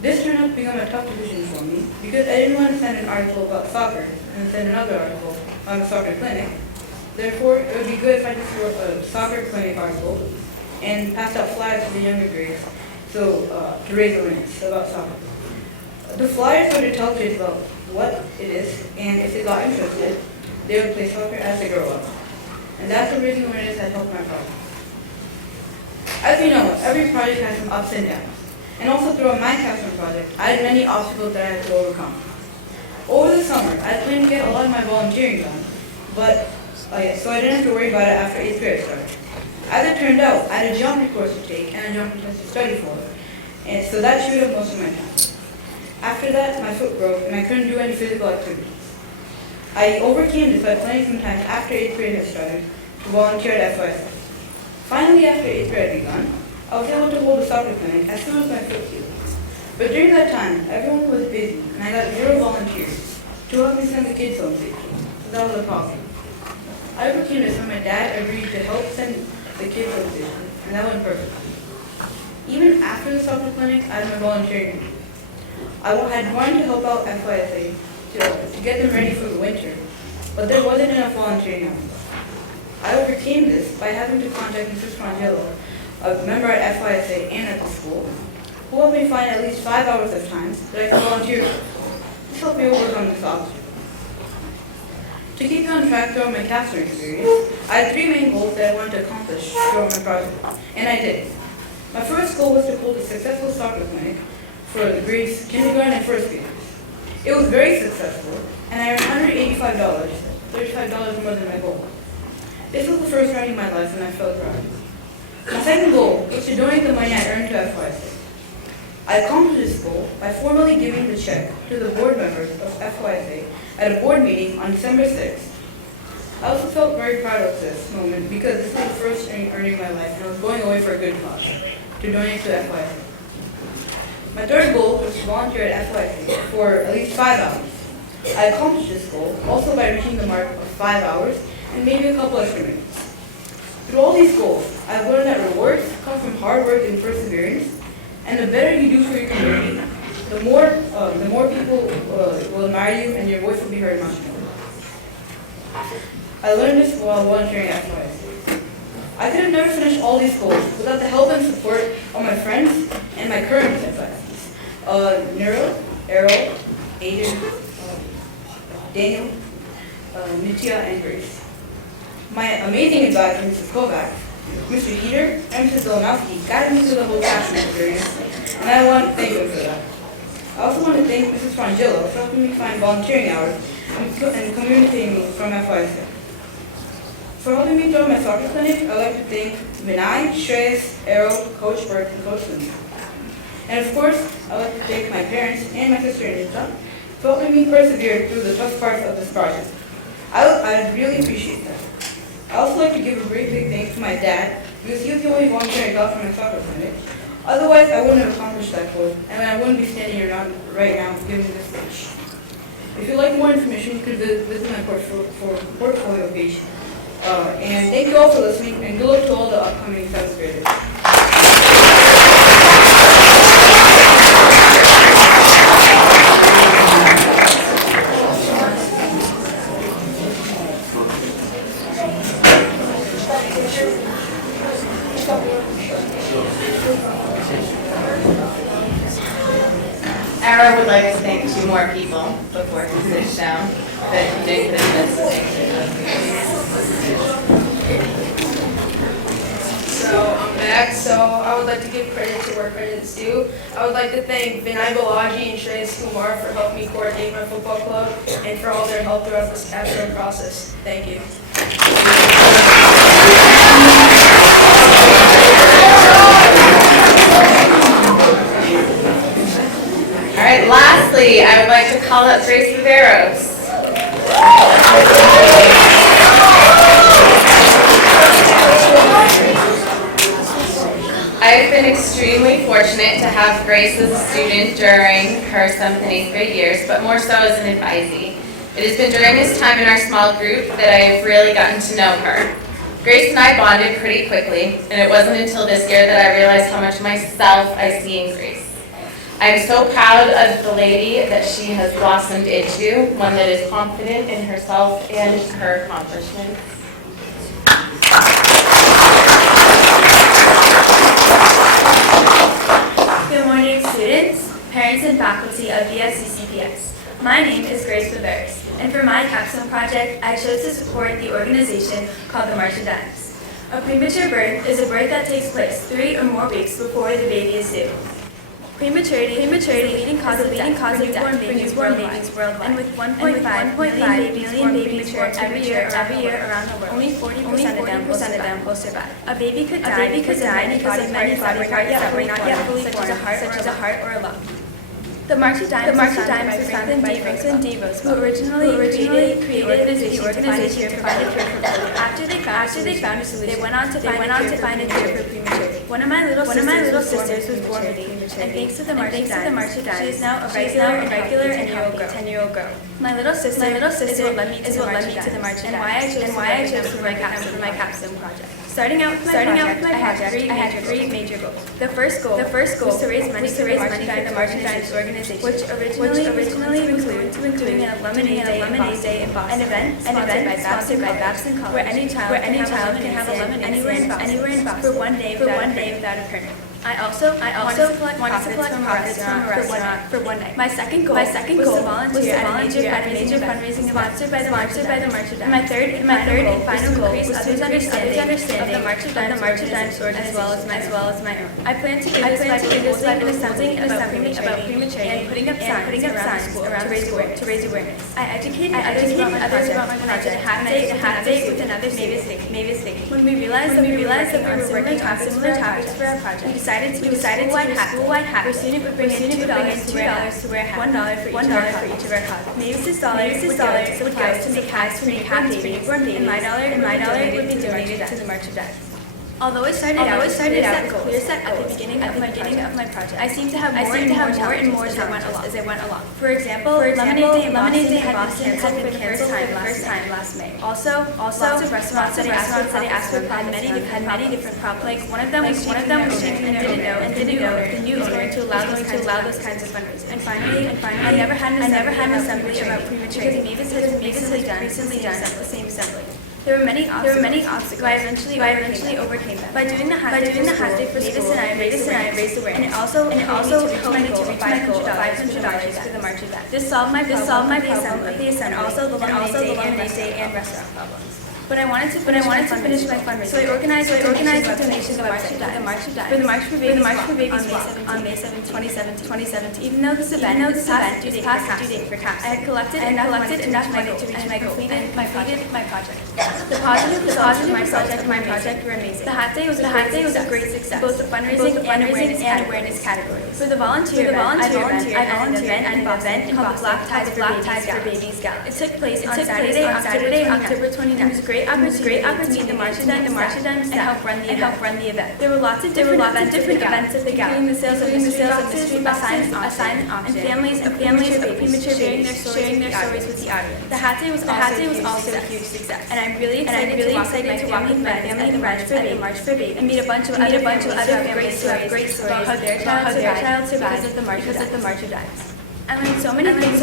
This turned out to become a tough decision for me because I didn't want to send an article about soccer and send another article on a soccer clinic. Therefore, it would be good if I just wrote a soccer clinic article and passed out flyers to the younger grades to raise awareness about soccer. The flyers were to tell kids about what it is, and if they got interested, they would play soccer as they grow up. And that's what raising awareness has helped my project. As you know, every project has some ups and downs. And also throughout my Capstone project, I had many obstacles that I had to overcome. Over the summer, I planned to get a lot of my volunteering done, but so I didn't have to worry about it after 8th grade started. As it turned out, I had a geometry course to take and a geometry test to study for, and so that chewed up most of my time. After that, my foot broke and I couldn't do any physical activities. I overcame this by planning some time after 8th grade had started to volunteer at FYSA. Finally, after 8th grade had begun, I was able to hold a soccer clinic as soon as my foot healed. But during that time, everyone was busy and I got 0 volunteers to help me send the kids home safely. So that was a problem. I overcame this when my dad agreed to help send the kids home safely, and that went perfectly. Even after the soccer clinic, I had my volunteering duty. I had wanted to help out FYSA to get them ready for the winter, but there wasn't enough volunteering hours. I overcame this by having to contact Mrs. Frangillo, a member at FYSA and at the school, who helped me find at least 5 hours of time that I could volunteer for. This helped me overcome this obstacle. To keep me on track throughout my Capstone experience, I had 3 main goals that I wanted to accomplish throughout my project, and I did. My first goal was to hold a successful soccer clinic for the grades kindergarten and first graders. It was very successful, and I earned $185, $35 more than my goal. This was the first round in my life, and I felt proud. My second goal was to donate the money I earned to FYSA. I accomplished this goal by formally giving the check to the board members of FYSA at a board meeting on December 6th. I also felt very proud of this moment because this was the first earning my life, and I was going away for a good cause, to donate to FYSA. My third goal was to volunteer at FYSA for at least 5 hours. I accomplished this goal also by reaching the mark of 5 hours and maybe a couple extra minutes. Through all these goals, I've learned that rewards come from hard work and perseverance, and the better you do for your community, the more people will admire you and your voice will be heard much more. I learned this while volunteering at FYSA. I could have never finished all these goals without the help and support of my friends and my current advisors. Nero, Errol, Aiden, Daniel, Nitya, and Grace. My amazing advisor, Mrs. Kovacs, Mr. Heater, and Mrs. O'Malley guided me through the whole Capstone experience, and I want to thank them for that. I also want to thank Mrs. Frangillo for helping me find volunteering hours and communicating me from FYSA. For helping me through my soccer clinic, I'd like to thank Vinay, Shreyas, Errol, Coach Burke, and Coach Linda. And of course, I'd like to thank my parents and my sister Anita for helping me persevere through the tough parts of this project. I'd really appreciate that. I also like to give a great big thanks to my dad because he was the only volunteer I got from my soccer clinic. Otherwise, I wouldn't have accomplished that goal, and I wouldn't be standing here right now giving this speech. If you'd like more information, you can visit my portfolio page. And thank you all for listening, and good luck to all the upcoming 7th graders. Ara would like to thank 2 more people before he sits down that he did put in this. So I'm back. So I would like to give credit to where credit is due. I would like to thank Vinay Balaji and Shreyas Kumar for helping me coordinate my football club and for all their help throughout this capstone process. Thank you. All right, lastly, I would like to call up Grace Viveros. I've been extremely fortunate to have Grace as a student during her 7th and 8th grade years, but more so as an advisee. It has been during this time in our small group that I have really gotten to know her. Grace and I bonded pretty quickly, and it wasn't until this year that I realized how much myself I see in Grace. I'm so proud of the lady that she has blossomed into, one that is confident in herself and her accomplishments. Good morning, students, parents, and faculty of BFCCPS. My name is Grace Kovacs, and for my capstone project, I chose to support the organization called the March of Dimes. A premature birth is a birth that takes place 3 or more weeks before the baby is due. Prematurity is the leading cause of death for newborn babies worldwide, and with 1.5 million babies born every year around the world, only 40% of them will survive. A baby could die because of many body parts that were not yet fully formed, such as a heart or a lung. The March of Dimes was founded by Vincent de Paul, who originally created the organization to provide care for children. After they found a solution, they went on to find a cure for prematurity. One of my little sisters was born with prematurity, and thanks to the March of Dimes, she is now a regular and healthy 10-year-old girl. My little sister is what led me to the March of Dimes, and why I chose to work for my capstone project. Starting out with my project, I had three major goals. The first goal was to raise money for the March of Dimes organization, which originally included doing a lemonade day in Boston, an event sponsored by Babson College, where any child can have a lemonade stand anywhere in Boston for one day without a permit. I also wanted to collect profits from a restaurant for one night. My second goal was to volunteer at a major fundraising event sponsored by the March of Dimes. My third and final goal was to increase others' understanding of the March of Dimes as well as my own. I plan to give this by assembling about prematurity and putting up signs around to raise awareness. I educated others about my project, and I did with another Mavis Vicky. When we realized that we were working on similar topics for our project, we decided to do a school-wide hack where students would bring in $2 to wear a hat, $1 for each of our causes. Mavis's dollars would go to make hats for newborn babies, and my dollar would be donated to the March of Dimes. Although it started out with clear set goals at the beginning of my project, I seemed to have more and more as I went along. For example, Lemonade Day in Boston had been canceled for the first time last May. Also, lots of restaurants that I asked for had many different problems. Like one of them was changing their owner, and the new owner was going to allow those kinds of fundraising. And finally, I never had an assembly about prematurity because Mavis had recently done the same assembly. There were many obstacles, but I eventually overcame them. By doing the half day for Mavis and I raised awareness, and it also helped me to reach my goal of $500 for the March of Dimes. This solved my problem of the assembly, and also the lemonade day and restaurant problems. But I wanted to finish my fundraising, so I organized a donation to the March of Dimes for the March for Babies on May 17, 2017. Even though this event passed due date for CAPS, I had collected enough money to reach my goal and completed my project. The positive results of my project were amazing. The hat day was a great success, both the fundraising and awareness categories. For the volunteer event, I volunteered at an event called Black Ties for Babies Gala. It took place on Saturday, October 29th. It was a great opportunity to meet the March of Dimes staff and help run the event. There were lots of different events at the gala, including the sales of mystery boxes, a silent auction, and families of premature babies sharing their stories with the audience. The hat day was also a huge success, and I'm really excited to walk with my family and friends at the March for Babies and meet a bunch of other families who have great stories about how their child survived because of the March of Dimes. I learned so many things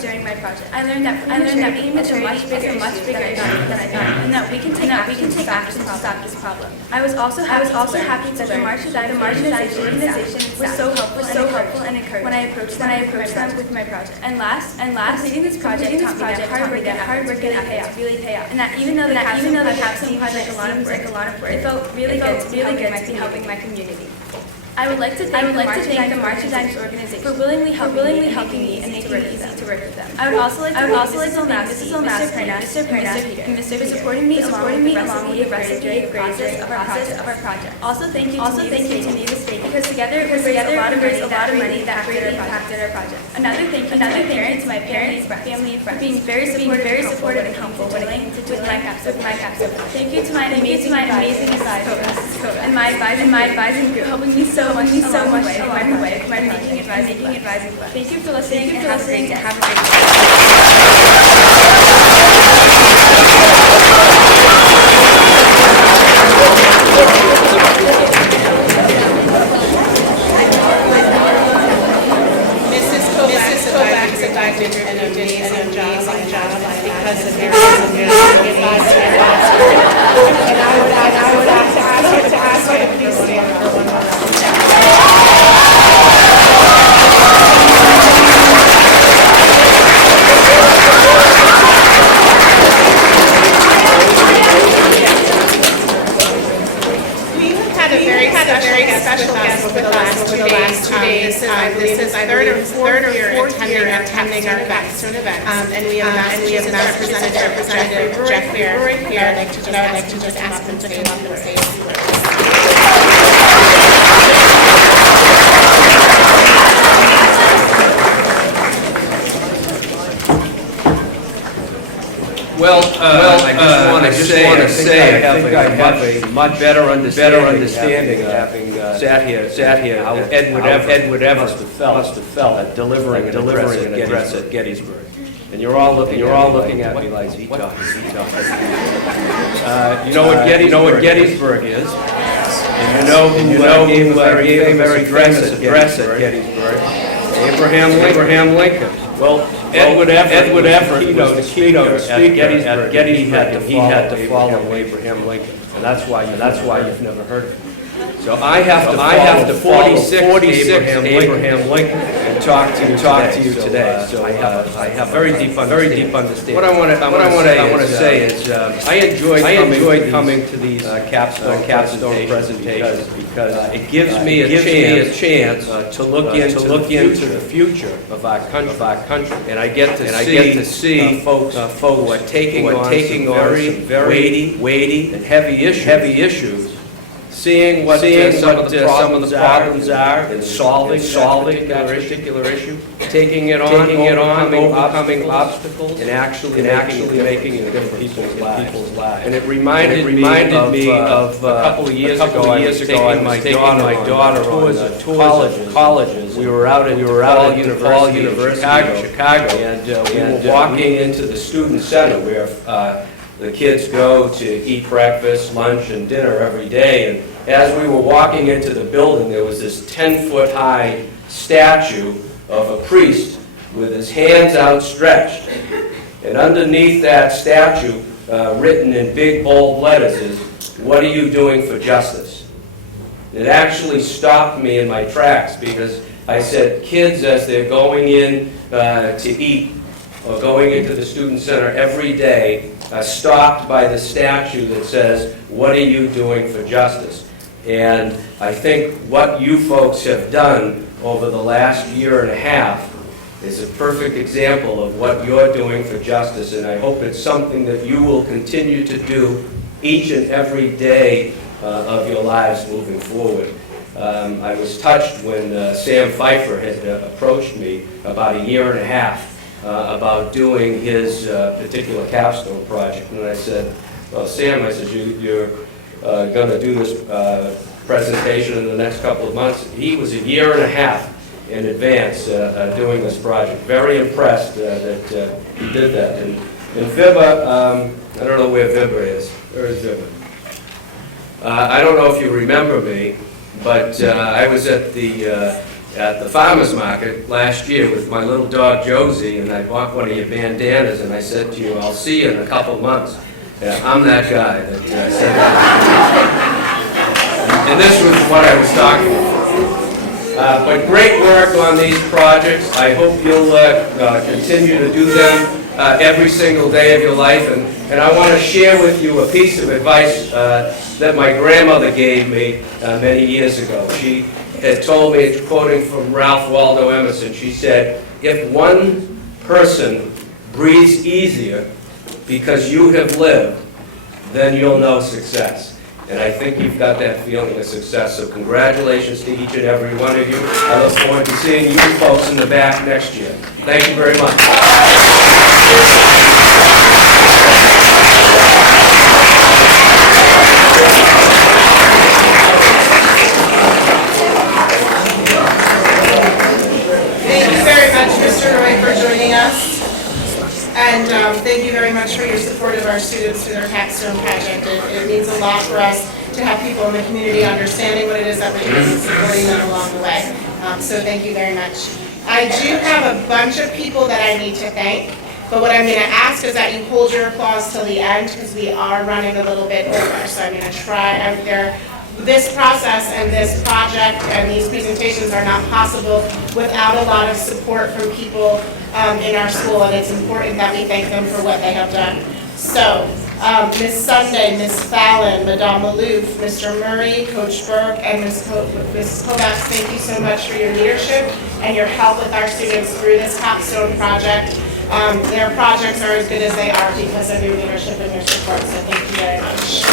during my project. I learned that prematurity is much bigger than I thought, and that we can take action to stop this problem. I was also happy that the March of Dimes organization was so helpful and encouraging. them with my project. And last, completing this project taught me that hard work and efforts really pay off. And that even though the Capstone project seems like a lot of work, it felt really good to be helping my community. I would like to thank the March Designers organization for willingly helping me and making it easy to work with them. I would also like to thank Mrs. O'Malley, Mr. Peter, and Mr. for supporting me along with the rest of the process of our project. Also thank you to me because together it was a lot of money that greatly impacted our project. Another thank you to my parents, family, and friends, being very supportive and helpful when it came to doing my capstone. Thank you to my amazing advisor, and my advising group, helping me so much along the way, my making advising club. Thank you for listening and have a great day. Mrs. Kovacs did an amazing job because of your advisor. And I would ask you to please stand for one more. Very special guest for the last 2 days. This is third or fourth year attending our Capstone event. And we have Mass Representative Jeff Burke here. I would like to just ask him to come up and say a few words. Well, I just want to say I think I have a much better understanding of having sat here how Edward Everett must have felt delivering an address at Gettysburg. And you're all looking at me like, he talking. You know what Gettysburg is, and you know who gave a very famous address at Gettysburg. Abraham Lincoln. Well, Edward Everett, the keynote speaker at Gettysburg, he had to follow Abraham Lincoln, and that's why you've never heard of him. So I have to 46 Abraham Lincoln and talk to you today. So I have very deep understanding. What I want to say is I enjoy coming to these Capstone Presentations because it gives me a chance to look into the future of our country, and I get to see folks who are taking on some very weighty and heavy issues. Seeing what some of the problems are and solving that particular issue, taking it on, overcoming obstacles, and actually making a difference in people's lives. And it reminded me of a couple of years ago. I was taking my daughter on colleges. We were out at DePaul University, Chicago, and we were walking into the student center where the kids go to eat breakfast, lunch, and dinner every day. And as we were walking into the building, there was this 10-foot-high statue of a priest with his hands outstretched. And underneath that statue, written in big, bold letters, is, "What are you doing for justice?" It actually stopped me in my tracks because I said, kids, as they're going in to eat or going into the student center every day, stopped by the statue that says, "What are you doing for justice?" And I think what you folks have done over the last year and a half is a perfect example of what you're doing for justice, and I hope it's something that you will continue to do each and every day of your lives moving forward. I was touched when Sam Pfeiffer had approached me about a year and a half about doing his particular capstone project. And I said, "Well, Sam," I said, you're going to do this presentation in the next couple of months." He was a year and a half in advance doing this project. Very impressed that he did that. And Vibba, I don't know where Vibba is. Where is Vibba? I don't know if you remember me, but I was at the farmer's market last year with my little dog Josie, and I bought one of your bandanas, and I said to you, "I'll see you in a couple months." I'm that guy that said that. And this was what I was talking about. But great work on these projects. I hope you'll continue to do them every single day of your life. And I want to share with you a piece of advice that my grandmother gave me many years ago. She had told me, quoting from Ralph Waldo Emerson, she said, "If one person breathes easier because you have lived, then you'll know success." And I think you've got that feeling of success, so congratulations to each and every one of you. I look forward to seeing you folks in the back next year. Thank you very much. Thank you very much, Mr. Roy, for joining us. And thank you very much for your support of our students through their Capstone project. It means a lot for us to have people in the community understanding what it is that we're doing and supporting them along the way. So thank you very much. I do have a bunch of people that I need to thank, but what I'm going to ask is that you hold your applause till the end because we are running a little bit over. So I'm going to try out there. This process and this project and these presentations are not possible without a lot of support from people in our school, and it's important that we thank them for what they have done. So, Ms. Sunday, Ms. Fallon, Madame Malouf, Mr. Murray, Coach Burke, and Ms. Kovacs, thank you so much for your leadership and your help with our students through this Capstone project. Their projects are as good as they are because of your leadership and your support, so thank you very much.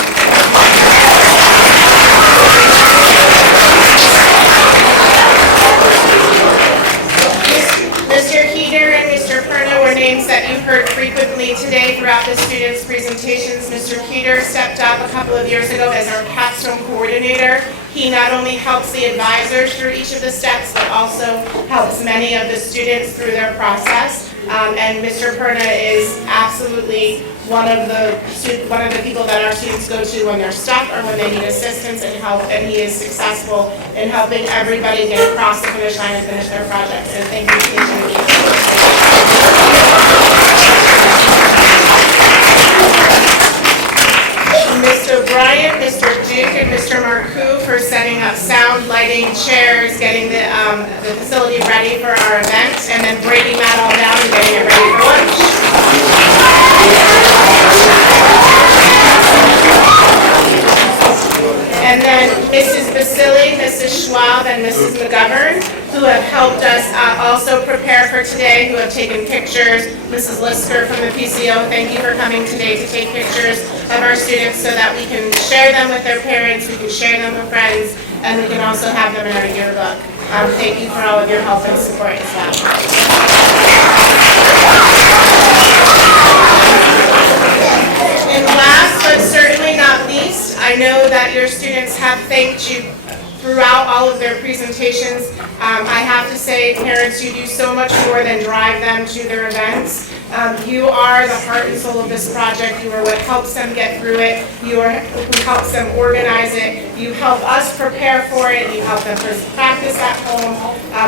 Mr. Heater and Mr. Perna were names that you've heard frequently today throughout the students' presentations. Mr. Heater stepped up a couple of years ago as our Capstone coordinator. He not only helps the advisors through each of the steps, but also helps many of the students through their process. And Mr. Perna is absolutely one of the people that our students go to when they're stuck or when they need assistance and help, and he is successful in helping everybody get across the finish line and finish their projects. And thank you to each of you. Mr. Bryant, Mr. Duke, and Mr. Marcoux for setting up sound, lighting, chairs, getting the facility ready for our event, and then breaking that all down and getting it ready for lunch. And then Mrs. Basili, Mrs. Schwab, and Mrs. McGovern, who have helped us also prepare for today, who have taken pictures. Mrs. Lisker from the PCO, thank you for coming today to take pictures of our students so that we can share them with their parents, we can share them with friends, and we can also have them in our yearbook. Thank you for all of your help and support as well. And last but certainly not least, I know that your students have thanked you throughout all of their presentations. I have to say, parents, you do so much more than drive them to their events. You are the heart and soul of this project. You are what helps them get through it. You are who helps them organize it. You help us prepare for it. You help them practice at home.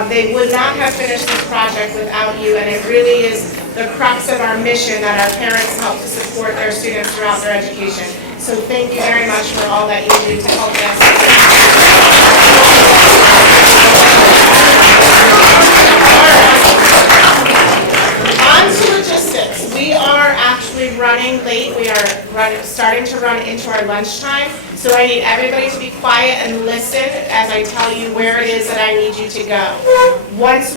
They would not have finished this project without you, and it really is the crux of our mission that our parents help to support their students throughout their education. So thank you very much for all that you do to help us. We are actually running late. We are starting to run into our lunchtime. So I need everybody to be quiet and listen as I tell you where it is that I need you to go. Once